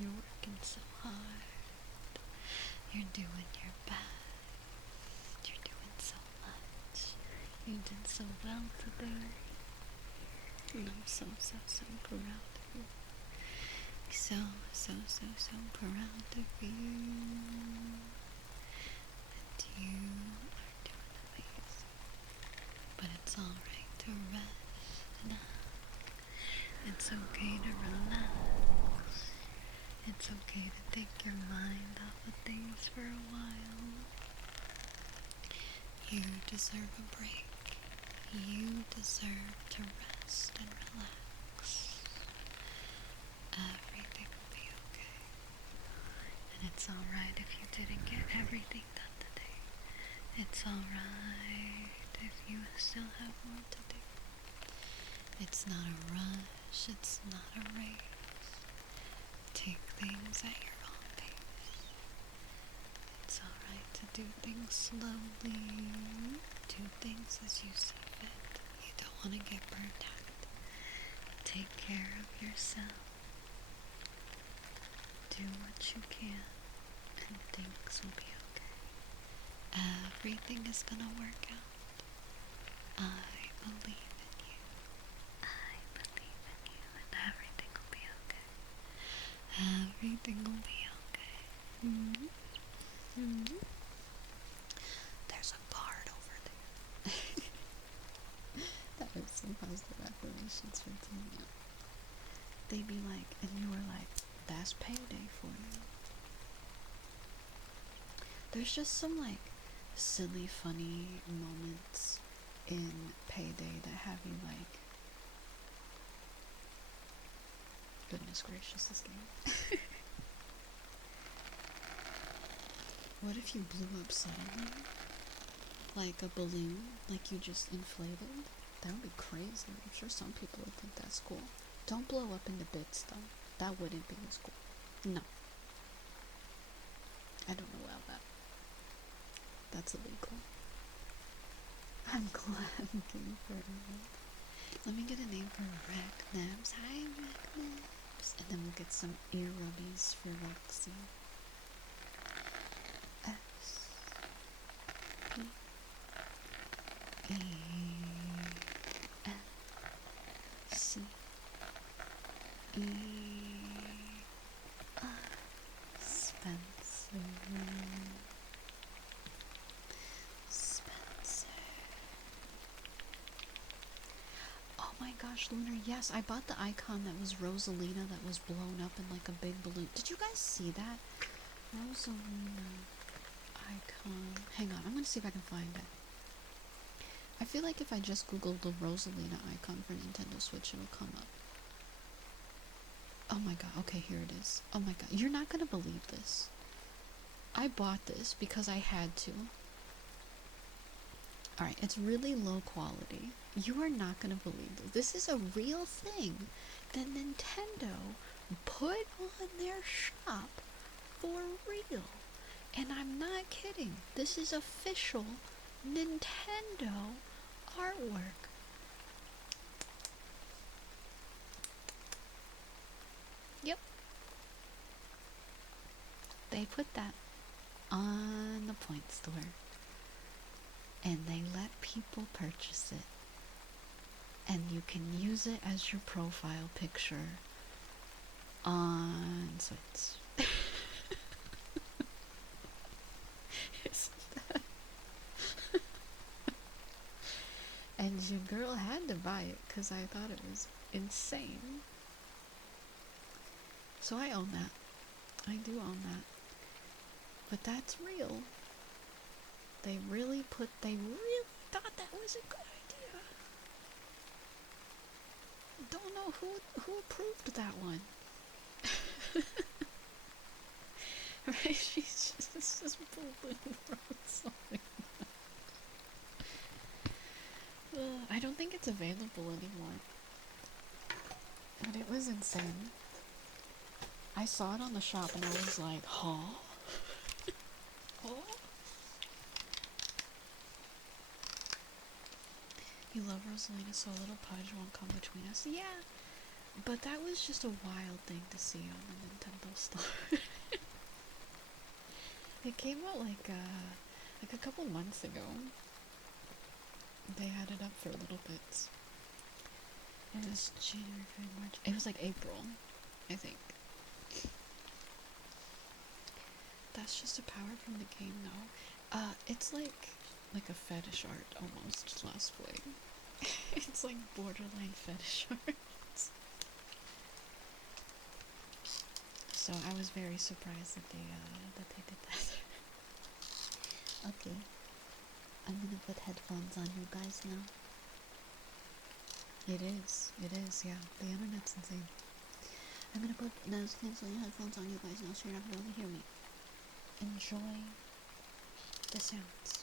You're working so hard. You're doing your best. You're doing so much. You did so well today. And I'm so proud of you. So proud of you. And you are doing amazing. But it's alright to rest now. It's okay to relax. It's okay to take your mind off of things for a while. You deserve a break. You deserve to rest and relax. Everything will be okay. And it's alright if you didn't get everything done today. It's alright if you still have more to do. It's not a rush, it's not a race. Take things at your own pace. It's alright to do things slowly. Do things as you see fit. You don't want to get burnt out. Take care of yourself. Do what you can, and things will be okay. Everything is gonna work out. I believe in you. I believe in you, and everything will be okay. Everything will be okay. There's a guard over there. That is some positive affirmations for Tina. They'd be like, and you were like, that's payday for you. There's just some like silly, funny moments in Payday that have you like, goodness gracious, this game. What if you blew up suddenly? Like a balloon, like you just inflated? That would be crazy. I'm sure some people would think that's cool. Don't blow up into bits though. That wouldn't be as cool. No. I don't know about that. That's illegal. I'm glad I'm getting for it. Let me get a name for Recnebs. Hi, Recnebs. And then we'll get some ear rubbies for Rexy. S P A N C E R Spencer. Oh my gosh, Lunar, yes, I bought the icon that was Rosalina that was blown up in like a big balloon. Did you guys see that? Rosalina icon. Hang on, I'm gonna see if I can find it. I feel like if I just Googled the Rosalina icon for Nintendo Switch, it'll come up. Oh my god, okay, here it is. Oh my god, you're not gonna believe this. I bought this because I had to. Alright, it's really low quality. You are not gonna believe this. This is a real thing that Nintendo put on their shop for real. And I'm not kidding. This is official Nintendo artwork. Yep. They put that on the point store. And they let people purchase it. And you can use it as your profile picture on Switch. And your girl had to buy it because I thought it was insane. So I own that. I do own that. But that's real. They really thought that was a good idea. Don't know who approved that one. Right? It's just balloon or something. I don't think it's available anymore. But it was insane. I saw it on the shop and I was like, huh? Huh? You love Rosalina so little Pudge won't come between us. Yeah, but that was just a wild thing to see on the Nintendo store. It came out like a couple months ago. They had it up for a little bit. It was January, February, March. It was like April, I think. That's just a power from the game, though. It's like a fetish art almost. Last Flame. It's like borderline fetish art. So I was very surprised that they did that. Okay, I'm gonna put headphones on you guys now. It is, yeah. The internet's insane. I'm gonna put noise canceling headphones on you guys now so you're not gonna be able to hear me. Enjoy the sounds.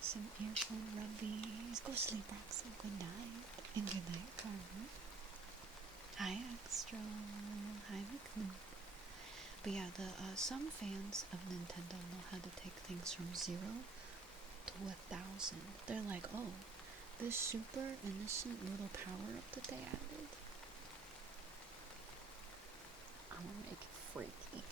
Some earphone rubbies. Go sleep, Roxy. Good night. And good night, Carmen. Hi, Extra. Hi, McMoon. But yeah, some fans of Nintendo know how to take things from 0 to 1,000. They're like, oh, this super innocent little power-up that they added, I'm gonna make it freaky.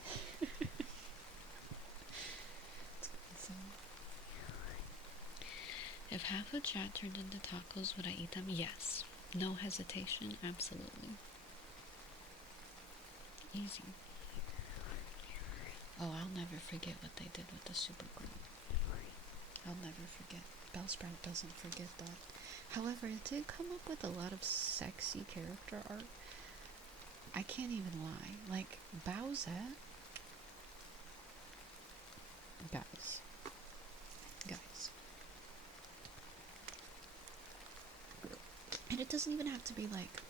If half a chat turned into tacos, would I eat them? Yes. No hesitation, absolutely. Easy. Oh, I'll never forget what they did with the super glue. I'll never forget. Bellsprout doesn't forget that. However, it did come up with a lot of sexy character art. I can't even lie. Like, Bowsette. Guys. And it doesn't even have to be like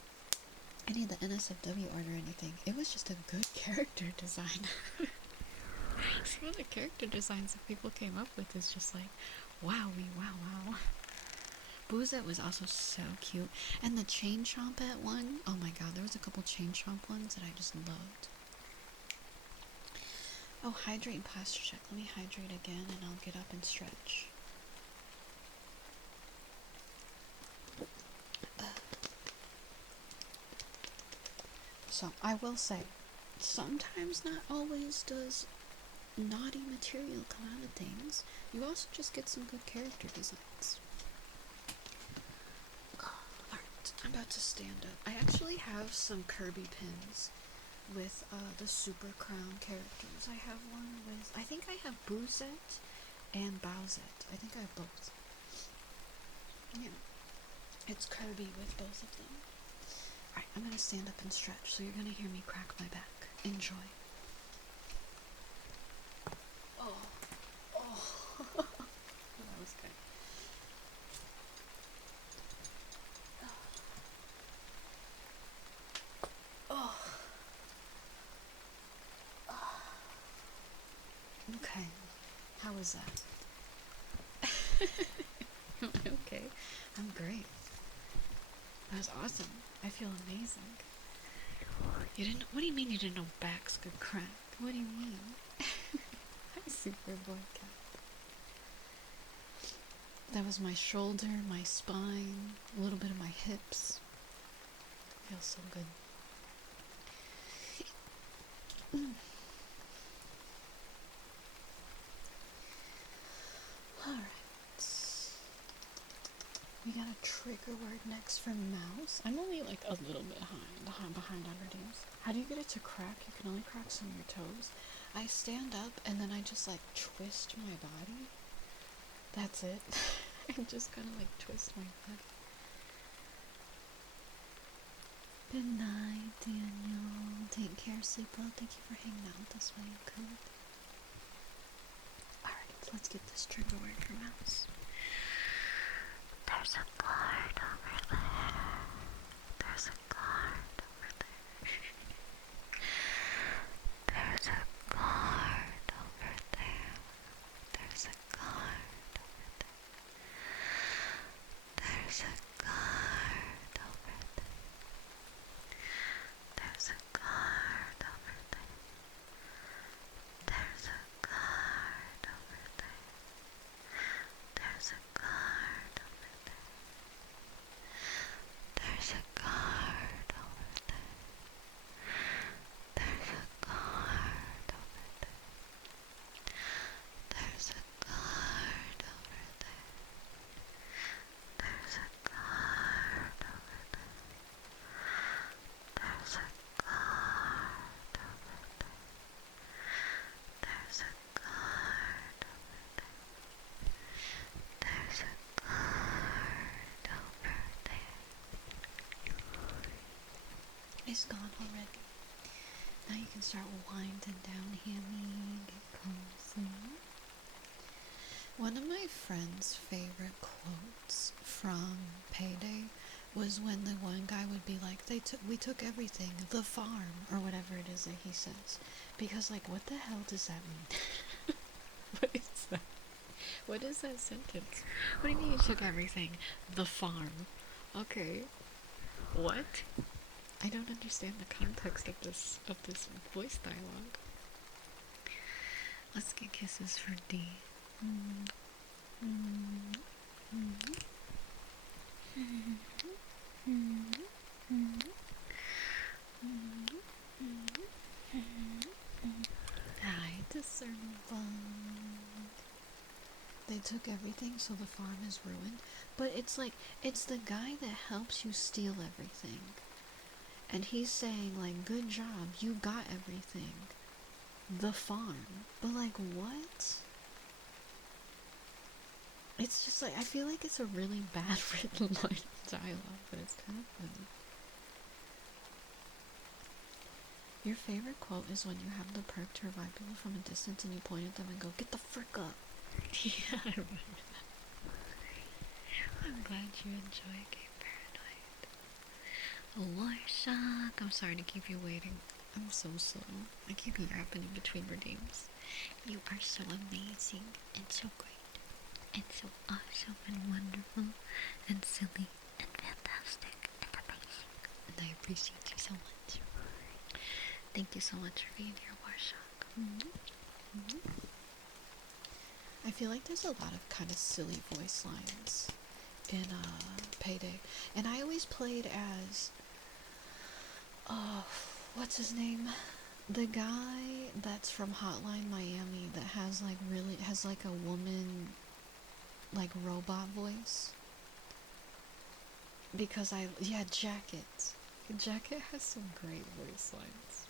any of the NSFW art or anything. It was just a good character design. Some of the character designs that people came up with is just like, wow. Boozette was also so cute. And the Chain Chompette one, oh my god, there was a couple Chain Chomp ones that I just loved. Oh, hydrate and posture check. Let me hydrate again and I'll get up and stretch. So, I will say, sometimes, not always, does naughty material come out of things. You also just get some good character designs. Alright, I'm about to stand up. I actually have some Kirby pins with the Super Crown characters. I have one with, I think I have Boozette and Bowsette. I think I have both. Yeah. It's Kirby with both of them. Alright, I'm gonna stand up and stretch, so you're gonna hear me crack my back. Enjoy. Oh. Oh. That was good. Oh. Okay. How was that? Okay. I'm great. That was awesome. I feel amazing. You didn't. What do you mean you didn't know backs could crack? What do you mean? I'm super boy cat. That was my shoulder, my spine, a little bit of my hips. Feels so good. Alright. We got a trigger word next for mouse. I'm only like a little bit behind on redeems. How do you get it to crack? You can only crack some of your toes. I stand up and then I just like twist my body. That's it. I just kind of like twist my body. Good night, Daniel. Take care, sleep well. Thank you for hanging out with us while you could. Alright, let's get this trigger word for mouse. There's a guard over there. There's a guard over there. There's a guard over there. There's a guard over there. There's a guard over there. There's a guard over there. There's a guard over there. There's a guard over there. There's a guard over there. There's a guard over there. There's a guard over there. There's a guard over there. There's a guard over there. There's a guard over there. There's a guard over there. It's gone already. Now you can start winding down, Hammy. Get cozy. One of my friend's favorite quotes from Payday was when the one guy would be like, we took everything, the farm, or whatever it is that he says. Because, like, what the hell does that mean? What is that? What is that sentence? What do you mean you took everything? The farm. Okay. What? I don't understand the context of this voice dialogue. Let's get kisses for D. Hi, discernible. They took everything, so the farm is ruined. But it's like, it's the guy that helps you steal everything. And he's saying, like, good job, you got everything. The farm. But, like, what? It's just like, I feel like it's a really bad written line of dialogue, but it's kind of funny. Your favorite quote is when you have the perk to revive people from a distance and you point at them and go, get the frick up. Yeah, I remember that. I'm glad you enjoy Game Paranoid. Warshak, I'm sorry to keep you waiting. I'm so slow. I keep yapping in between redeems. You are so amazing and so great and so awesome and wonderful and silly and fantastic and amazing. And I appreciate you so much. Thank you so much for being here, Warshak. I feel like there's a lot of kind of silly voice lines in Payday. And I always played as, what's his name? The guy that's from Hotline Miami that has like a woman, like, robot voice. Because Jacket. Jacket has some great voice lines.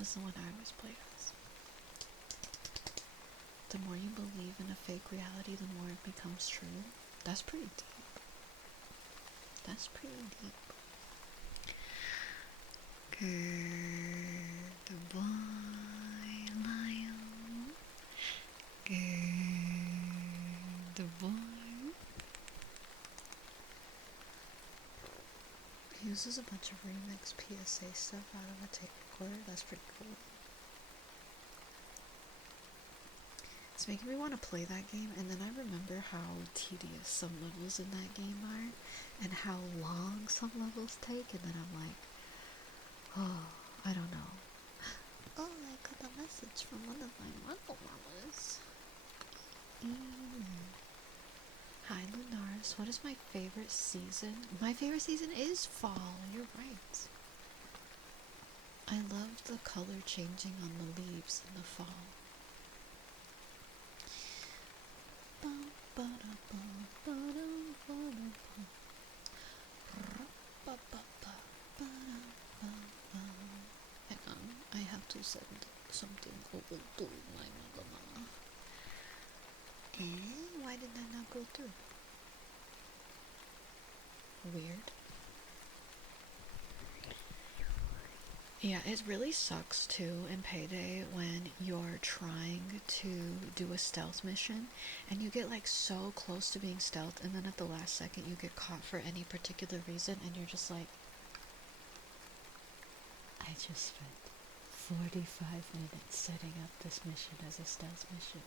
was the one I always played as. The more you believe in a fake reality, the more it becomes true. That's pretty deep. That's pretty deep. Goodbye, Lyle. Goodbye. He uses a bunch of remix PSA stuff out of a tape recorder. That's pretty cool. It's making me want to play that game, and then I remember how tedious some levels in that game are, and how long some levels take, and then I'm like, oh, I don't know. Oh, I got a message from one of my Muggle mamas. Hi, Lunaris. What is my favorite season? My favorite season is fall. You're right. I love the color changing on the leaves in the fall. Hang on, I have to send something over to my mama. Why did that not go through? Weird. Yeah, it really sucks too in Payday when you're trying to do a stealth mission and you get like so close to being stealth, and then at the last second you get caught for any particular reason, and you're just like, I just spent 45 minutes setting up this mission as a stealth mission,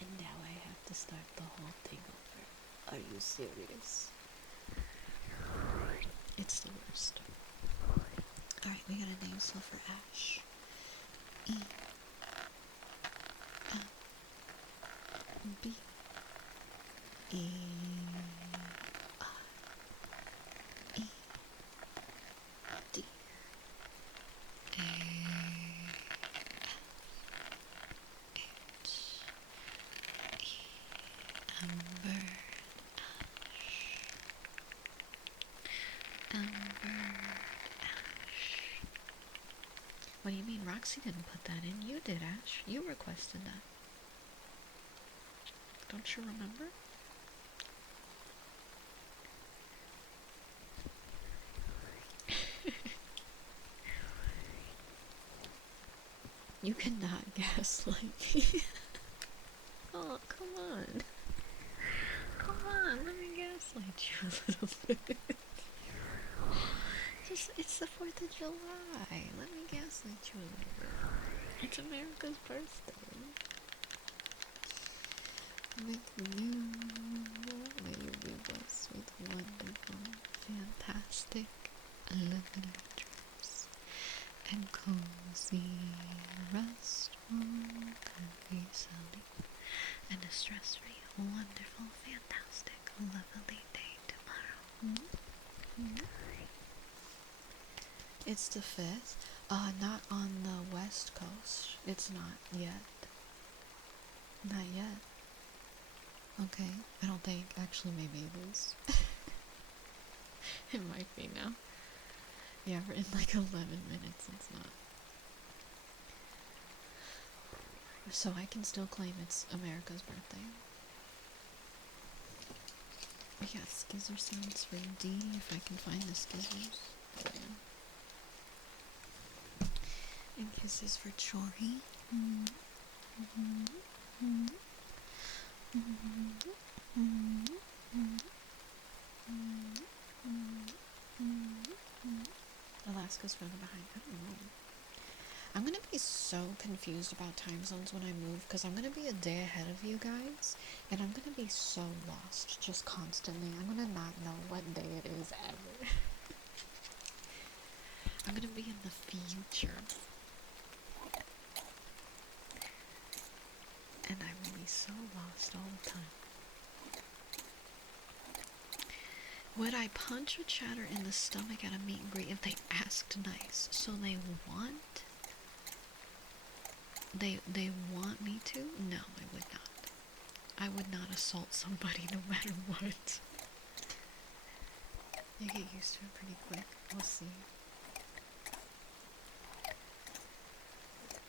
and now I have to start the whole thing over. Are you serious? It's the worst. Alright, we got a name spell for Ash. E L B E I E D A H E Amber Ash. What do you mean Roxy didn't put that in? You did, Ash. You requested that. Don't you remember? You cannot gaslight me. Oh, come on. Come on, let me gaslight you a little bit. It's the 4th of July. Let me gaslight you a little bit. It's America's birthday. With you, may you be blessed with wonderful, fantastic, lovely dreams, and cozy, restful, and peacefully, and a stress-free, wonderful, fantastic, lovely day tomorrow. It's the 5th. Not on the West Coast. It's not yet. Not yet. Okay, I don't think. Actually, maybe it is. It might be now. Yeah, we're in like 11 minutes. It's not. So I can still claim it's America's birthday. We got skizzer sounds for D, if I can find the skizzers. Oh, yeah. And kisses for Chori. Alaska's further behind. I don't know. I'm gonna be so confused about time zones when I move, because I'm gonna be a day ahead of you guys, and I'm gonna be so lost just constantly. I'm gonna not know what day it is ever. I'm gonna be in the future. And I'm gonna be so lost all the time. Would I punch a chatter in the stomach at a meet and greet if they asked nice? So they want me to? No, I would not. I would not assault somebody no matter what. You get used to it pretty quick. We'll see.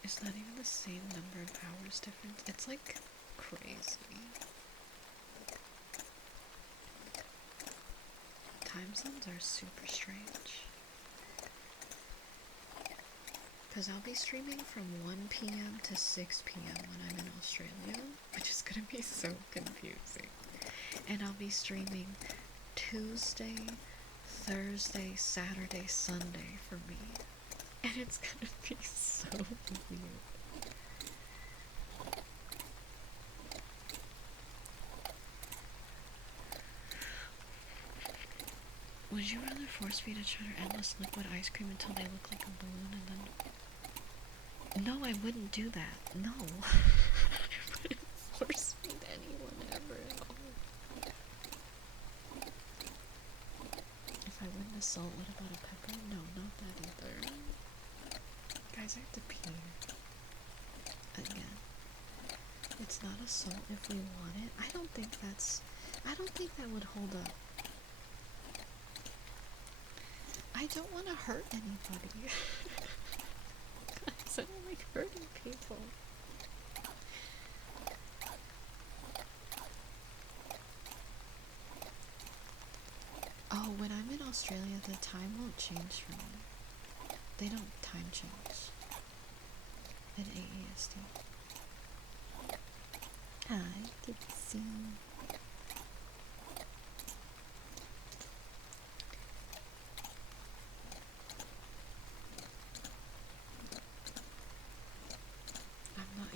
It's not even the same number of hours difference. It's like crazy. Time zones are super strange. Because I'll be streaming from 1 p.m. to 6 p.m. when I'm in Australia, which is going to be so confusing. And I'll be streaming Tuesday, Thursday, Saturday, Sunday for me. And it's going to be so weird. Would you rather force feed each other endless liquid ice cream until they look like a balloon and then... No, I wouldn't do that. No. I wouldn't force feed anyone ever at all. If I wouldn't assault, what about a pepper? No, not that either. Guys, I have to pee. Again. It's not assault if we want it. I don't think that would hold up. I don't want to hurt anybody. Guys, I don't like hurting people. Oh, when I'm in Australia, the time won't change for me. They don't time change. In AEST. Hi, good to see you.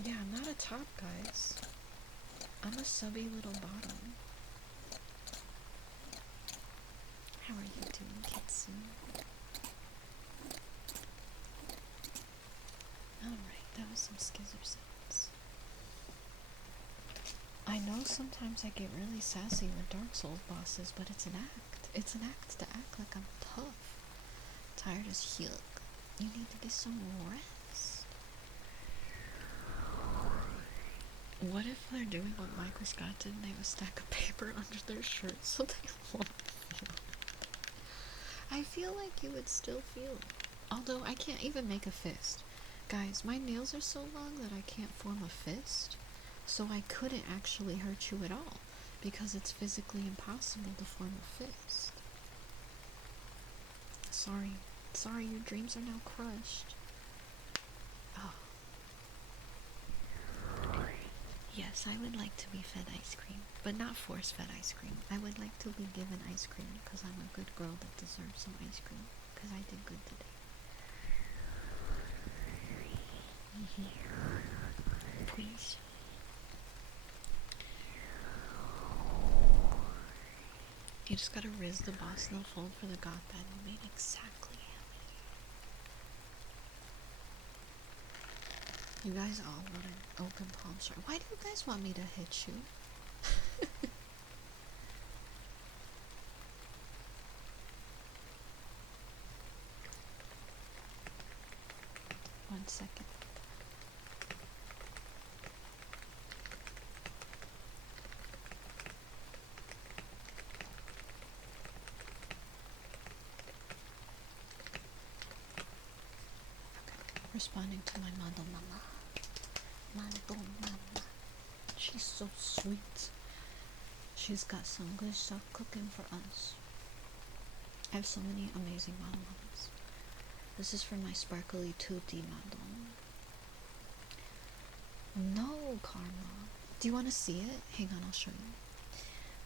I'm not a top, guys. I'm a subby little bottom. How are you doing, Kitsu? Alright, that was some skizzer sounds. I know sometimes I get really sassy with Dark Souls bosses, but it's an act. It's an act to act like I'm tough. Tired as yuck. You need to get some rest. What if they're doing what Michael Scott did and they have a stack of paper under their shirt so they won't feel it? I feel like you would still feel it. Although I can't even make a fist. Guys, my nails are so long that I can't form a fist. So I couldn't actually hurt you at all. Because it's physically impossible to form a fist. Sorry. Sorry, your dreams are now crushed. Oh. Yes, I would like to be fed ice cream, but not force-fed ice cream. I would like to be given ice cream because I'm a good girl that deserves some ice cream because I did good today. Please. You just gotta riz the boss no fold for the god bed you made exactly. You guys all want an open palm shirt. Why do you guys want me to hit you? One second. Okay. Responding to my Mando Mama. Mando Mama. She's so sweet. She's got some good stuff cooking for us. I have so many amazing Mando Mamas. This is for my sparkly tutti Mando. No, Karma. Do you want to see it? Hang on, I'll show you.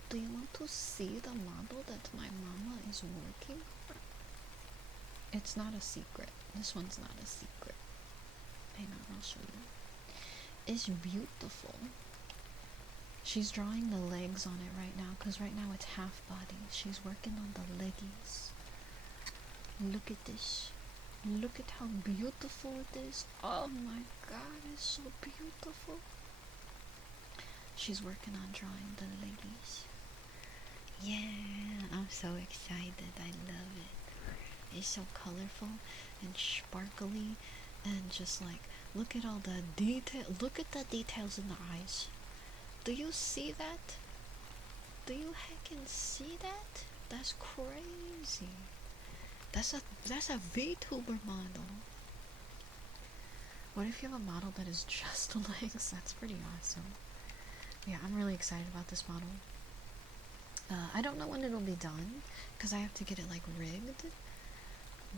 Do you want to see the model that my mama is working for? It's not a secret. This one's not a secret. Hang on, I'll show you. It's beautiful. She's drawing the legs on it right now because right now it's half body. She's working on the leggies. Look at this. Look at how beautiful it is. Oh my god, it's so beautiful. She's working on drawing the leggies. Yeah, I'm so excited. I love it. It's so colorful and sparkly and just like, look at all the detail. Look at the details in the eyes. Do you see that? Do you heckin' see that? That's crazy. That's a VTuber model. What if you have a model that is just legs? That's pretty awesome. Yeah, I'm really excited about this model. I don't know when it'll be done, because I have to get it, like, rigged.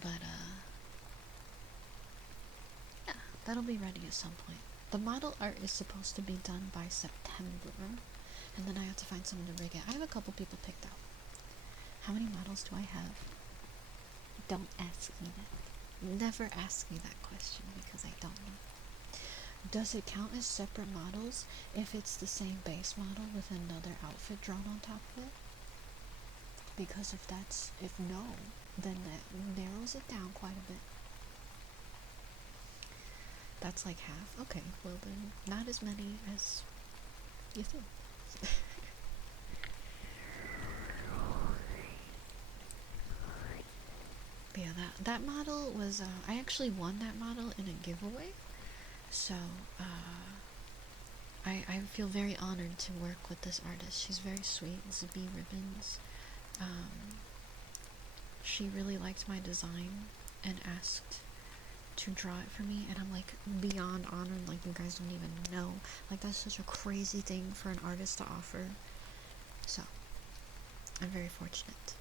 But, yeah, that'll be ready at some point. The model art is supposed to be done by September, and then I have to find someone to rig it. I have a couple people picked out. How many models do I have? Don't ask me that. Never ask me that question, because I don't know. Does it count as separate models if it's the same base model with another outfit drawn on top of it? Because if no, then that narrows it down quite a bit. That's like half. Okay, well then, not as many as you think. But yeah, that model was, I actually won that model in a giveaway. So, I feel very honored to work with this artist. She's very sweet. Zippy Ribbons. She really liked my design and asked to draw it for me, and I'm like beyond honored. Like, you guys don't even know. Like, that's such a crazy thing for an artist to offer. So, I'm very fortunate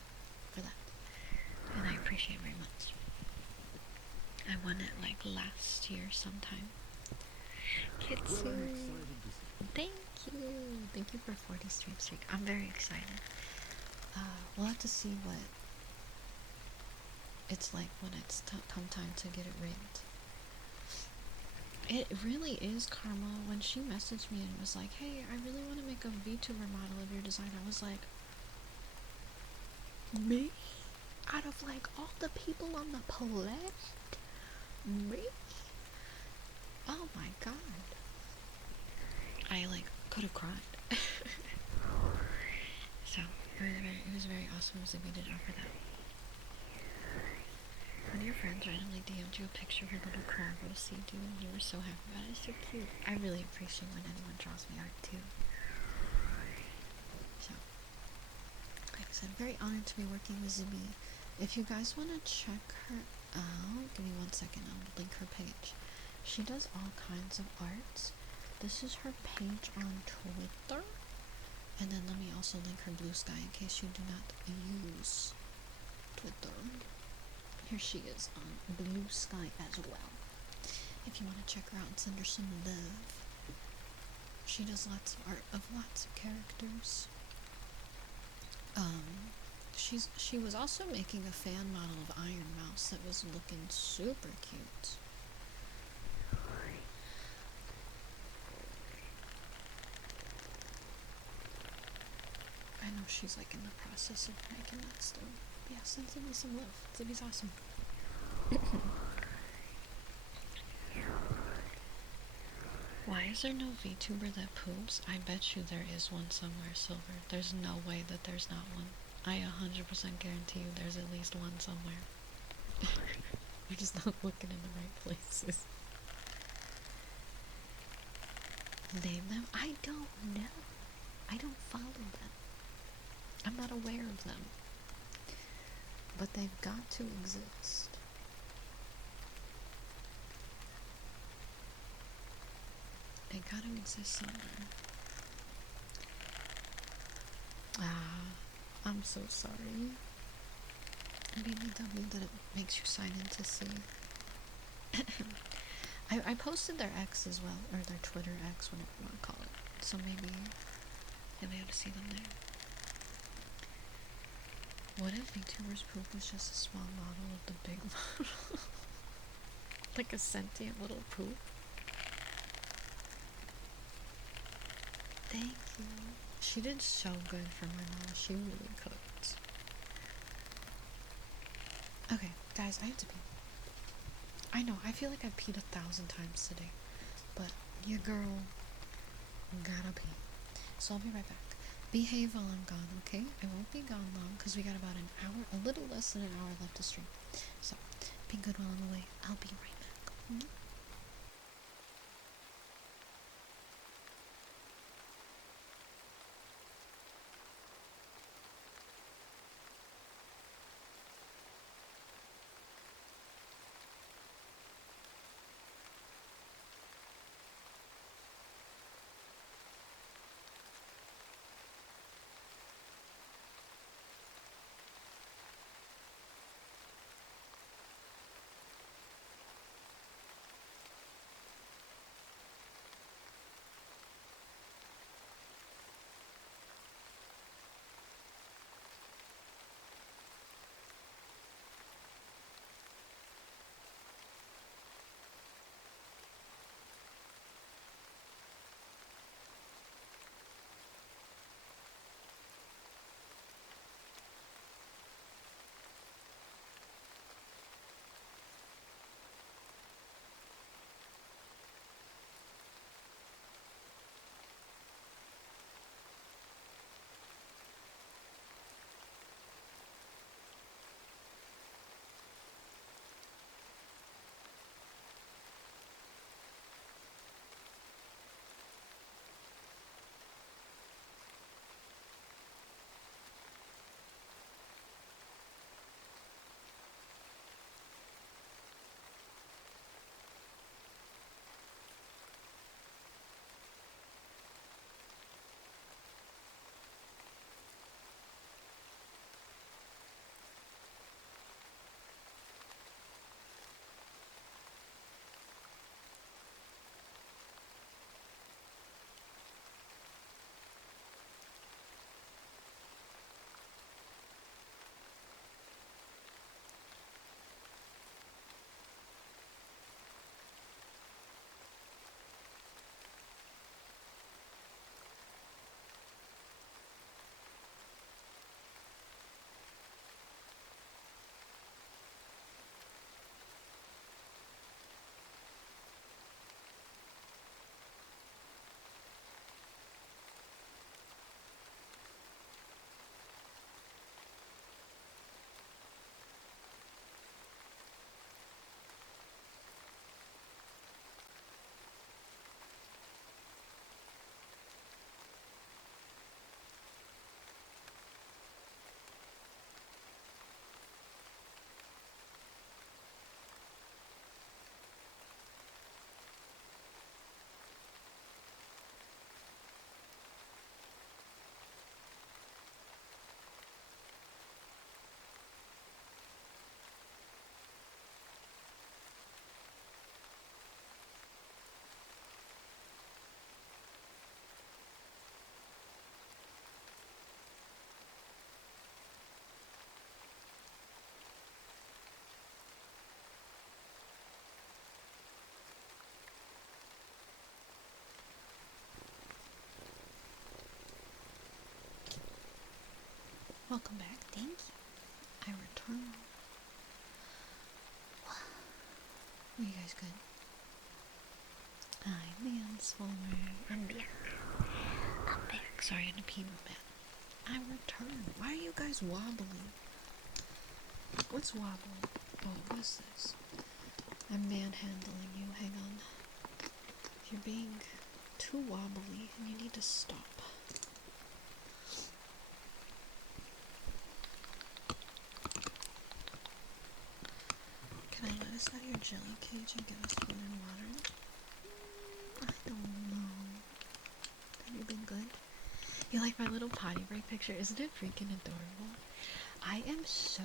for that, and I appreciate it very much. I won it like last year sometime. Kitsu, thank you for 40 stream streak. I'm very excited. We'll have to see what it's like when it's come time to get it rigged. It really is karma. When she messaged me and was like, hey, I really want to make a VTuber model of your design, I was like, me? Out of like all the people on the planet? Me? Oh my god. I like could have cried. So it was very awesome that we did offer that. One of your friends randomly DM'd you a picture of your little crab received you and you were so happy about it. It's so cute. I really appreciate when anyone draws me art too. So, like I said, I'm very honored to be working with Zibby. If you guys want to check her out, give me 1 second, I'll link her page. She does all kinds of arts. This is her page on Twitter. And then let me also link her Blue Sky in case you do not use Twitter. Here she is on Blue Sky as well. If you want to check her out and send her some love. She does lots of art of lots of characters. She was also making a fan model of Iron Mouse that was looking super cute. I know she's like in the process of making that still. Yeah, send Zibby some love. Zibby's awesome. Why is there no VTuber that poops? I bet you there is one somewhere, Silver. There's no way that there's not one. I 100% guarantee you there's at least one somewhere. You're just not looking in the right places. Name them? I don't know. I don't follow them. I'm not aware of them. But they've got to exist. They gotta exist somewhere. I'm so sorry. BBW that it makes you sign in to see. I posted their X as well, or their Twitter X, whatever you want to call it. So maybe you'll be able to see them there. What if VTuber's poop was just a small model of the big model? Like a sentient little poop? Thank you. She did so good for my mom. She really cooked. Okay, guys, I have to pee. I know, I feel like I've peed 1,000 times today. But your girl gotta pee. So I'll be right back. Behave while I'm gone, okay? I won't be gone long because we got about an hour, a little less than an hour left to stream. So, be good while I'm away. I'll be right back. welcome back. Thank you. I return. Are you guys good? I'm Mansformer. I'm back. Sorry, I had to pee real bad. I return. Why are you guys wobbling? What's wobbling? Oh, what's this? I'm manhandling you. Hang on. You're being too wobbly and you need to stop. Can I let us out of your jelly cage and give us food and water? I don't know. Have you been good? You like my little potty break picture? Isn't it freaking adorable? I am so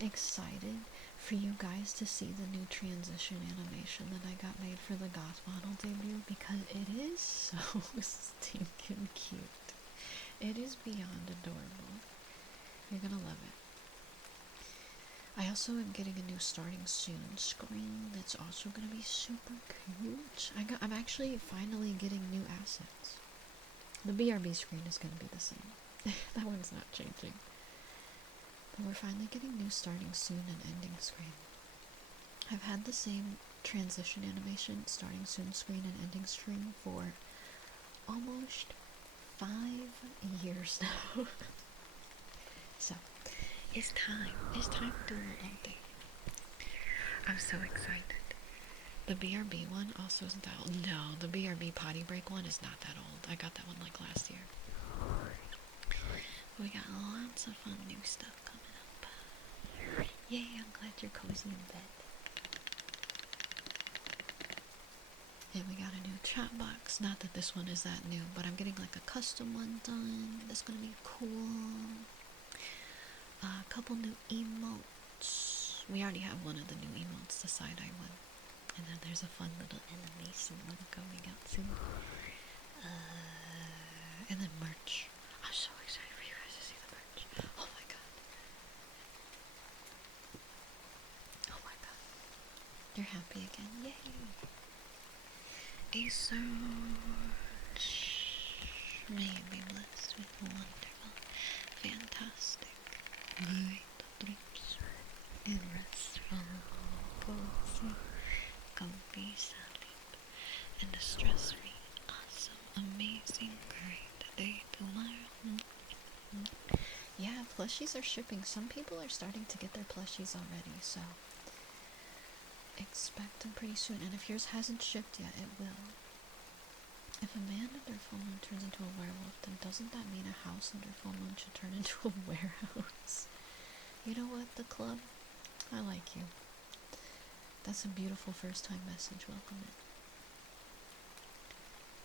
excited for you guys to see the new transition animation that I got made for the Goth model debut because it is so stinking cute. It is beyond adorable. You're gonna love it. I also am getting a new starting soon screen that's also gonna be super cute. I'm actually finally getting new assets. The BRB screen is gonna be the same. That one's not changing. But we're finally getting new starting soon and ending screen. I've had the same transition animation, starting soon screen and ending screen for almost 5 years now. So, it's time to do a little update. I'm so excited. The BRB one also isn't that old. No, the BRB potty break one is not that old. I got that one like last year. We got lots of fun new stuff coming up. Yay, I'm glad you're cozy in bed. And we got a new chat box. Not that this one is that new, but I'm getting like a custom one done. That's gonna be cool. A couple new emotes. We already have one of the new emotes, the side-eye one. And then there's a fun little animation one coming out soon. And then merch. I'm so excited for you guys to see the merch. Oh my god. Oh my god. You're happy again. Yay. A search. May you be blessed with wonderful, fantastic, good dreams and restful, cozy, comfy sleep, and a stress-free, awesome, amazing, great day tomorrow. Yeah, plushies are shipping. Some people are starting to get their plushies already, so expect them pretty soon. And if yours hasn't shipped yet, it will. If a man under full moon turns into a werewolf, then doesn't that mean a house under full moon should turn into a warehouse? You know what, the club? I like you. That's a beautiful first time message. Welcome it.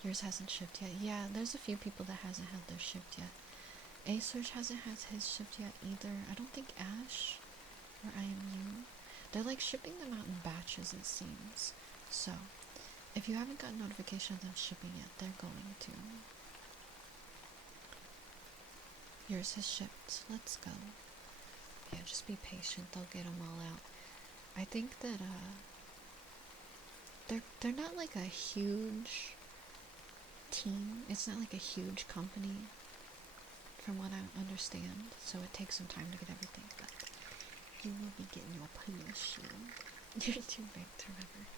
Yours hasn't shipped yet. Yeah, there's a few people that hasn't had theirs shipped yet. A-Search hasn't had his shipped yet either. I don't think Ash or IMU. They're like shipping them out in batches, it seems. So, if you haven't gotten notification of them shipping yet, they're going to. Yours has shipped. Let's go. Yeah, just be patient. They'll get them all out. I think that they're not like a huge team. It's not like a huge company, from what I understand. So it takes some time to get everything. But you will be getting your plushie. You're too big to remember.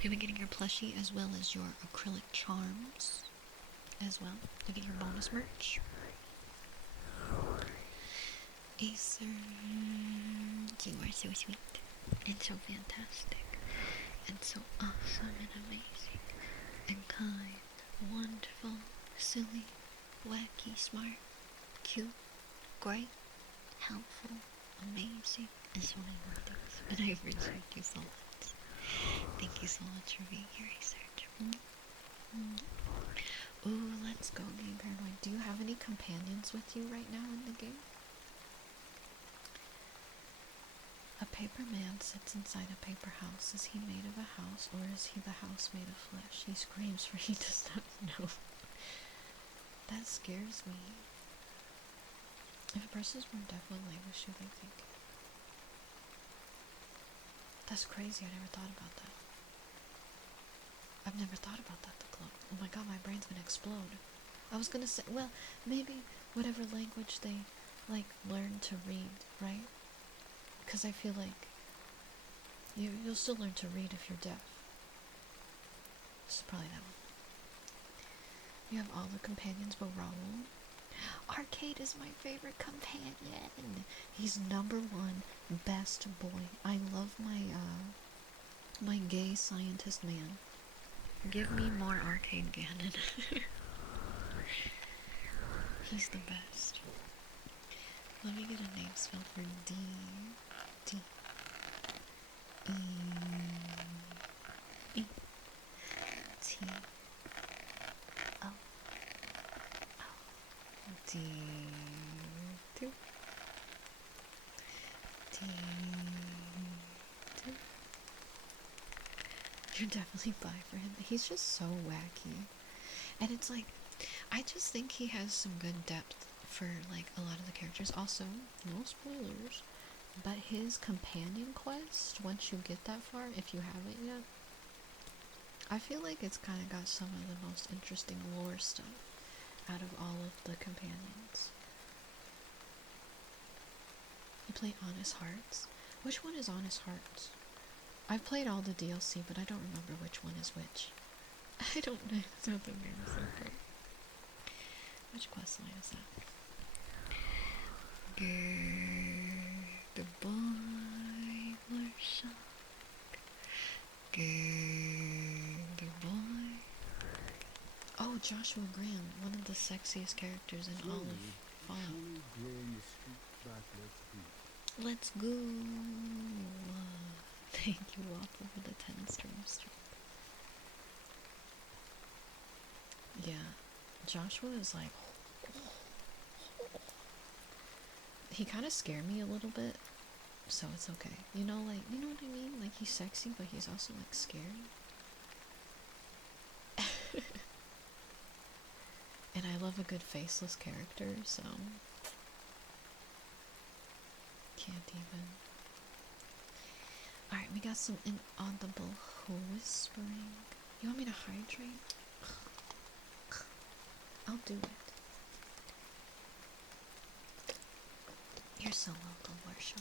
You'll be getting your plushie as well as your acrylic charms as well to get your bonus merch. Acer, you are so sweet and so fantastic and so awesome and amazing and kind, wonderful, silly, wacky, smart, cute, great, helpful, amazing, and so many more things. And I appreciate you so much. Thank you so much for being here, Research. Ooh, let's go, Game Paranoid. Do you have any companions with you right now in the game? A paper man sits inside a paper house. Is he made of a house, or is he the house made of flesh? He screams, for he does not know. That scares me. If a person is born deaf, what language should they think? That's crazy. I never thought about that. I've never thought about that, the club. Oh my god, my brain's gonna explode. I was gonna say, well, maybe whatever language they like learn to read, right? Because I feel like you'll still learn to read if you're deaf. So probably that one. You have all the companions but Raoul. Arcade is my favorite companion. He's #1 best boy. I love my gay scientist man. Give me more Arcade Ganon. He's the best. Let me get a name spelled for D. D. E. E. T. O. O. D. D. D. D. You're definitely bi for him. He's just so wacky. And it's like, I just think he has some good depth for like a lot of the characters. Also, no spoilers, but his companion quest, once you get that far, if you haven't yet, I feel like it's kind of got some of the most interesting lore stuff out of all of the companions. You play Honest Hearts? Which one is Honest Hearts? I've played all the DLC, but I don't remember which one is which. I don't know the names of them. Which quest line is that? Goodbye, Larshak. Goodbye. Oh, Joshua Graham, one of the sexiest characters in all of Fallout. Let's go. Thank you, Waffle, for the 10 streams. Yeah, Joshua is like, he kind of scared me a little bit, so it's okay. You know, like, you know what I mean? Like, he's sexy, but he's also, like, scary. And I love a good faceless character, so can't even. Alright, we got some inaudible whispering. You want me to hydrate? I'll do it. You're so welcome, Worship.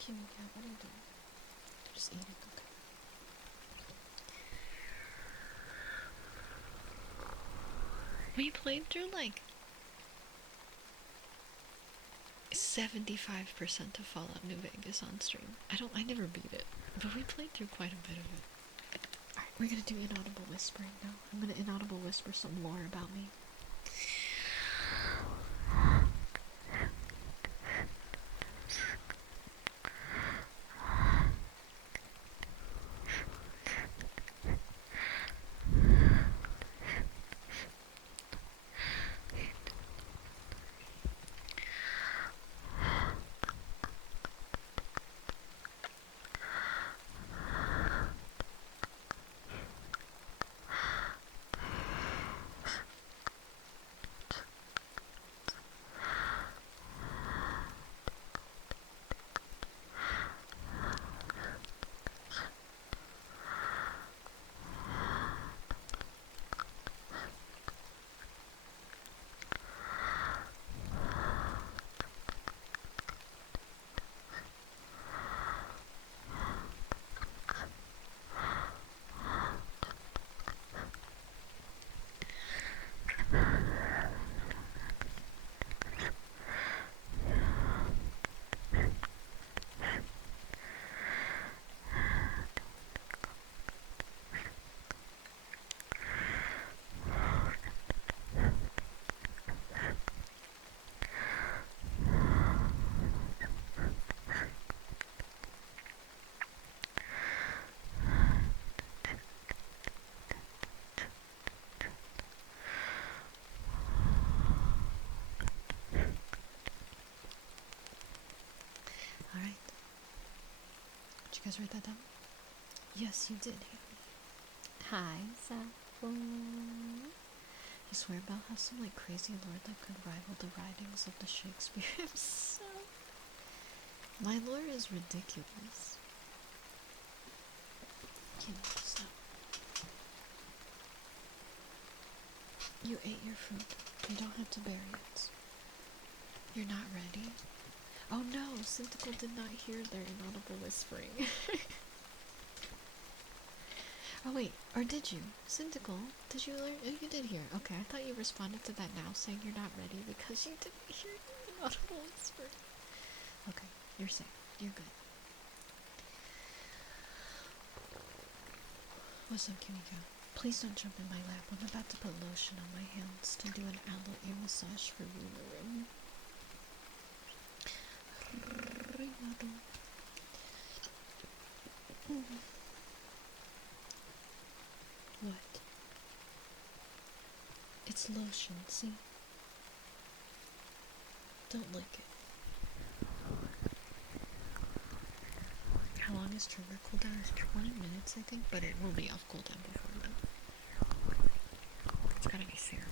Kimmy Cat, what are you doing? Just eating, okay. We played through like 75% of Fallout New Vegas on stream. I never beat it, but we played through quite a bit of it. Alright, we're gonna do inaudible whispering now. I'm gonna inaudible whisper some lore about me. Alright. Did you guys write that down? Yes, you did. Hi, Sappho. You swear Belle has some like crazy lore that could rival the writings of the Shakespeare himself. My lore is ridiculous. Can't stop. You ate your fruit. You don't have to bury it. You're not ready? Oh no, Syntacle did not hear their inaudible whispering. Oh wait, or did you? Syntacle, did you learn? Oh, you did hear. Okay, I thought you responded to that now saying you're not ready because you didn't hear your inaudible whispering. Okay, you're safe. You're good. What's up, Kimiko? Please don't jump in my lap. I'm about to put lotion on my hands to do an aloe ear massage for you in the room. What? It's lotion, see? Don't lick it. How long is trigger cooldown? It's 20 minutes, I think, but it will be off cooldown before then. It's gotta be serum.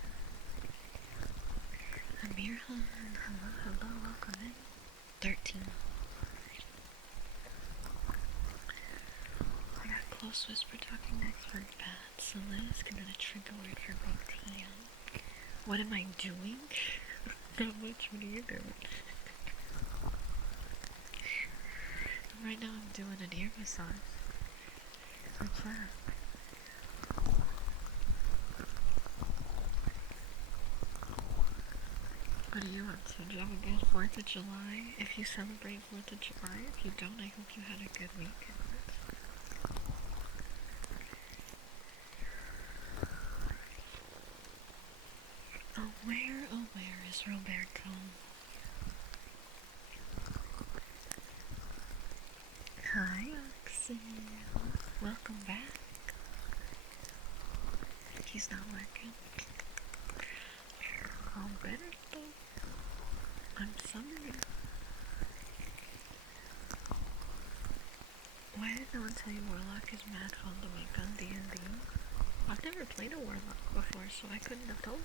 Amirhan, hello, welcome in. 13. I got close whisper talking next for bad, so Liz can do a trigger word for big T. What am I doing? Not much, what are you doing? Right now I'm doing an ear massage. What's that? What are you up to? Do you have a good 4th of July? If you celebrate 4th of July, if you don't, I hope you had a good weekend. Oh where is Roberto? Hi, Oxy. Welcome back. He's not working. Roberto. I'm summoning. Why did no one tell you Warlock is mad fun to make on D&D? I've never played a Warlock before, so I couldn't have told you.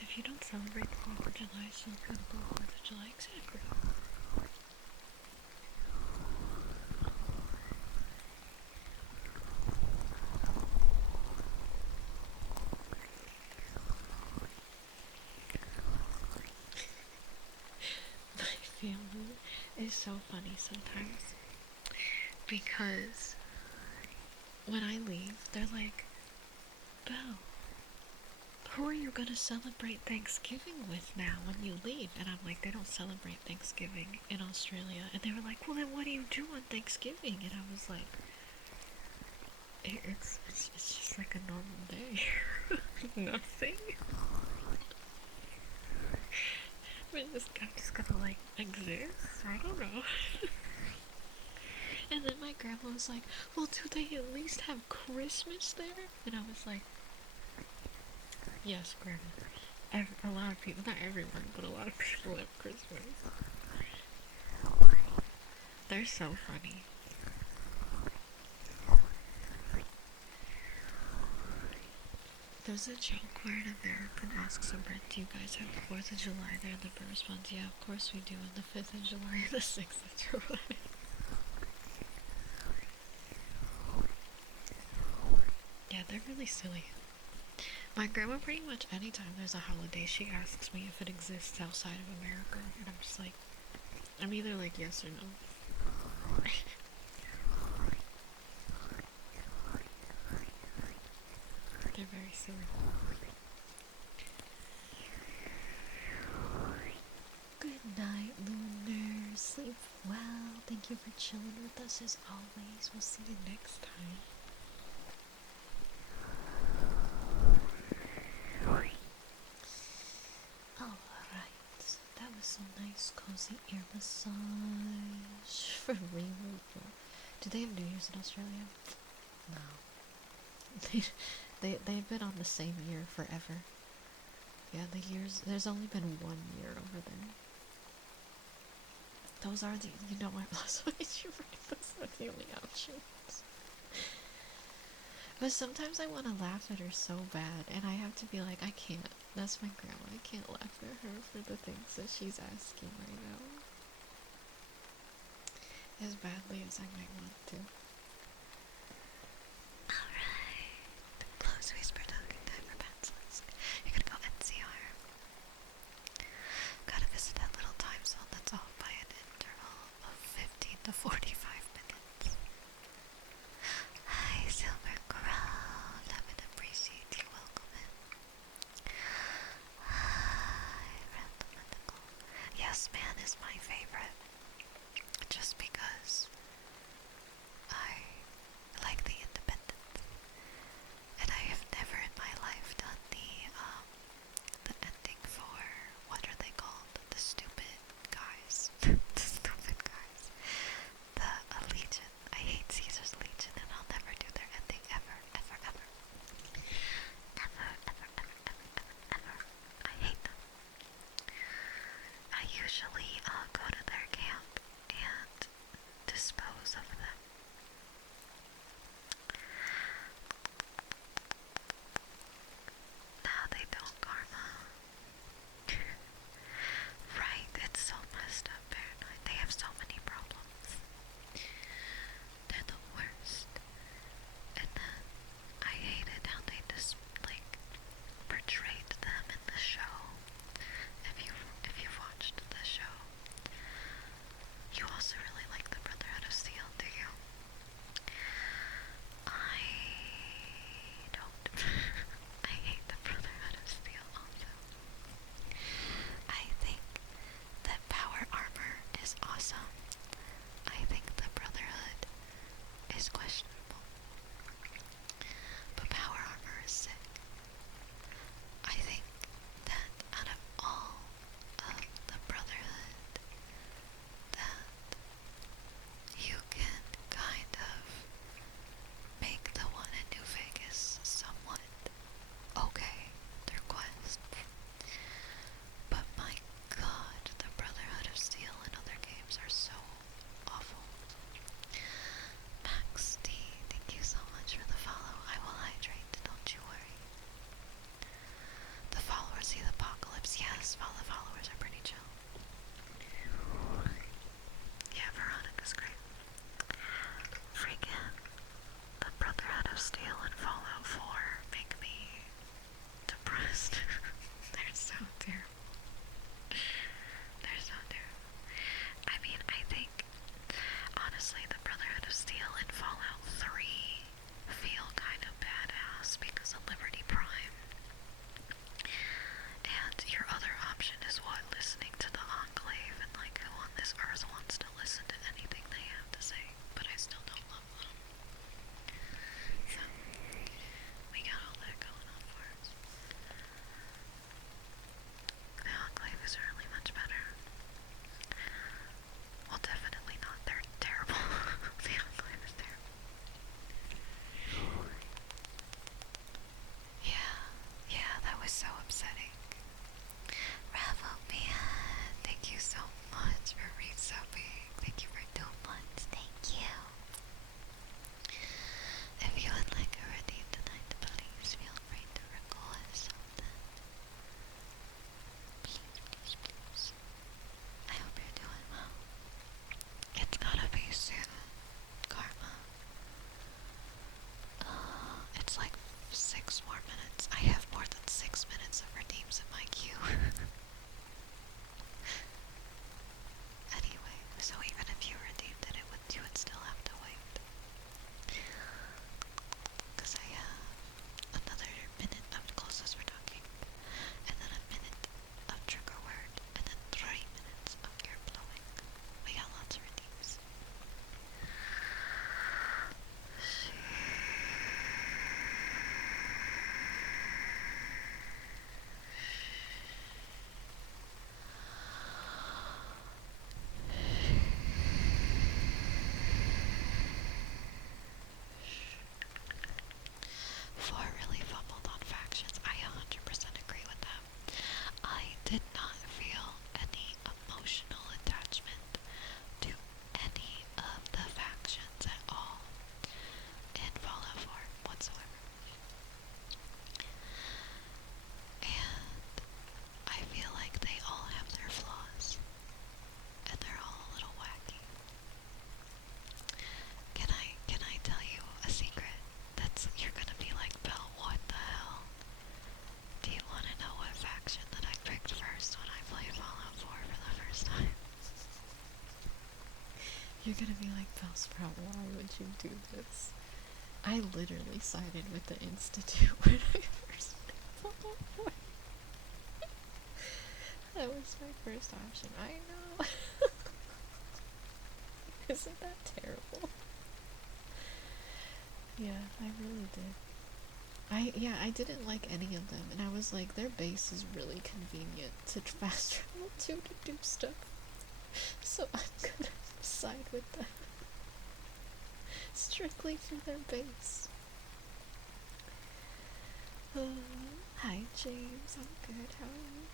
If you don't celebrate the 4th of July, so good the 4th of July, exactly. My family is so funny sometimes, because when I leave, they're like, Belle, who are you gonna celebrate Thanksgiving with now when you leave? And I'm like, they don't celebrate Thanksgiving in Australia. And they were like, well then what do you do on Thanksgiving? And I was like, it's just like a normal day. Nothing. I'm just gonna like exist. I don't know. And then my grandma was like, well, do they at least have Christmas there? And I was like, yes, Grandma. A lot of people, not everyone, but a lot of people have Christmas. They're so funny. There's a joke where an American asks a Brit, do you guys have the 4th of July there? And the Brit responds, yeah, of course we do, and the 5th of July and the 6th of July. Yeah, they're really silly. My grandma, pretty much anytime there's a holiday, she asks me if it exists outside of America, and I'm just like, I'm either like yes or no. They're very silly. Good night, Lunar. Sleep well. Thank you for chilling with us as always. We'll see you next time. Alright. That was so nice. Cozy ear massage for removal. Do they have New Year's in Australia? No. They've been on the same year forever. Yeah, there's only been 1 year over there. Those are the, you know what, why did you write those are the only options? But sometimes I want to laugh at her so bad, and I have to be like, I can't. That's my grandma. I can't laugh at her for the things that she's asking right now. As badly as I might want to. Alright. Close whisper talking time for pencils. You're gonna go NCR. gonna be like, Bellsprout, why would you do this? I literally sided with the Institute when I first applied. That was my first option. I know. Isn't that terrible? Yeah, I really did. I didn't like any of them, and I was like, their base is really convenient to fast travel to do stuff. So I'm gonna side with them. Strictly for their base. Hi James, I'm good, how are you?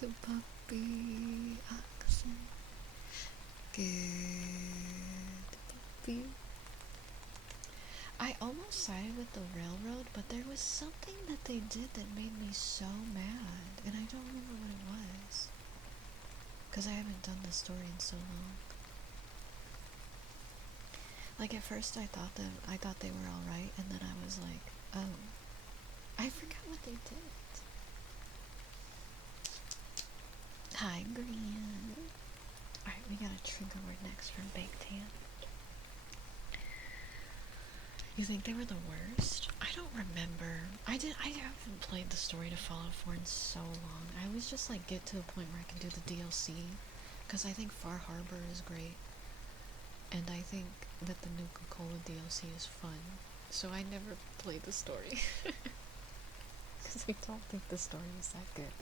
Good puppy oxen. Good puppy. I almost sided with the railroad, but there was something that they did that made me so mad, and I don't remember what it was. Because I haven't done the story in so long. Like, at first I thought they were alright, and then I was like, oh, I forgot what they did. Hi, Green. Alright, we got a trigger word next from Baked Ham. You think they were the worst? I don't remember. I haven't played the story to Fallout 4 in so long. I always just like get to a point where I can do the DLC, because I think Far Harbor is great, and I think that the Nuka-Cola DLC is fun. So I never played the story, because I don't think the story is that good.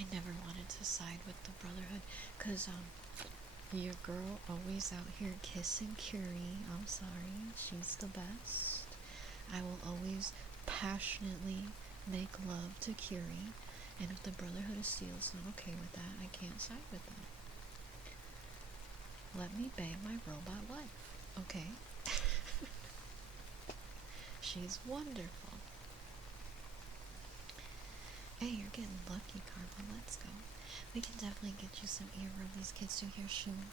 I never wanted to side with the Brotherhood, cause your girl always out here kissing Curie. I'm sorry, she's the best. I will always passionately make love to Curie, and if the Brotherhood of Steel is not okay with that, I can't side with them. Let me bang my robot wife, okay? She's wonderful. Hey, you're getting lucky, Karma. Let's go. We can definitely get you some ear-rubbies kids to hear soon.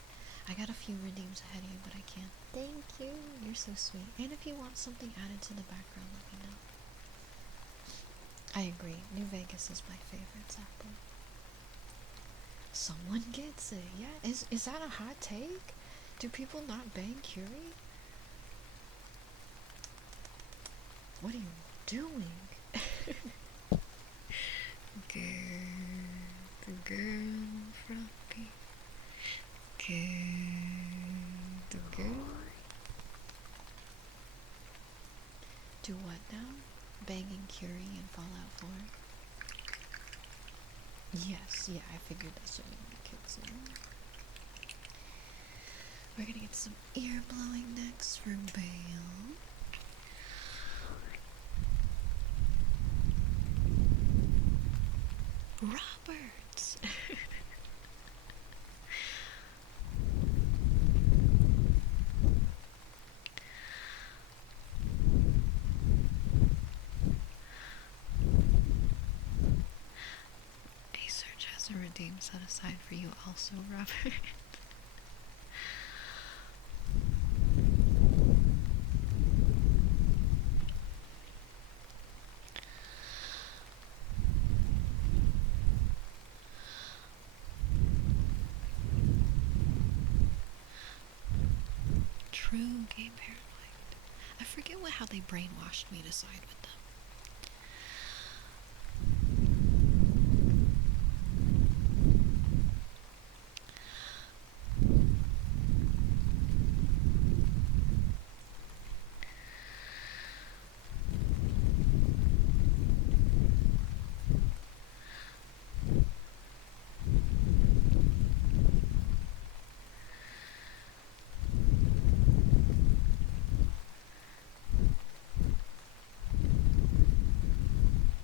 I got a few redeems ahead of you, but I can't. Thank you. You're so sweet. And if you want something added to the background, let me know. I agree. New Vegas is my favorite sample. Someone gets it. Yeah. Is that a hot take? Do people not bang Curie? What are you doing? Good girl, Froggy. Good girl. Do what now? Banging Curie in Fallout 4? Yes, yeah, I figured that's what the kids are. We're gonna get some ear blowing next for Belle. Roberts! A-Search has a redeem set aside for you also, Robert. True game paranoid. I forget how they brainwashed me to side with them.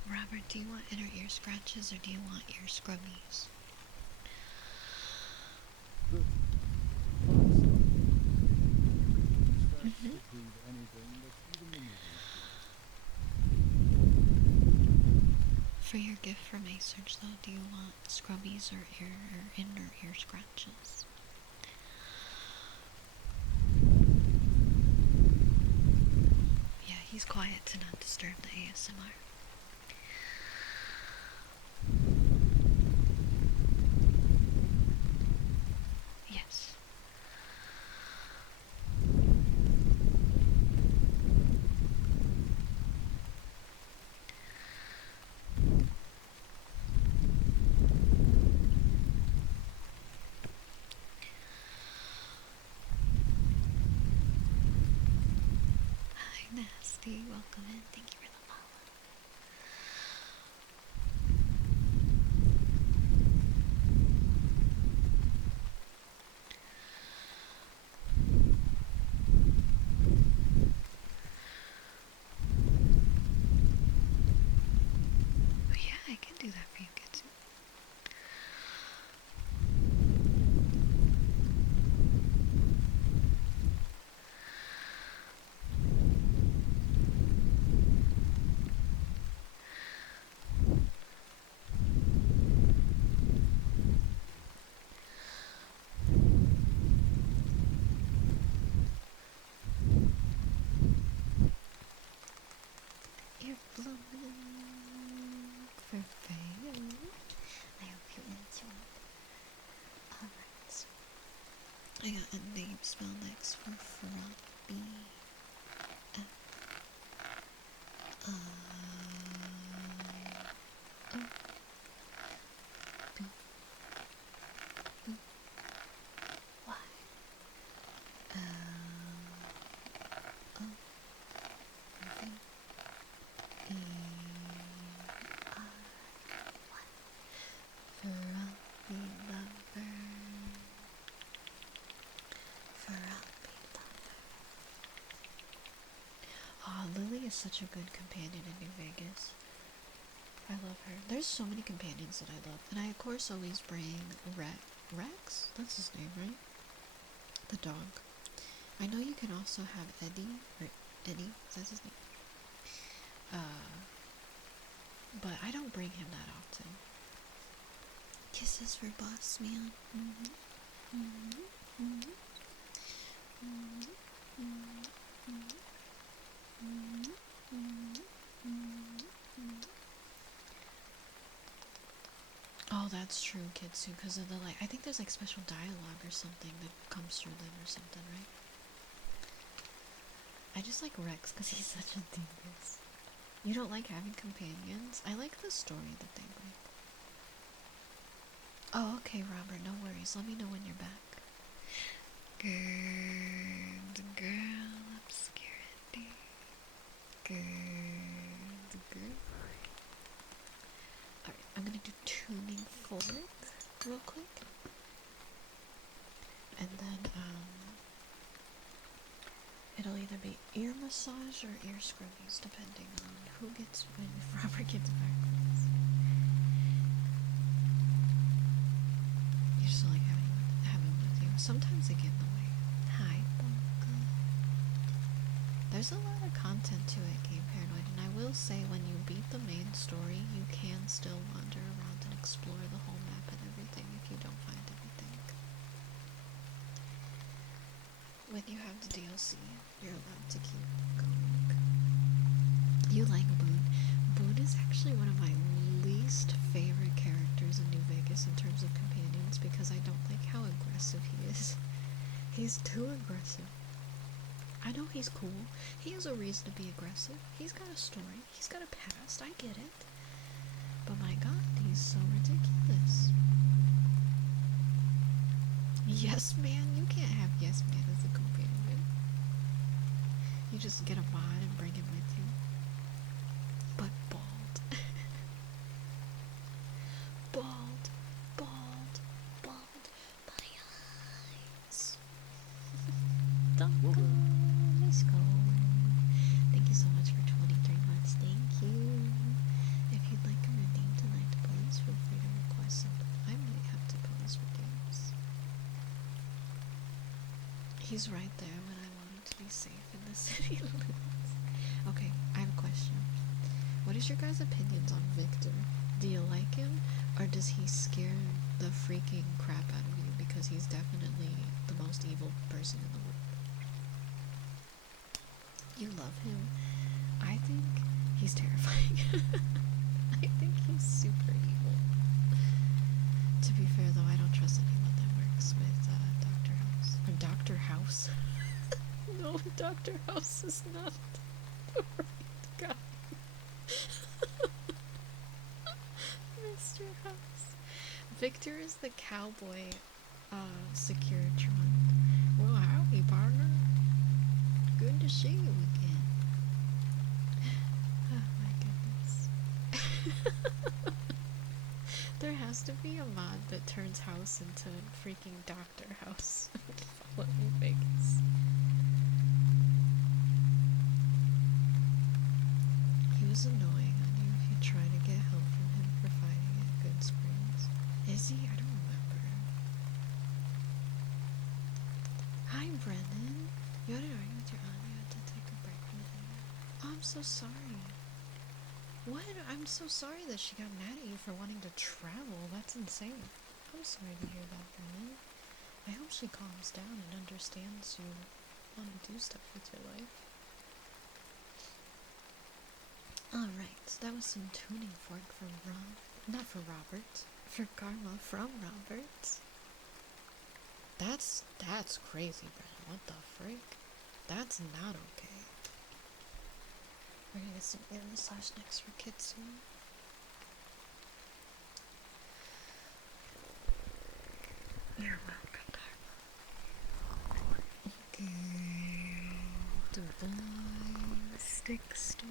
Robert, do you want inner ear scratches or do you want ear scrubbies? For your gift from Asearch, though, do you want scrubbies or inner ear scratches? Yeah, he's quiet to not disturb the ASMR. Yes. Hi, Nasty. Welcome in. Thank you for the follow. Oh, yeah, I can do that for you, kids. You're blooming for fame. I hope you enjoy. Alright. I got a name spell next for Frothy. Why? Oh, Lily is such a good companion in New Vegas. I love her. There's so many companions that I love. And I, of course, always bring Rex? That's his name, right? The dog. I know you can also have Eddie, or Eddie, that's his name. But I don't bring him that often. Kisses for Boss Man. Oh, that's true, Kitsu, because of the, like, I think there's, like, special dialogue or something that comes through them or something, right? I just like Rex because he's such a dingus. You don't like having companions? I like the story that they bring. Oh, okay, Robert, no worries. Let me know when you're back. Good girl, obscurity. Good girl. Alright, I'm gonna do tuning fork real quick. And then, it'll either be ear massage or ear scrubbies, depending on who gets when Robert gets back. You just like having with you. Sometimes they get in the way. Hi, Bonka. There's a lot of content to it, Game Paranoid, and I will say when you beat the main story, you can still wander around and explore the whole map and everything if you don't find anything. When you have the DLC, you're allowed to keep going. You like Boone. Boone is actually one of my least favorite characters in New Vegas in terms of companions because I don't like how aggressive he is. He's too aggressive. I know he's cool. He has a reason to be aggressive. He's got a story. He's got a past. I get it. But my god, he's so ridiculous. Yes man? You can't have yes man as a companion. You just get a mod and bring him with you. But bald. Bald. Bald. Bald. My eyes. Don't go. Let's go. Thank you so much for 23 months. Thank you. If you'd like a redeem tonight to pose, feel free to request something. I might have to pose redeems. He's right there when I want him to be safe in the city limits. Okay, I have a question. What is your guys' opinions on Victor? Do you like him, or does he scare the freaking crap out of you because he's definitely the most evil person in the world? You love him. I think he's terrifying. I think he's super evil. To be fair though, I don't trust anyone that works with Dr. House. Or Dr. House. No, Dr. House is not the right guy. Mr. House. Victor is the cowboy Securitron. Well, howdy, partner. Good to see you again. Oh my goodness. There has to be a mod that turns House into freaking Dr. House. Follow me, Vegas. He was annoying on you if you try to get help from him for fighting at Good Springs. Is he? I don't remember. Hi, Brennan. You had an argument with your aunt. You had to take a break from the internet. Oh, I'm so sorry. What? I'm so sorry that she got mad at you for wanting to travel. That's insane. I'm sorry to hear that, Brennan. I hope she calms down and understands you want to do stuff with your life. Alright, so that was some tuning fork for not for Robert. For Karma from Robert. That's crazy, Brennan. What the frick? That's not okay. We're gonna get some ear massage next for kids soon. You're welcome, Karma. Okay. Divine stick storage.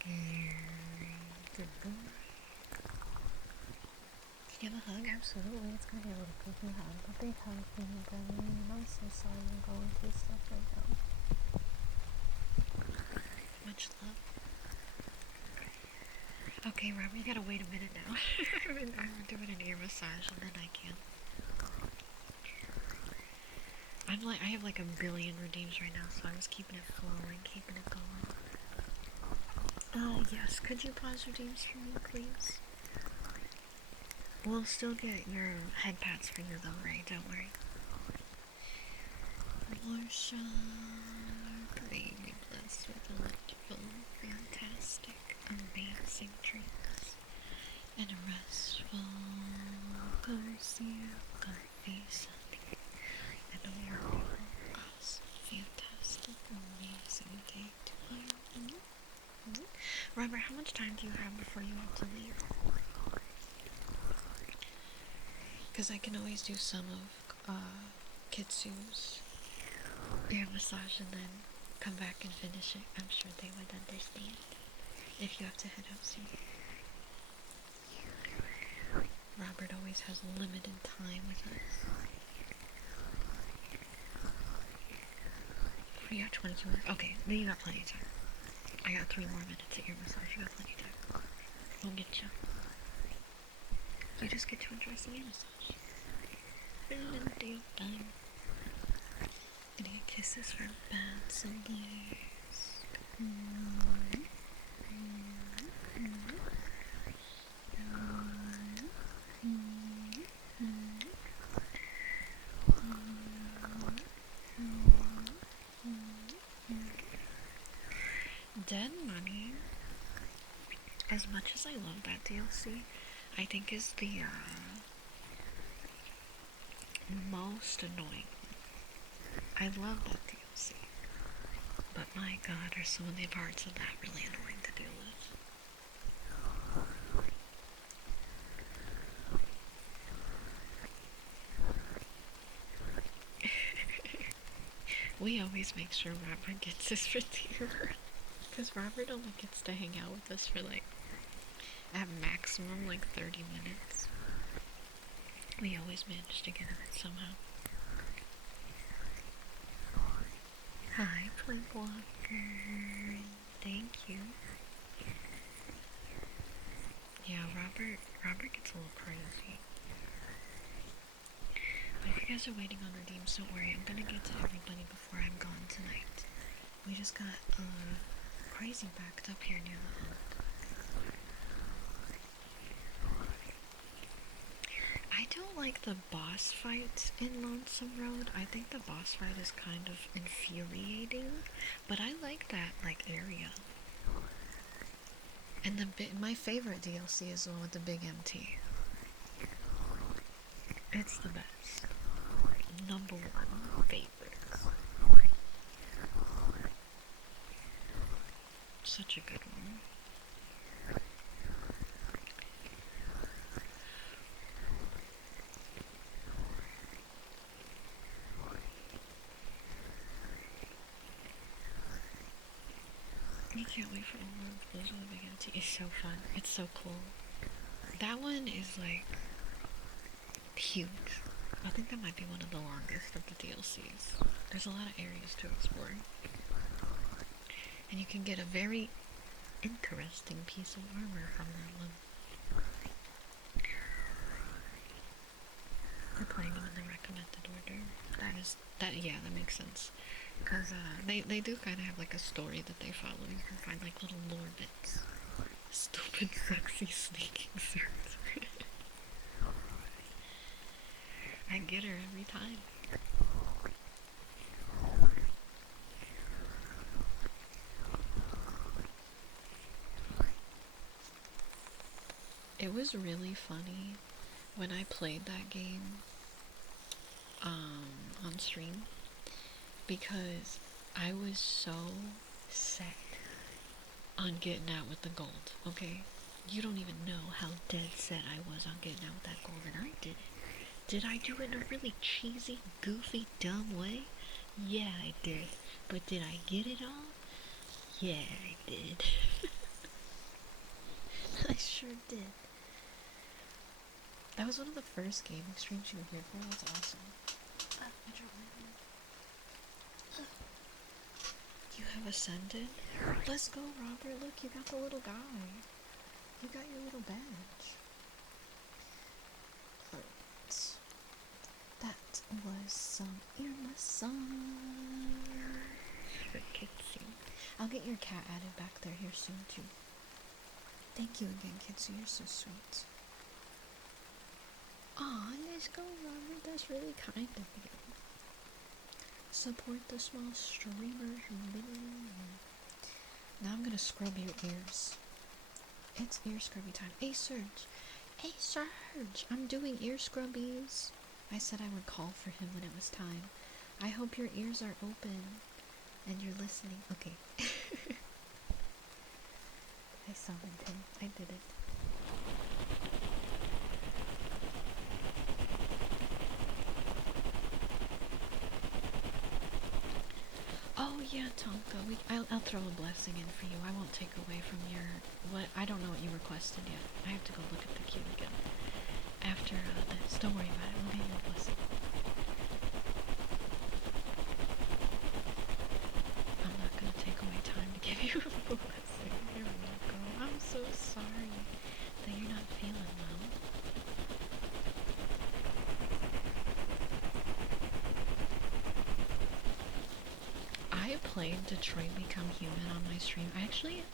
Okay. Good boy. Can you have a hug? Absolutely. It's gonna be a little goofy hug. A big hug for you, Brennan. I'm so sorry you're going through stuff right now. Much love. Okay, Robert, you gotta wait a minute now. I'm doing an ear massage and then I can. I have like a billion redeems right now, so I was keeping it flowing, keeping it going. Yes, could you pause redeems for me, please? We'll still get your head pats for you though, right? Don't worry. Marsha, may be blessed with delightful, fantastic, amazing dreams, and a restful, cozy, comfy Sunday, and a wonderful, awesome, fantastic, amazing day to you. Robert, how much time do you have before you have to leave? Because I can always do some of Kitsu's ear massage and then come back and finish it. I'm sure they would understand if you have to head out soon. Robert always has limited time with us. You got 22 minutes. Okay, then you got plenty of time. I got 3 more minutes at your massage. You got plenty of time. We'll get you. You just get to enjoy some ear massage. For a little day of time. Gonna get kisses from bats and blues. Dead Money, as much as I love that DLC, I think is the most annoying. I love that DLC. But my god, are some of the parts of that really annoying to deal with. We always make sure Robert gets his 15 because Robert only gets to hang out with us for like, at maximum, like 30 minutes. We always manage to get him somehow. Hi, Plank Walker. Thank you. Yeah, Robert gets a little crazy. But if you guys are waiting on redeems, don't worry. I'm gonna get to everybody before I'm gone tonight. We just got crazy backed up here near the end. I don't like the boss fight in Lonesome Road. I think the boss fight is kind of infuriating, but I like that like area. And my favorite DLC is the one with the big MT. It's the best. Number one favorite. Such a good one. You can't wait for Overworld Blizzard with Big MT. It's so fun. It's so cool. That one is like huge. I think that might be one of the longest of the DLCs. There's a lot of areas to explore. And you can get a very interesting piece of armor from that one. We're playing them in the recommended order. Yeah, that makes sense. Because they do kind of have like a story that they follow. You can find like little lore bits. Stupid, sexy, sneaking suits. I get her every time. It was really funny when I played that game on stream, because I was so set on getting out with the gold, okay? You don't even know how dead set I was on getting out with that gold, and I did it. Did I do it in a really cheesy, goofy, dumb way? Yeah, I did. But did I get it all? Yeah, I did. I sure did. That was one of the first gaming streams you were here for. That's awesome. You have ascended? Let's go, Robert. Look, you got the little guy. You got your little badge. That was some earless song. For Kitsy. I'll get your cat added back there here soon, too. Thank you again, Kitsy. You're so sweet. Aw, let's go, Robert. That's really kind of you. Support the small streamers. Now I'm gonna scrub your ears. It's ear scrubby time. Hey, Serge. Hey, Serge. I'm doing ear scrubbies. I said I would call for him when it was time. I hope your ears are open and you're listening. Okay. I summoned him. I did it. Oh yeah, Tonka. I'll throw a blessing in for you. I won't take away from your... I don't know what you requested yet. I have to go look at the queue again. After this. Don't worry about it. We'll get you a blessing. I'm not gonna take away time to give you a blessing. Here we go. I'm so sorry that you're not feeling well. I played Detroit Become Human on my stream. I actually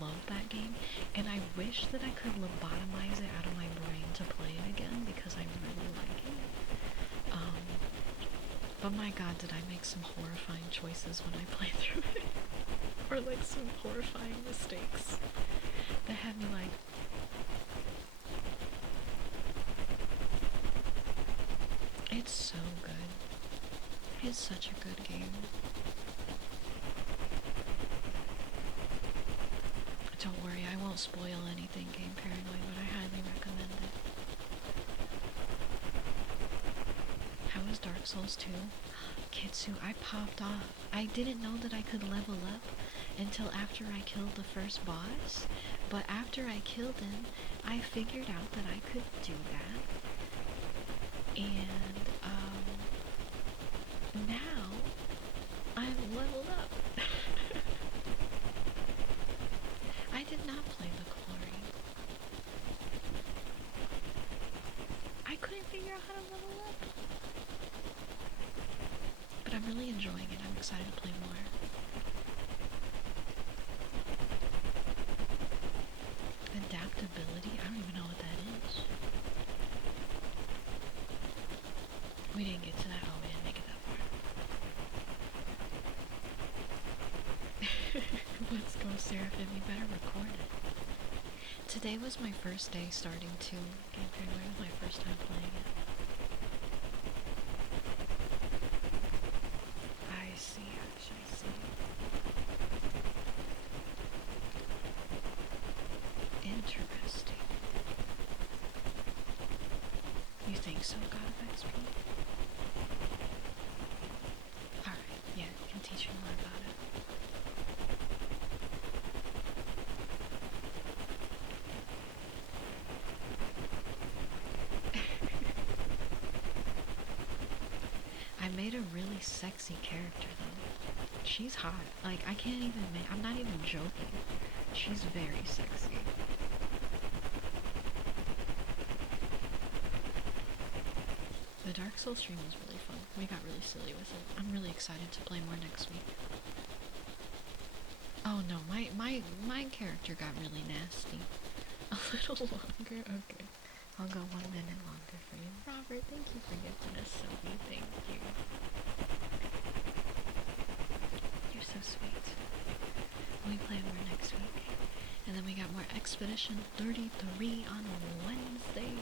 love that game, and I wish that I could lobotomize it out of my brain to play it again, because I really like it. But my god, did I make some horrifying choices when I played through it. Or like some horrifying mistakes that had me like... It's so good. It's such a good game. Don't worry, I won't spoil anything Game Paranoid, but I highly recommend it. How was Dark Souls 2? Kitsu, I popped off. I didn't know that I could level up until after I killed the first boss, but after I killed him, I figured out that I could do that. And, now I'm leveled up. I did not play the Glory. I couldn't figure out how to level up. But I'm really enjoying it. I'm excited to play more. Adaptability? I don't even know what that is. We didn't get to that. Oh, we didn't make it that far. Let's go, Seraphim. You better record it. Today was my first day starting to Game Paranoid. It was my first time playing it. I see, actually, I see. Interesting. You think so, God of XP? Alright, yeah, I can teach you more about it. I made a really sexy character, though. She's hot. Like, I can't even make... I'm not even joking. She's very sexy. The Dark Souls stream was really fun. We got really silly with it. I'm really excited to play more next week. Oh no, my character got really nasty. A little longer? Okay. I'll go 1 minute longer for you. Robert, thank you for gifting us something. Thank you. You're so sweet. We play more next week. And then we got more Expedition 33 on Wednesday.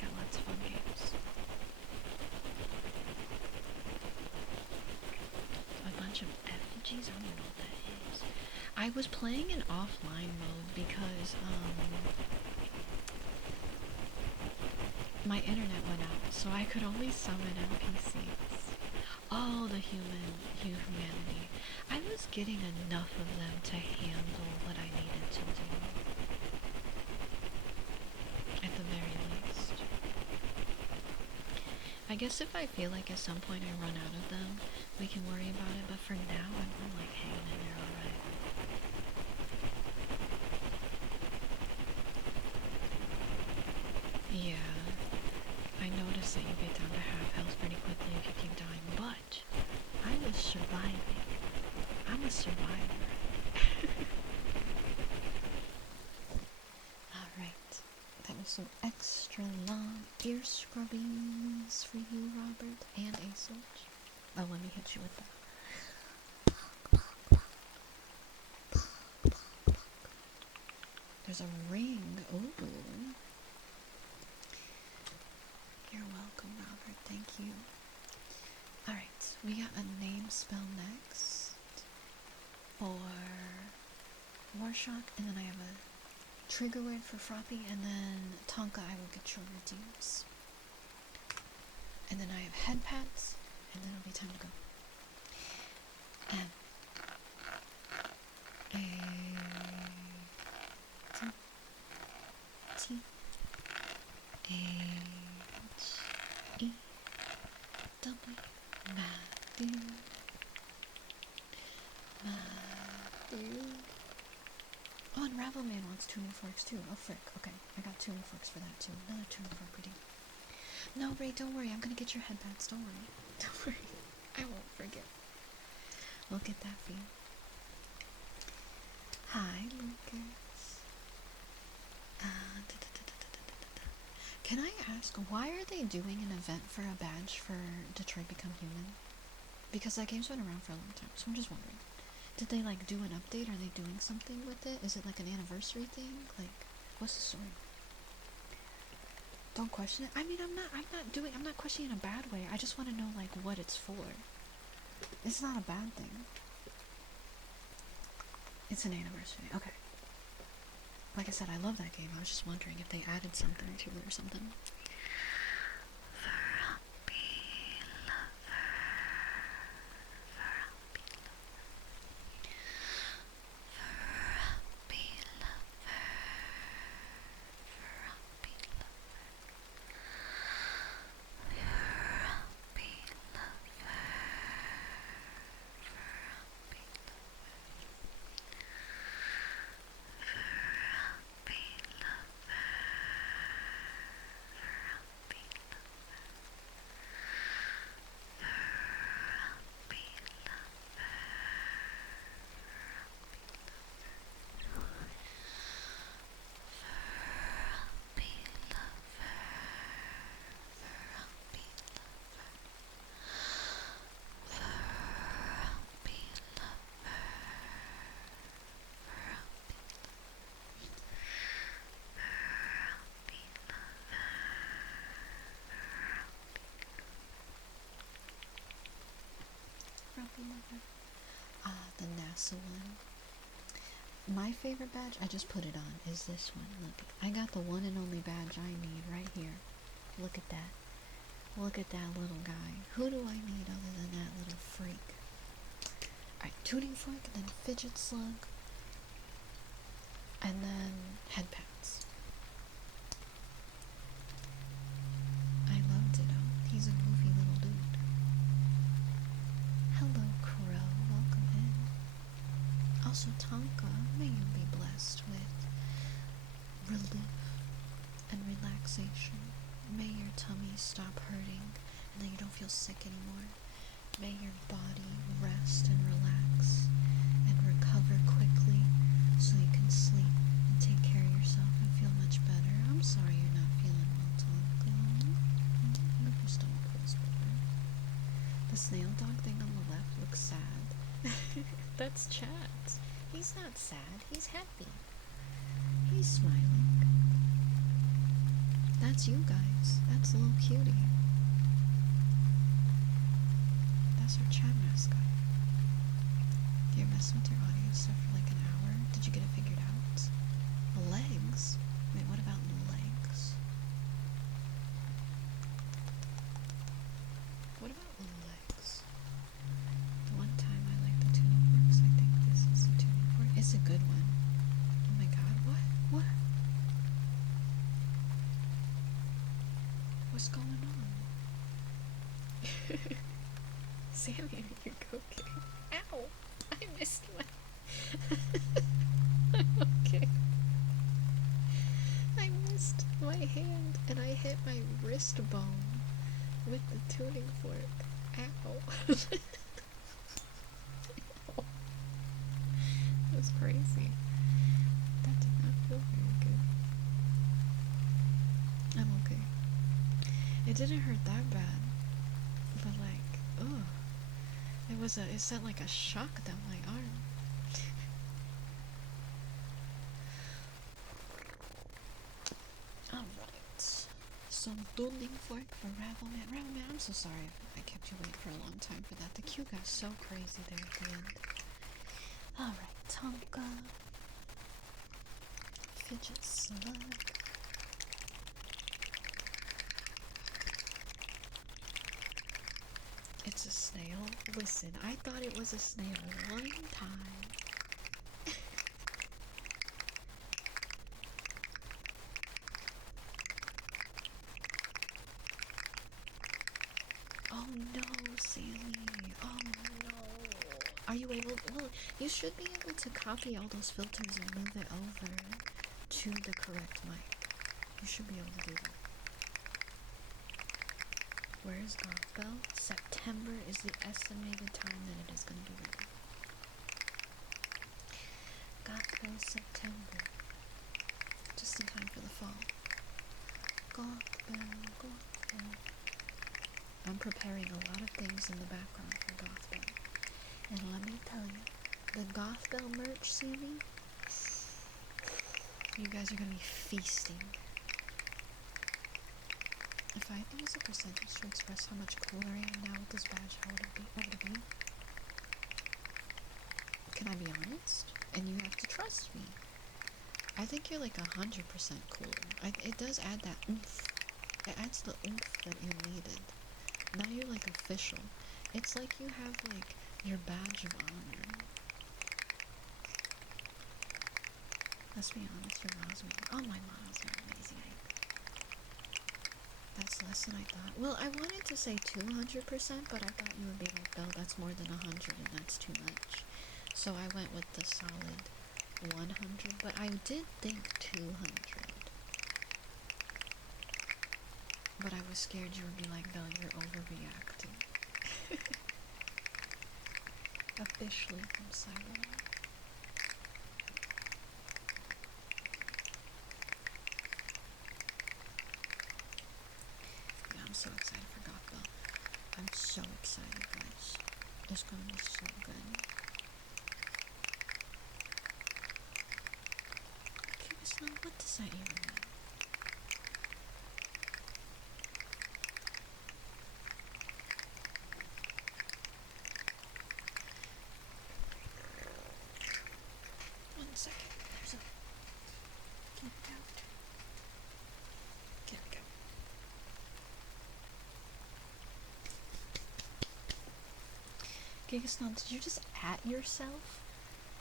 Got lots of fun games. A bunch of effigies? I don't know what that is. I was playing in offline mode because, my internet went out, so I could only summon NPCs. Oh, the humanity. I was getting enough of them to handle what I needed to do. At the very least. I guess if I feel like at some point I run out of them, we can worry about it, but for now, I'm like hanging in there alright. Yeah. I noticed that you get down to half health pretty quickly if you keep dying, but I was surviving. I'm a survivor. Alright, that was some extra long ear scrubbings for you, Robert, and Asolch. Oh, let me hit you with that. There's a ring. Ooh. You're welcome, Robert. Thank you. Alright, we got a name spell next for Warshock, and then I have a trigger word for Froppy, and then Tonka, I will get your redeems. And then I have head pats, and then it'll be time to go. Matthew. Oh, and Ravelman wants tuning forks too. Oh, frick. Okay, I got tuning forks for that too. Another tuning fork redeem. No, Ray, don't worry. I'm gonna get your headbands. Don't worry. Don't worry. I won't forget. We'll get that for you. Hi, Lucas. Can I ask, why are they doing an event for a badge for Detroit Become Human? Because that game's been around for a long time, so I'm just wondering. Did they, like, do an update? Are they doing something with it? Is it, like, an anniversary thing? Like, What's the story? Don't question it. I mean, I'm not questioning in a bad way. I just want to know, like, what it's for. It's not a bad thing. It's an anniversary. Okay. Like I said, I love that game. I was just wondering if they added something to it or something. The NASA one. My favorite badge, I just put it on, is this one. Look, I got the one and only badge I need right here. Look at that. Look at that little guy. Who do I need other than that little freak? Alright, tuning fork, and then fidget slug, and then head pats. I love Ditto. He's a goofy little dude. Hello, Crow. Welcome in. Also, Tonka, may you be blessed with relief and relaxation. May your tummy stop hurting and that you don't feel sick anymore. May your body rest and relax and recover quickly so you can sleep and take care of yourself and feel much better. I'm sorry you're not feeling well, Tonka. I hope your stomach feels better. The snail dog thing on the left looks sad. That's Chat. He's not sad, he's happy. He's smiling. That's you guys. That's a little cutie. That's our chat mascot. You're messing with your audio stuff for like an hour? Did you get it figured out? Legs? Wait, what about legs? What about legs? The one time I like the tuning forks, I think this is the tuning fork. It's a good one. Oh my god, what? What? What's going on? Sammy, you're cooking. Ow! I missed my... I'm okay. I missed my hand and I hit my wrist bone with the tuning fork. Ow. Ow. That was crazy. That did not feel very good. I'm okay. It didn't hurt that bad, but like, ugh. It sent like a shock down my arm. Alright. Some tuning fork for Ravelman. Ravelman, I'm so sorry I kept you waiting for a long time for that. The queue got so crazy there at the end. Alright, Tonka. Fidget slug. It's a snail? Listen, I thought it was a snail one time. Oh no, Sammy. Oh no. Are you able... Well, you should be able to copy all those filters and move it over to the correct mic. You should be able to do that. Where is Belle? September is the estimated time that it is going to be ready. Belle, September. Just in time for the fall. Belle. I'm preparing a lot of things in the background for Belle. And let me tell you, the Belle merch, Sammy, You guys are gonna be feasting. If I had to use a percentage to express how much cooler I am now with this badge, how would it be? What would it be? Can I be honest? And you have to trust me. I think you're like 100% cooler. It does add that oomph. It adds the oomph that you needed. Now you're like official. It's like you have like your badge of honor. Let's be honest, your models are... Oh, my models are amazing. That's less than I thought. Well, I wanted to say 200%, but I thought you would be like, Belle, that's more than 100 and that's too much. So I went with the solid 100, but I did think 200. But I was scared you would be like, Belle, you're overreacting. Officially from Cyberlife. I'm so excited for Gothbell. I'm so excited, guys. It's gonna be so good. Okay, so what does that even mean? One second. There's a... Get it out. There we go. Gigasnon, did you just at yourself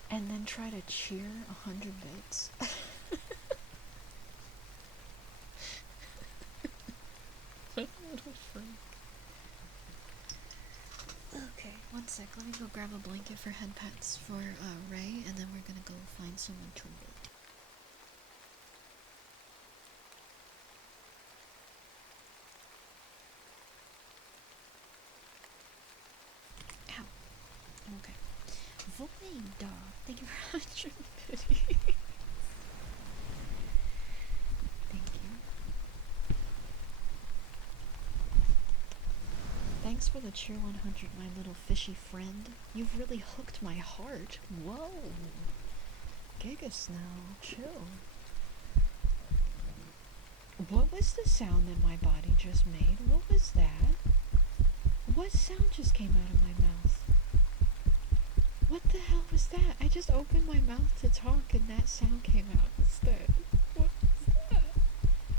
and then try to cheer 100 bits? What a little freak. Okay, one sec. Let me go grab a blanket for head pets for Ray, and then we're gonna go find someone to read. Ow. Okay. Voida, thank you for 100 biddies. Thank you. Thanks for the cheer 100, my little fishy friend. You've really hooked my heart. Whoa. Gigasnow, chill. What was the sound that my body just made? What was that? What sound just came out of my mouth? What the hell was that? I just opened my mouth to talk and that sound came out instead. What was that?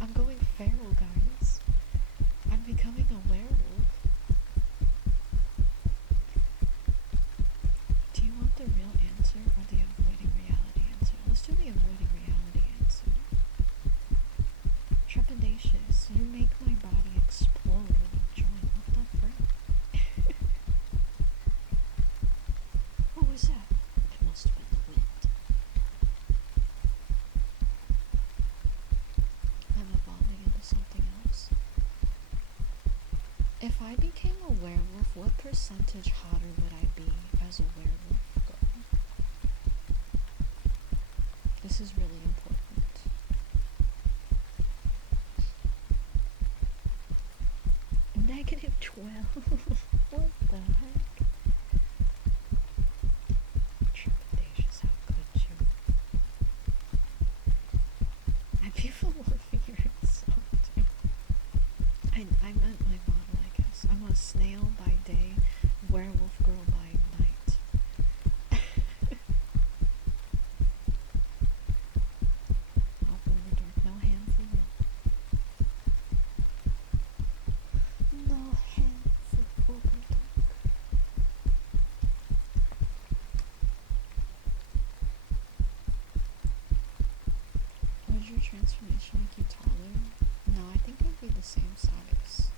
I'm going feral, guys. I'm becoming a werewolf. Do you want the real answer or the avoiding reality answer? Let's do the avoiding reality answer. Trepidatious, you make my body explode when you join. What the frick? What was that? It must have been the wind. I'm evolving into something else. If I became a werewolf, what percentage hotter would I be as a werewolf girl? This is really important. Negative 12. What the heck? Trepidatious, how could you? And people will figure it something. I meant my model, I guess. I'm a snail by day, werewolf girl by night. I'll overdark, no hand for you. No hand for overdark. Would your transformation make you taller? No, I think it would be the same size.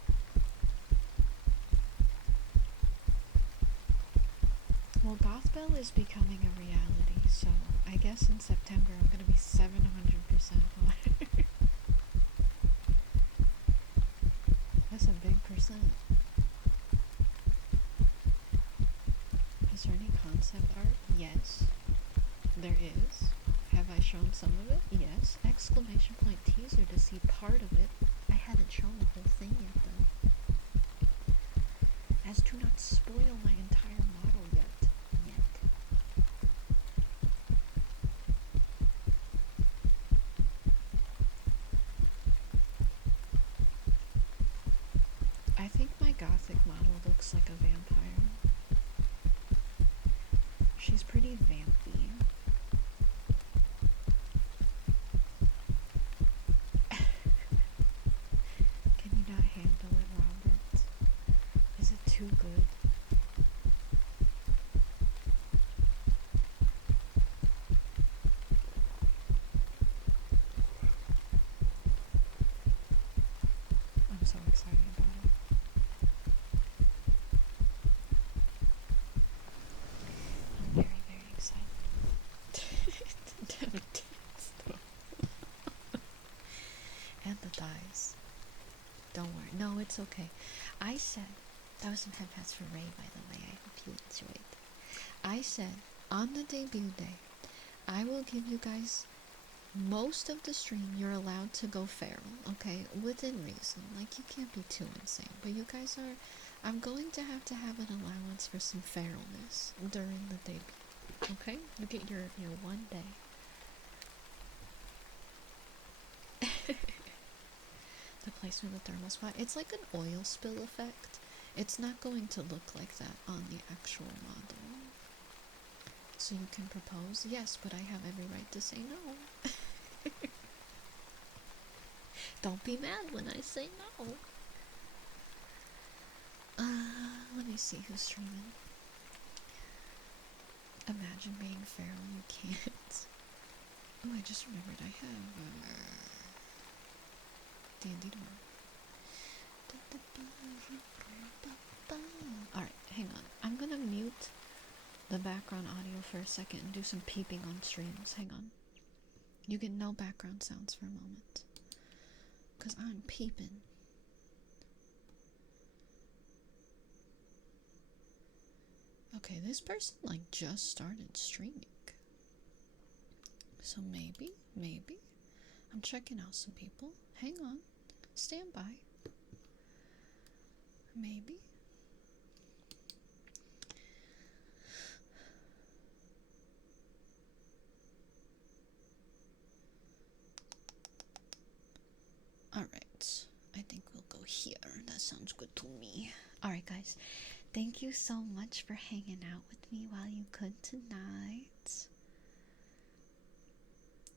Well, Gothbell is becoming a reality, so I guess in September I'm gonna be 700% higher. That's a big percent. Is there any concept art? Yes, there is. Have I shown some of it? Yes. Exclamation point teaser to see part of it. I haven't shown the whole thing yet, though. As to not spoil my entire model yet. She's pretty vampy. Can you not handle it, Robert? Is it too good? I'm so excited about it. I'm very, very excited. Damn tits, though. And the thighs. Don't worry. No, it's okay. I said, that was some headpats for Ray, by the way. I hope you enjoyed. I said, on the debut day, I will give you guys most of the stream. You're allowed to go feral, okay? Within reason. Like, you can't be too insane. But you guys are... I'm going to have an allowance for some feralness during the debut. Okay? You get your one day. The placement of the thermal spot. It's like an oil spill effect. It's not going to look like that on the actual model. So you can propose? Yes, but I have every right to say no. Don't be mad when I say no. Let me see who's streaming. Imagine being feral, you can't. Oh, I just remembered I have D&D tomorrow. Alright, hang on. I'm gonna mute the background audio for a second and do some peeping on streams. Hang on. You get no background sounds for a moment. Because I'm peeping. Okay, this person like just started streaming. So maybe. I'm checking out some people. Hang on. Stand by. Maybe. Alright. I think we'll go here. That sounds good to me. Alright, guys. Thank you so much for hanging out with me while you could tonight.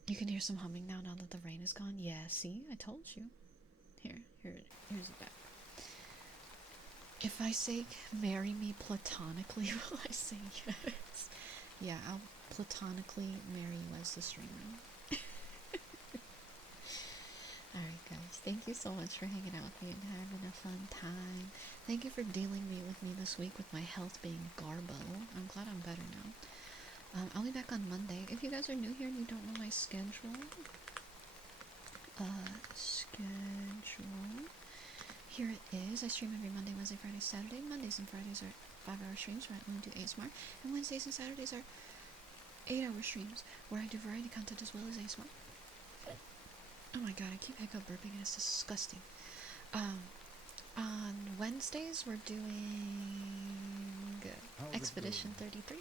You can hear some humming now that the rain is gone. Yeah, see? I told you. Here's it back. If I say marry me platonically, will I say yes? Yeah, I'll platonically marry you as the streamer. Alright guys, thank you so much for hanging out with me and having a fun time. Thank you for dealing with me this week with my health being garbo. I'm glad I'm better now. I'll be back on Monday. If you guys are new here and you don't know my schedule, here it is. I stream every Monday, Wednesday, Friday, Saturday. Mondays and Fridays are 5-hour streams where I only do ASMR, and Wednesdays and Saturdays are 8-hour streams where I do variety content as well as ASMR. Oh my god, I keep hiccup burping and it's disgusting. On Wednesdays we're doing Expedition 33,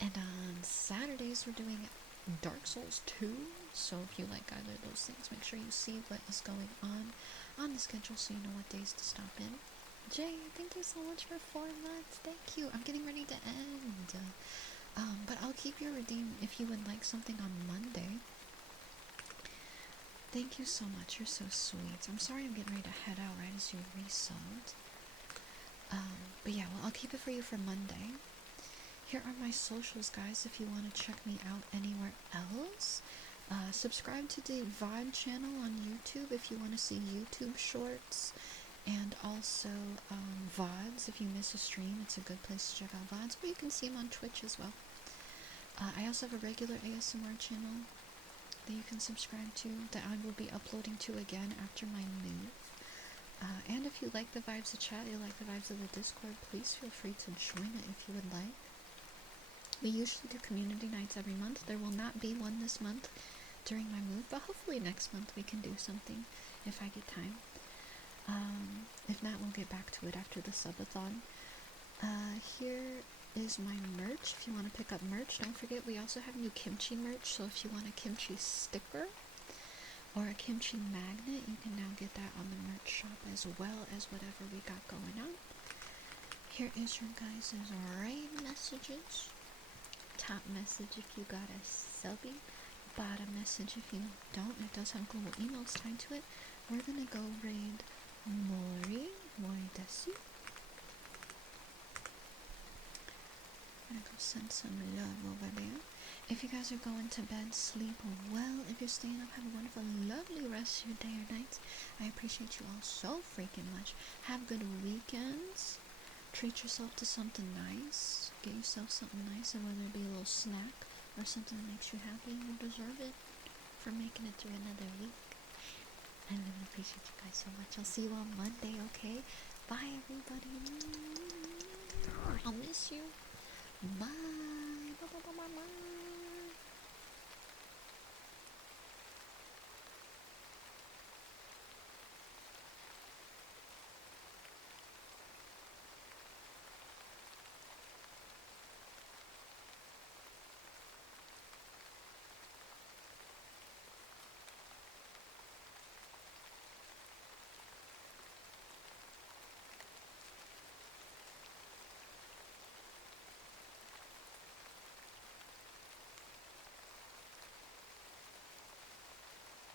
and on Saturdays we're doing Dark Souls 2. So if you like either of those things, make sure you see what is going on the schedule so you know what days to stop in. Jay, thank you so much for 4 months. Thank you. I'm getting ready to end. But I'll keep your redeem if you would like something on Monday. Thank you so much. You're so sweet. I'm sorry I'm getting ready to head out right as you resubbed. But yeah, well, I'll keep it for you for Monday. Here are my socials, guys, if you want to check me out anywhere else. Subscribe to the Vibe channel on YouTube if you want to see YouTube shorts, and also VODs. If you miss a stream, it's a good place to check out VODs, or you can see them on Twitch as well. I also have a regular ASMR channel that you can subscribe to that I will be uploading to again after my move. And if you like the vibes of chat, you like the vibes of the Discord, please feel free to join it if you would like. We usually do community nights every month. There will not be one this month during my move, but hopefully next month we can do something if I get time. If not, we'll get back to it after the subathon. Here is my merch. If you want to pick up merch, don't forget we also have new kimchi merch, so if you want a kimchi sticker or a kimchi magnet, you can now get that on the merch shop as well as whatever we got going on. Here is your guys' raid messages. top message if you got a subby, bottom message if you don't. It does have global emails tied to it. We're gonna go raid Mori desu. I'm gonna go send some love over there. If you guys are going to bed, sleep well. If you're staying up, have a wonderful, lovely rest of your day or night. I appreciate you all so freaking much. Have good weekends. Treat yourself to something nice. Get yourself something nice, and whether it be a little snack or something that makes you happy, you deserve it for making it through another week. I really appreciate you guys so much. I'll see you on Monday, okay? Bye, everybody. I'll miss you. Bye.